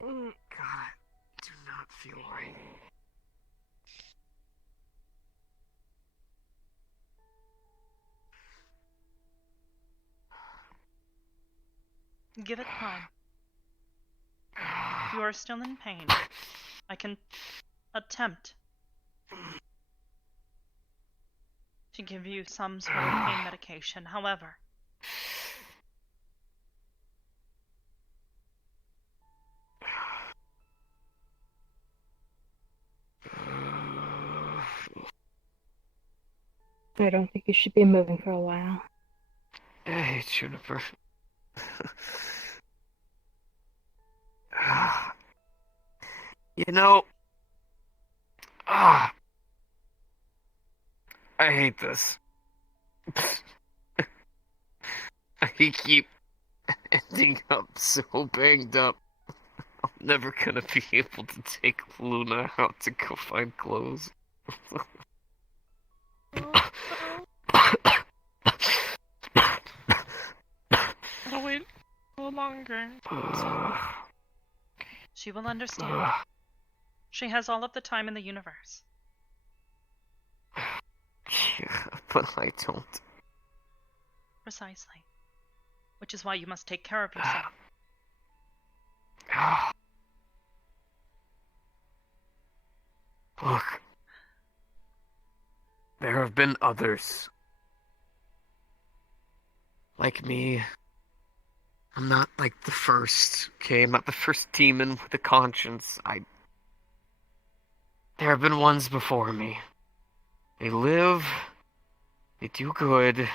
God, I do not feel right. Give it time. If you are still in pain, I can attempt to give you some sort of pain medication. However, I don't think you should be moving for a while. I hate Juniper. You know, I hate this. I keep ending up so banged up. I'm never gonna be able to take Luna out to go find clothes. I'll wait a little longer. She will understand. She has all of the time in the universe. Yeah, but I don't. Precisely. Which is why you must take care of yourself. Look. There have been others. Like me. I'm not like the first, okay? I'm not the first demon with a conscience. There have been ones before me. They live, they do good,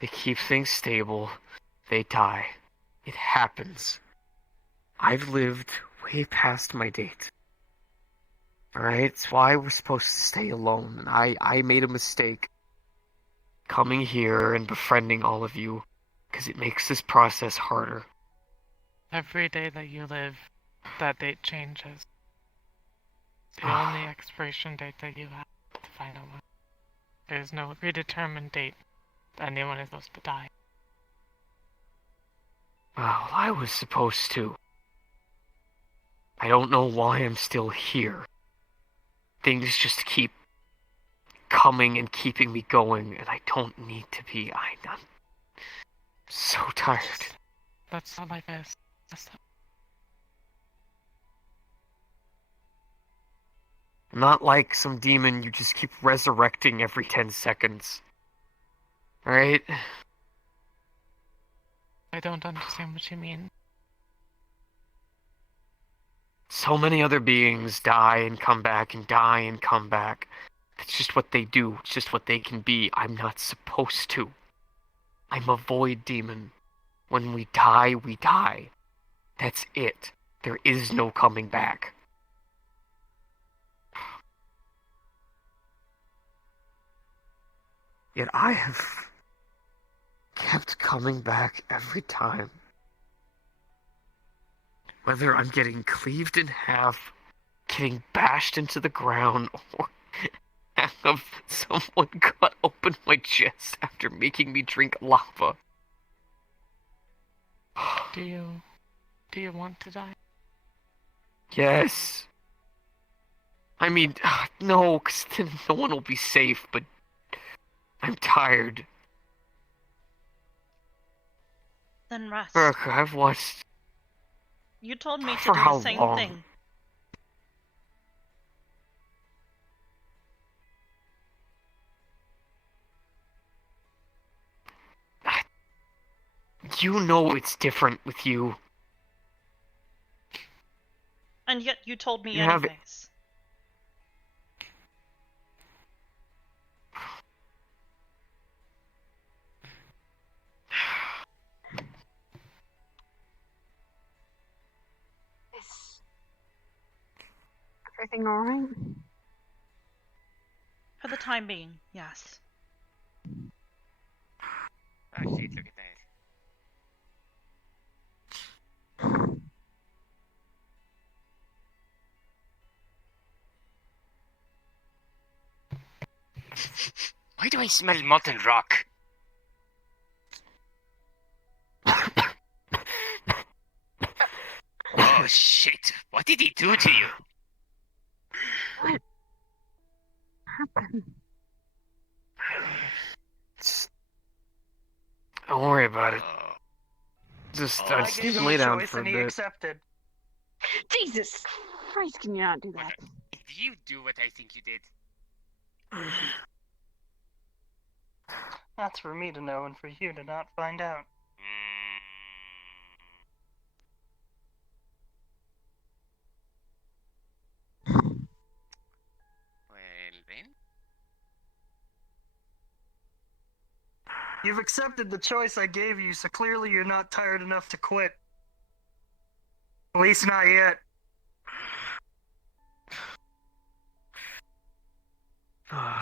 they keep things stable, they die. It happens. I've lived way past my date. Alright? It's why we're supposed to stay alone, and I made a mistake coming here and befriending all of you, because it makes this process harder. Every day that you live, that date changes. The only expiration date that you have is the final one. There is no predetermined date that anyone is supposed to die. Well, I was supposed to. I don't know why I'm still here. Things just keep coming and keeping me going, and I don't need to be. I'm so tired. That's not life is. That's not... I'm not like some demon you just keep resurrecting every 10 seconds. Alright? I don't understand what you mean. So many other beings die and come back and die and come back. It's just what they do. It's just what they can be. I'm not supposed to. I'm a void demon. When we die, we die. That's it. There is no coming back. Yet I have kept coming back every time. Whether I'm getting cleaved in half, getting bashed into the ground, or have someone cut open my chest after making me drink lava. Do you want to die? Yes. I mean, no, because then no one will be safe, but I'm tired. Then rest. Look, I've watched... You told me to For do how the same long? thing. You know it's different with you. And yet you told me You have it. anyways. everything alright? For the time being, yes. Oh shit, look at that. Why do I smell molten rock? Oh shit, what did he do to you? What happened? Don't worry about it. Just, I gave him lay a down choice for a and he bit. accepted. Jesus Christ, can you not do that? Did you do what I think you did? That's for me to know and for you to not find out. Well then. You've accepted the choice I gave you, so clearly you're not tired enough to quit. At least not yet.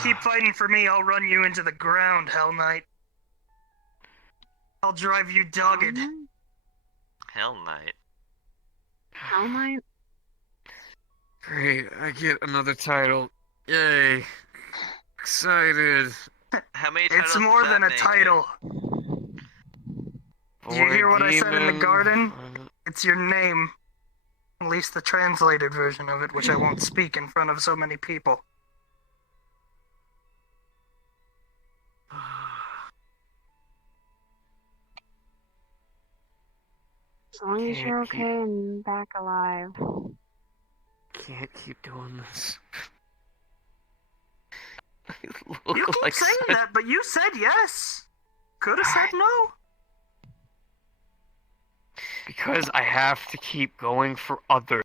Keep fighting for me, I'll run you into the ground, Hell Knight. I'll drive you dogged. Hell Knight. Hell Knight? Great, I get another title. Yay. Excited. How many It's titles more does than that a make title. Did you hear what I said in the Demon. garden? It's your name. At least the translated version of it, which I won't speak in front of so many people. As long as you're okay and back alive. Can't keep doing this. You keep like saying such- that, but you said yes. Could have said no. Because I have to keep going for others.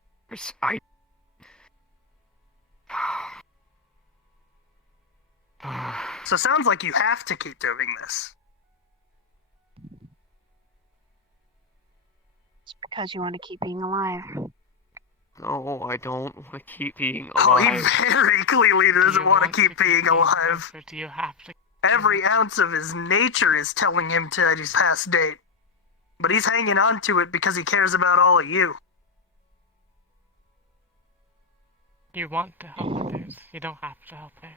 So it sounds like you have to keep doing this. It's because you want to keep being alive. No, I don't want to keep being Oh, he alive. very clearly doesn't you want to want keep being alive. Or do you have to? Every ounce of his nature is telling him to his past date. But he's hanging on to it because he cares about all of you. You want to help others. You don't have to help others.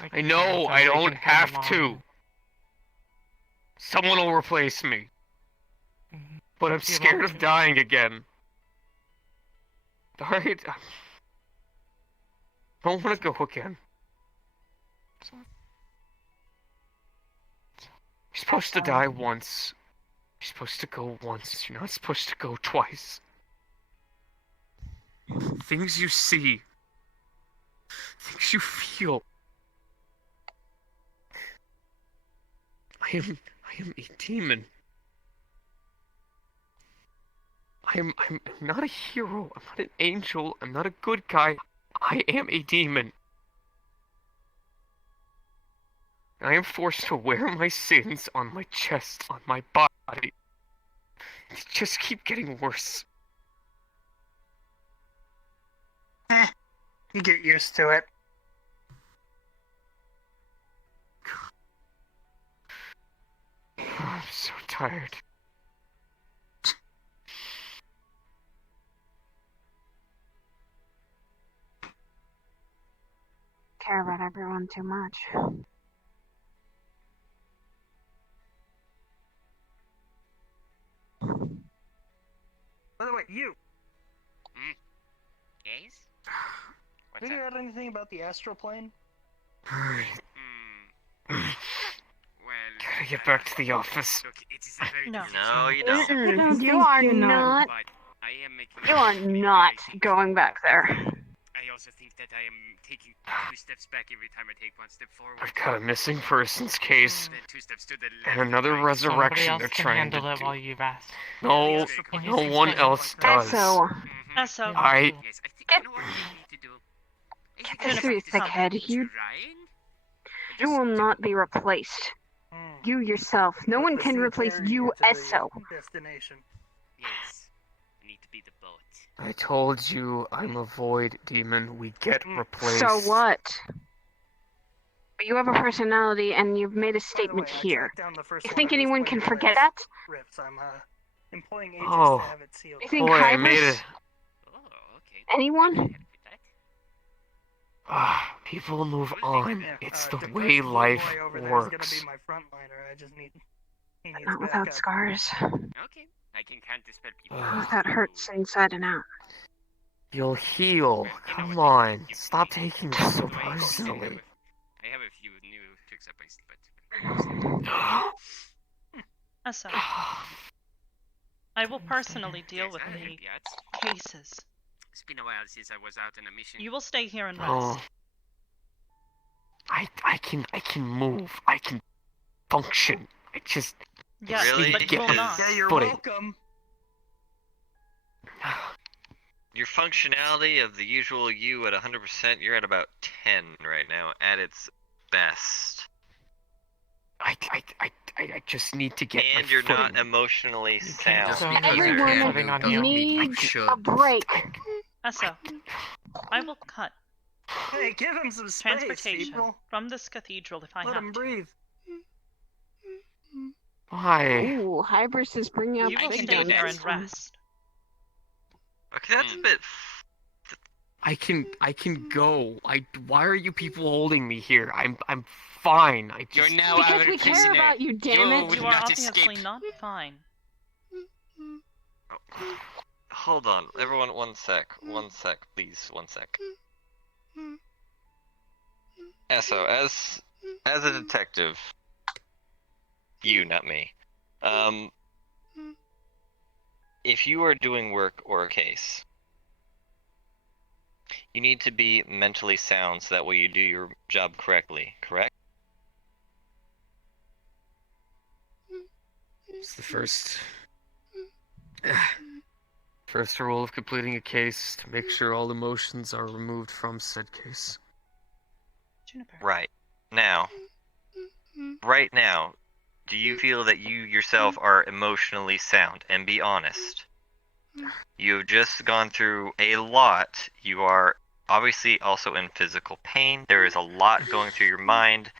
Like I you know, said, I somebody don't can come have along to. Someone will replace me. But I'm If you scared want of to. dying again. Alright? I don't want to go again. You're supposed to die once. You're supposed to go once. You're not supposed to go twice. Things you see. Things you feel. I am a demon. I'm not a hero. I'm not an angel. I'm not a good guy. I am a demon. I am forced to wear my sins on my chest, on my body. They just keep getting worse. You get used to it. I'm so tired. Care about everyone too much. By the way, you. Yes? Have you heard anything about the astral plane? Gotta get back to the office. No. No, you don't. Mm-mm, you are not. You are not going back there. I also think that I am taking 2 steps back every time I take 1 step forward. I've got a missing persons case. Mm. Then 2 steps to the left. And another resurrection Somebody they're else can trying to handle it do. while you rest. No, no one else does. So, So, I get this through your thick head. You will not be replaced. You yourself. No one can replace you, Esso. Destination. Yes. I need to be the boat. I told you I'm a void demon. We get replaced. So what? But you have a personality, and you've made a statement here. You think anyone can forget that? Rifts. I'm employing agents Oh, to have it sealed. You think boy, I made Hybris? it. Anyone? People move on. Yeah, It's the depressed way blue life boy over there is gonna works. be my frontliner. I just need. He But needs not backup. without scars. Okay, I can counterspell people. Oh, that hurts inside and out. You'll heal. Come on. Stop taking it so personally. I have a few new tricks up my sleeve, but So, I will personally deal with the cases. it's been a while since I was out on a mission. You will stay here and rest. Oh. I can move. I can function. I just Yes, need but to you get will my not. Yeah, you're footing. welcome. Your functionality of the usual you at 100%, you're at about 10 right now, at its best. I just need to get And my you're footing. not emotionally sound. Everyone needs a break. So, I will cut Hey, give him some space, transportation people. from this cathedral if I Let have him to. breathe. Why? Ooh, Hybris is bringing up You will big stay guns here this and time. rest. Okay, that's a bit... I can go. Why are you people holding me here? I'm fine. I just... You're now Because our we care prisoner. about you, damn You it. will You are not obviously escape. not fine. Hold on, everyone, one sec, please, one sec. So, as a detective, you, not me, if you are doing work or a case, you need to be mentally sound so that way you do your job correctly, correct? It's the first rule of completing a case to make sure all emotions are removed from said case. Right. Now, do you feel that you yourself are emotionally sound? And be honest. You've just gone through a lot. You are obviously also in physical pain. There is a lot going through your mind.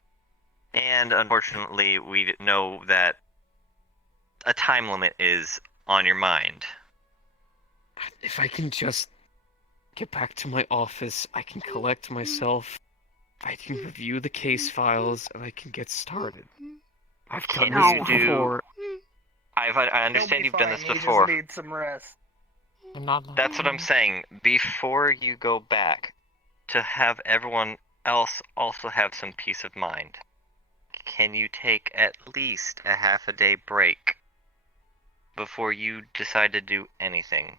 And unfortunately, we know that a time limit is on your mind. If I can just get back to my office, I can collect myself, I can review the case files, and I can get started. I've done Can this you do... before. I understand you've done this He before. just needs some rest. That's what I'm saying. Before you go back, to have everyone else also have some peace of mind, can you take at least a half a day break before you decide to do anything?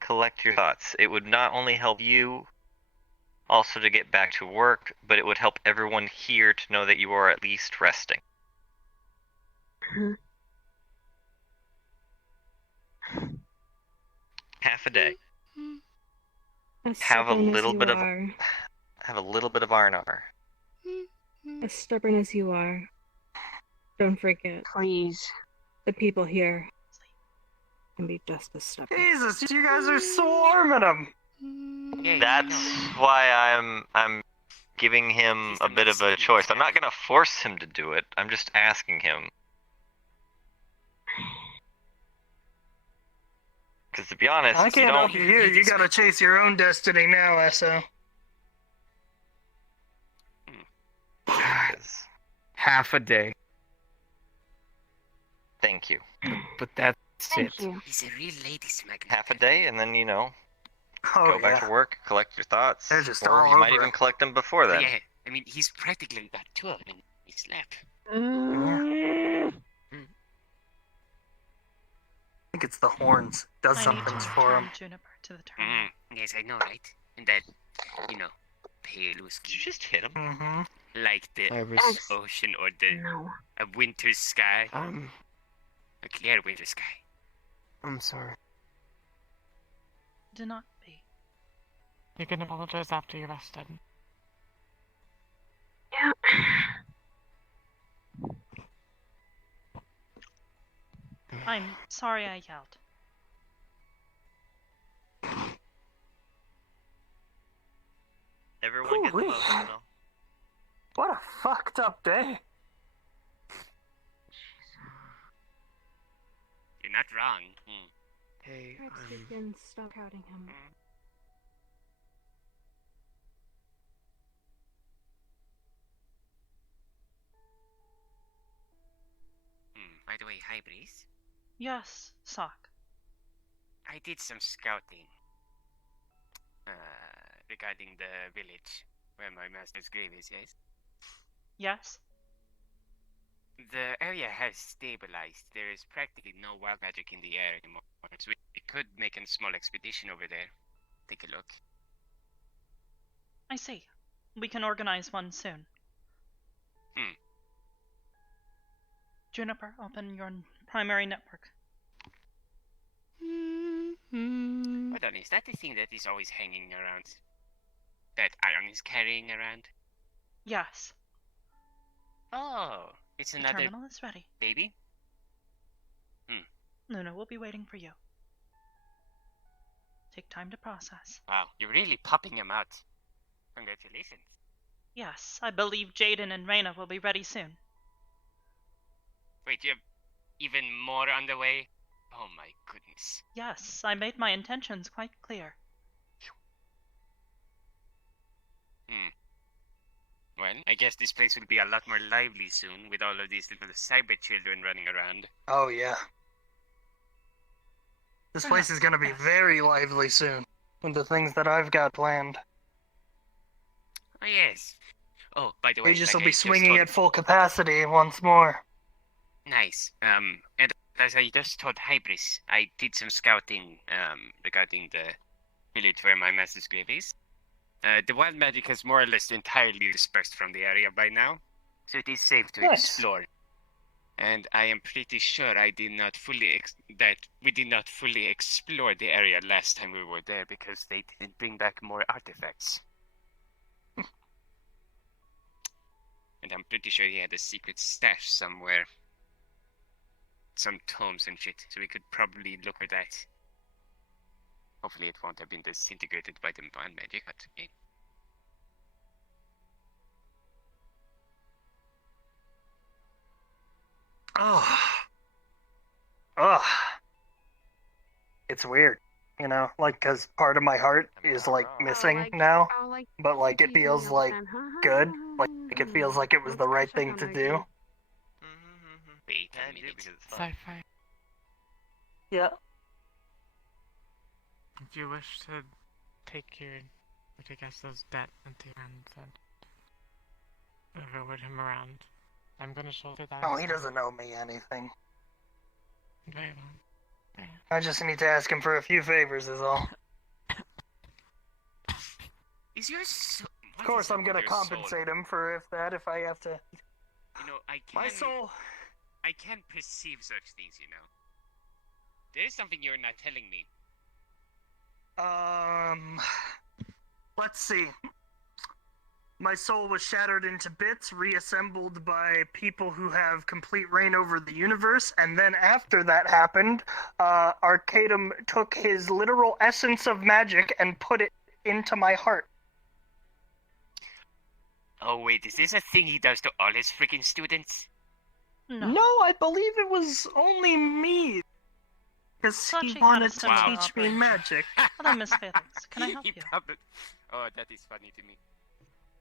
Collect your thoughts. It would not only help you also to get back to work, but it would help everyone here to know that you are at least resting. Half a day. Have a little bit of R&R. As stubborn as you are, don't forget. Please. The people here can be just as stubborn. Jesus, you guys are swarming him. That's why I'm giving him a bit of a choice. I'm not gonna force him to do it. I'm just asking him. Because to be honest, I can't help you here. You gotta chase your own destiny now, Esso. Half a day. Thank you. But that's it. He's a real ladies magnet. Half a day, and then, go yeah. back to work, collect your thoughts. They're just or all you might over even it. collect them before then. Yeah, I mean, he's practically got two of them in his lap. I think it's the horns. Does some things for him. Juniper to the terminal. Yes, I know, right? And that, pale whiskey. Did you just hit him? Mm-hmm. Like the Hybris. ocean or a winter sky. A clear winter sky. I'm sorry. Do not be. You can apologize after you're rested. Yeah. I'm sorry I yelled. getting Ooh-wee. emotional. What a fucked up day. You're not wrong. Hey, Perhaps we can stop crowding him. By the way, Hybris, Yes, Sock. I did some scouting regarding the village where my master's grave is, yes? Yes? The area has stabilized. There is practically no wild magic in the air anymore. So we could make a small expedition over there. Take a look. I see. We can organize one soon. Juniper, open your primary network. Hold on, is that the thing that is always hanging around? That Iron is carrying around? Yes. Oh, it's The another terminal is ready. baby? Luna will be waiting for you. Take time to process. Wow, you're really popping him out. Congratulations. Yes, I believe Jaden and Reyna will be ready soon. Wait, you have even more on the way? Oh my goodness. Yes, I made my intentions quite clear. Well, I guess this place will be a lot more lively soon with all of these little cyber children running around. Oh, yeah. This place is gonna be very lively soon with the things that I've got planned. Oh, yes. Oh, by the way, Aegis like will I be just swinging told- at full capacity once more. Nice. And as I just told Hybris, I did some scouting regarding the village where my master's grave is. The wild magic has more or less entirely dispersed from the area by now, so it is safe to Nice. explore. And I am pretty sure I did not fully that we did not fully explore the area last time we were there because they didn't bring back more artifacts. And I'm pretty sure he had a secret stash somewhere. Some tomes and shit, so we could probably look for that. Hopefully it won't have been disintegrated by the wild magic, but okay. Oh. Ugh. It's weird, you know, like, cause part of my heart is, like, missing now, but, like, it feels, like, good. Like, it feels like it was the right thing to do. Wait a minute. Sci-fi. Yeah. If you wish to take your, I guess, those debt into your hands and reward him around, I'm gonna shoulder that. Oh, he doesn't owe me anything. Very well. I just need to ask him for a few favors, is all. Is your soul... Of course, I'm gonna compensate him for if I have to. You know, I can... My soul. I can perceive such things, you know. There is something you're not telling me. Let's see. My soul was shattered into bits, reassembled by people who have complete reign over the universe, and then after that happened, Arcadum took his literal essence of magic and put it into my heart. Oh wait, is this a thing he does to all his freaking students? No, I believe it was only me. Because he Sachi wanted had a to similar teach me operation. magic. Hello, Miss Felix. Can I help He you? probably... Oh, that is funny to me.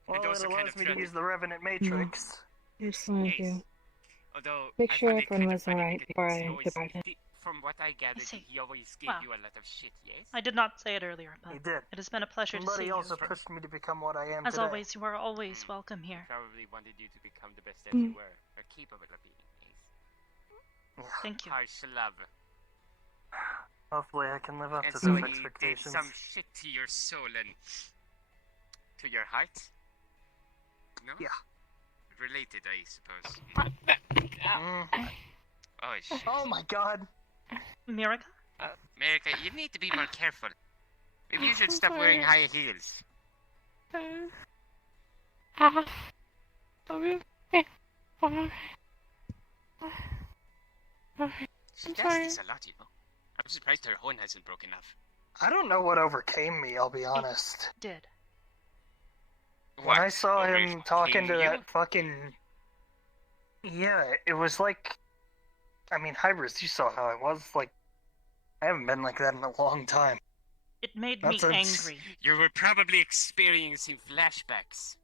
Well, And it also allows kind of me to funny. use the Revenant Matrix. Yes, thank you. Although, Make I sure find it everyone kind of was funny alright because before he I always- departed. From what I gathered, see. he always gave Well, you a lot of shit, yes? I did not say it earlier, but He did. it has been a pleasure to But see he you. also pushed me to become what I am As today. always, you are always welcome here. Probably wanted you to become the best that you were, or capable of being, yes? Thank you. Harsh love. Hopefully I can live up And to so those he did expectations. some shit to your soul and to your heart? No? Yeah. Related, I suppose. Oh, shit. Oh my god. Miraca? America, you need to be more careful. Maybe you should I'm stop wearing sorry. high heels. She I'm does sorry. this a lot, you know. I'm surprised her horn hasn't broken off. I don't know what overcame me, I'll be honest. Did. When I saw Over him talking to you? that fucking... Yeah, it was like... I mean, Hybris, you saw how it was. Like, I haven't been like that in a long time. It made Not me since- angry. You were probably experiencing flashbacks.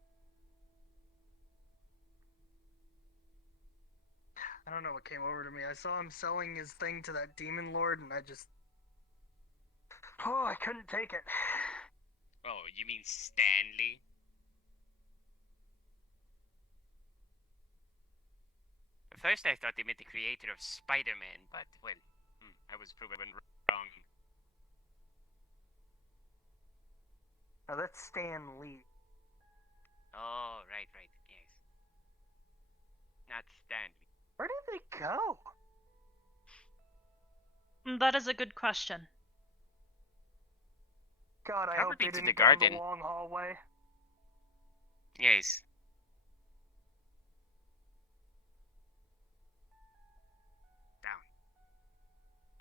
I don't know what came over to me. I saw him selling his thing to that demon lord, and I just... Oh, I couldn't take it. Oh, you mean Stanley? At first I thought they meant the creator of Spider-Man, but, well, I was proven wrong. Now that's Stan Lee. Oh, right, yes. Not Stanley. Where did they go? That is a good question. God, I hope Probably they to didn't the go the garden. long hallway. Yes. Down.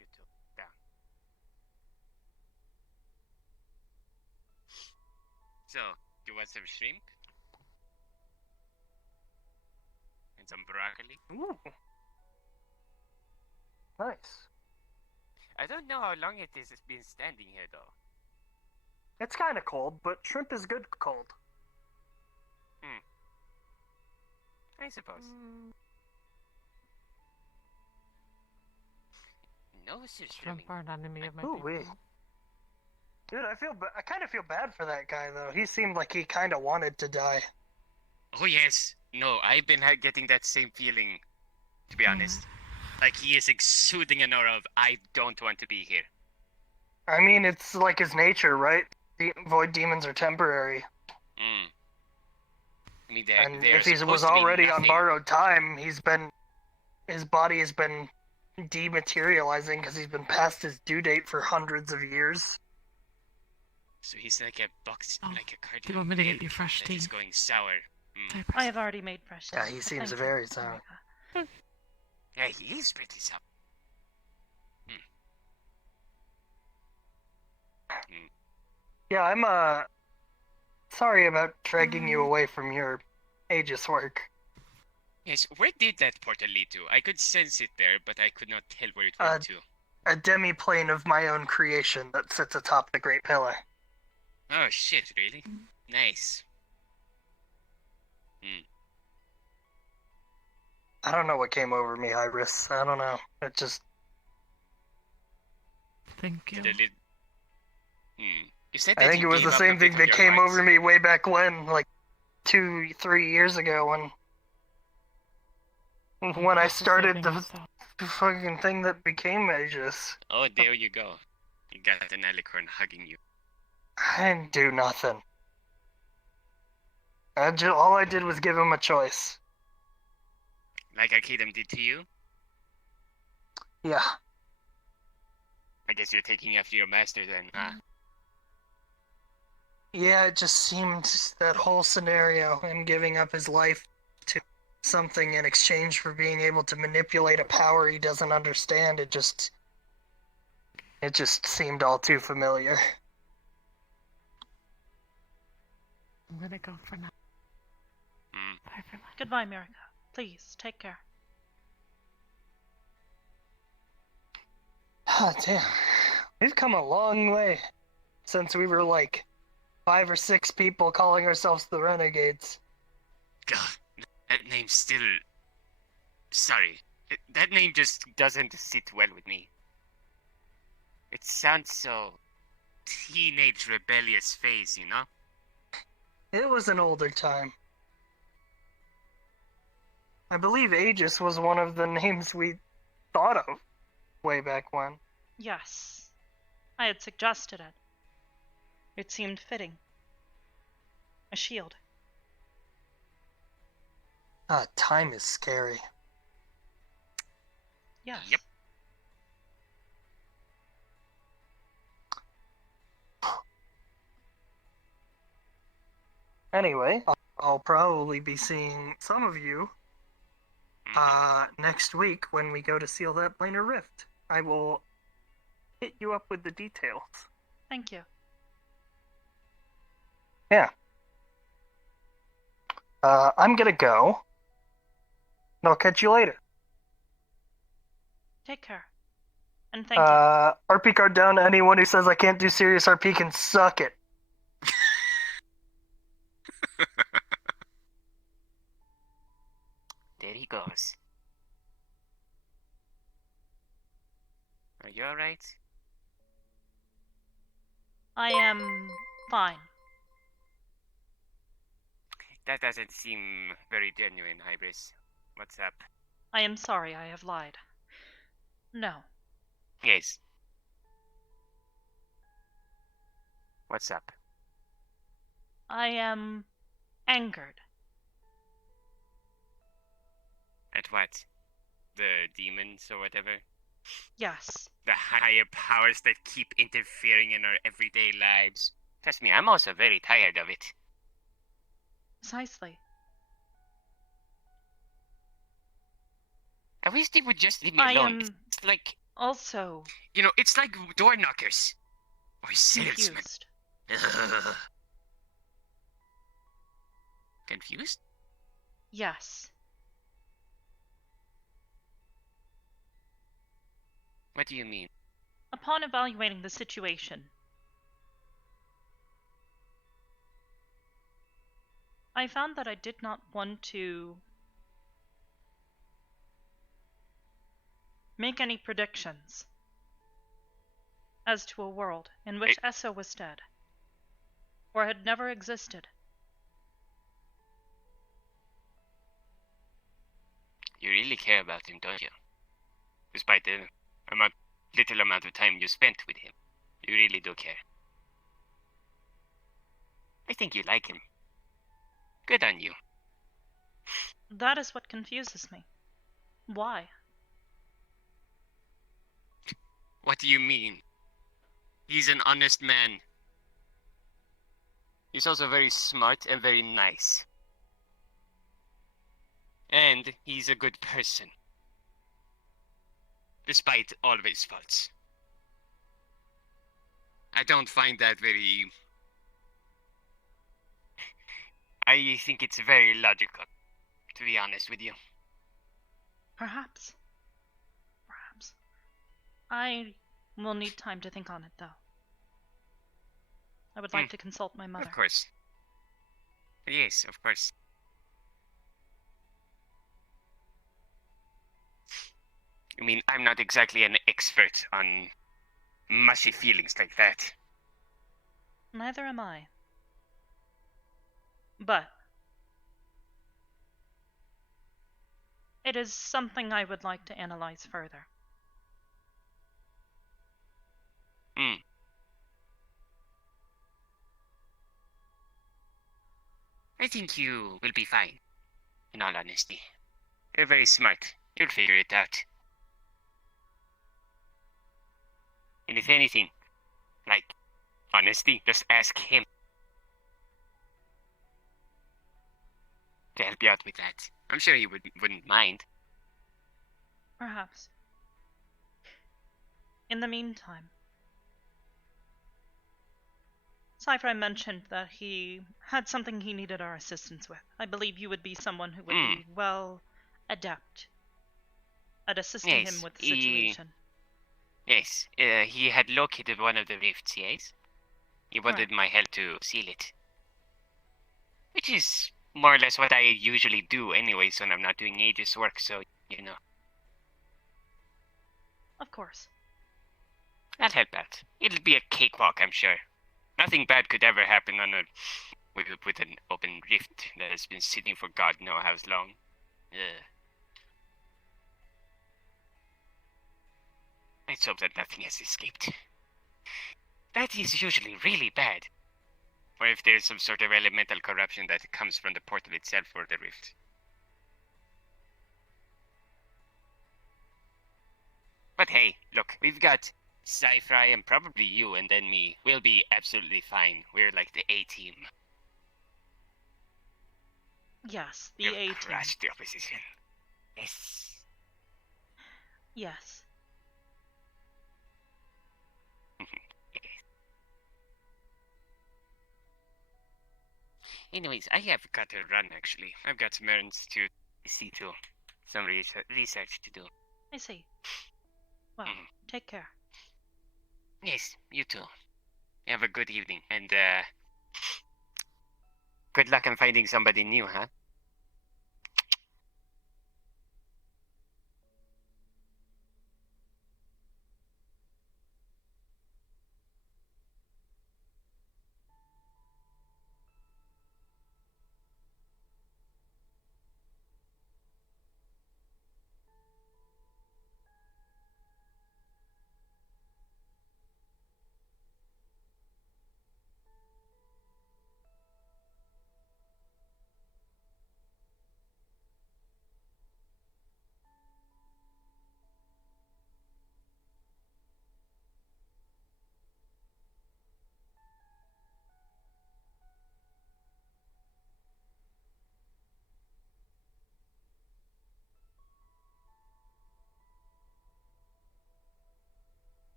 You two, down. So, you want some shrimp? And some broccoli? Ooh. Nice. I don't know how long it is it's been standing here, though. It's kind of cold, but shrimp is good cold. I suppose. No, sir, Shrimp are an enemy of my Ooh, people. wee. Dude, I kind of feel bad for that guy, though. He seemed like he kind of wanted to die. Oh, yes. No, I've been getting that same feeling, to be honest. Like he is exuding an aura of, I don't want to be here. I mean, it's like his nature, right? Void demons are temporary. I mean, And if he was already on borrowed time, his body has been dematerializing because he's been past his due date for hundreds of years. So he's like a box, like a cardinal. Do you want me to get you fresh that tea? is going sour. I have already made fresh tea. Yeah, he seems Thank very you, sour. Marika. Yeah, he is pretty sour. Yeah, I'm sorry about dragging you away from your Aegis work. Yes, where did that portal lead to? I could sense it there, but I could not tell where it went to. A demi-plane of my own creation that sits atop the Great Pillar. Oh shit, really? Nice. I don't know what came over me, Hybris. I don't know. It just... Thank you. You said I that think you it was gave the up same a thing bit of that your came heart. over me way back when, like 2-3 years ago when I started the fucking thing that became Aegis. Oh, there you go. You got an alicorn hugging you. I didn't do nothing. All I did was give him a choice. Like Arcadum did to you? Yeah. I guess you're taking after your master then, huh? Yeah, it just seemed that whole scenario, him giving up his life to something in exchange for being able to manipulate a power he doesn't understand, it just seemed all too familiar. I'm gonna go for now. Bye, everyone. Goodbye, Marika. Please, take care. Ah, damn. We've come a long way since we were like 5 or 6 people calling ourselves the Renegades. God, that name still... Sorry. That name just doesn't sit well with me. It sounds so... teenage rebellious phase, you know? It was an older time. I believe Aegis was one of the names we thought of way back when. Yes. I had suggested it. It seemed fitting. A shield. Ah, time is scary. Yes. Yep. Anyway, I'll probably be seeing some of you next week when we go to seal that planar rift. I will hit you up with the details. Thank you. Yeah. I'm gonna go. And I'll catch you later. Take care. And thank you. RP card down to anyone who says I can't do serious RP can suck it. There he goes. Are you alright? I am fine. That doesn't seem very genuine, Hybris. What's up? I am sorry I have lied. No. Yes. What's up? I am angered. At what? The demons or whatever? Yes. The higher powers that keep interfering in our everyday lives. Trust me, I'm also very tired of it. Precisely. I wish they would just leave me alone. It's like... Also... You know, it's like door knockers. Or salesmen. Confused. Ugh. Confused? Yes. What do you mean? Upon evaluating the situation, I found that I did not want to make any predictions as to a world in which Esso was dead, or had never existed. You really care about him, don't you? Despite the little amount of time you spent with him. You really do care. I think you like him. Good on you. That is what confuses me. Why? What do you mean? He's an honest man. He's also very smart and very nice. And he's a good person. Despite all of his faults. I don't find that very... I think it's very logical, to be honest with you. Perhaps. Perhaps. I will need time to think on it, though. I would like to consult my mother. Of course. Yes, of course. I mean, I'm not exactly an expert on mushy feelings like that. Neither am I. But it is something I would like to analyze further. I think you will be fine, in all honesty. You're very smart. You'll figure it out. And if anything, like, honesty, just ask him to help you out with that. I'm sure he wouldn't mind. Perhaps. In the meantime, Cypher mentioned that he had something he needed our assistance with. I believe you would be someone who would be well adept at assisting him with the situation. Yes, he had located one of the rifts, yes? He wanted my help to seal it. Which is more or less what I usually do anyways when I'm not doing Aegis work, so, you know. Of course. I'll help out. It'll be a cakewalk, I'm sure. Nothing bad could ever happen on with an open rift that has been sitting for God knows how long. Let's hope that nothing has escaped. That is usually really bad. Or if there's some sort of elemental corruption that comes from the portal itself or the rift. But hey, look, we've got Sci-Fi and probably you and then me. We'll be absolutely fine. We're like the A-team. Yes, the A-team. Crush the opposition. Yes. Yes. Anyways, I have got to run, actually. I've got some errands to see to. Some research to do. I see. Well, take care. Yes, you too. Have a good evening, and good luck in finding somebody new, huh?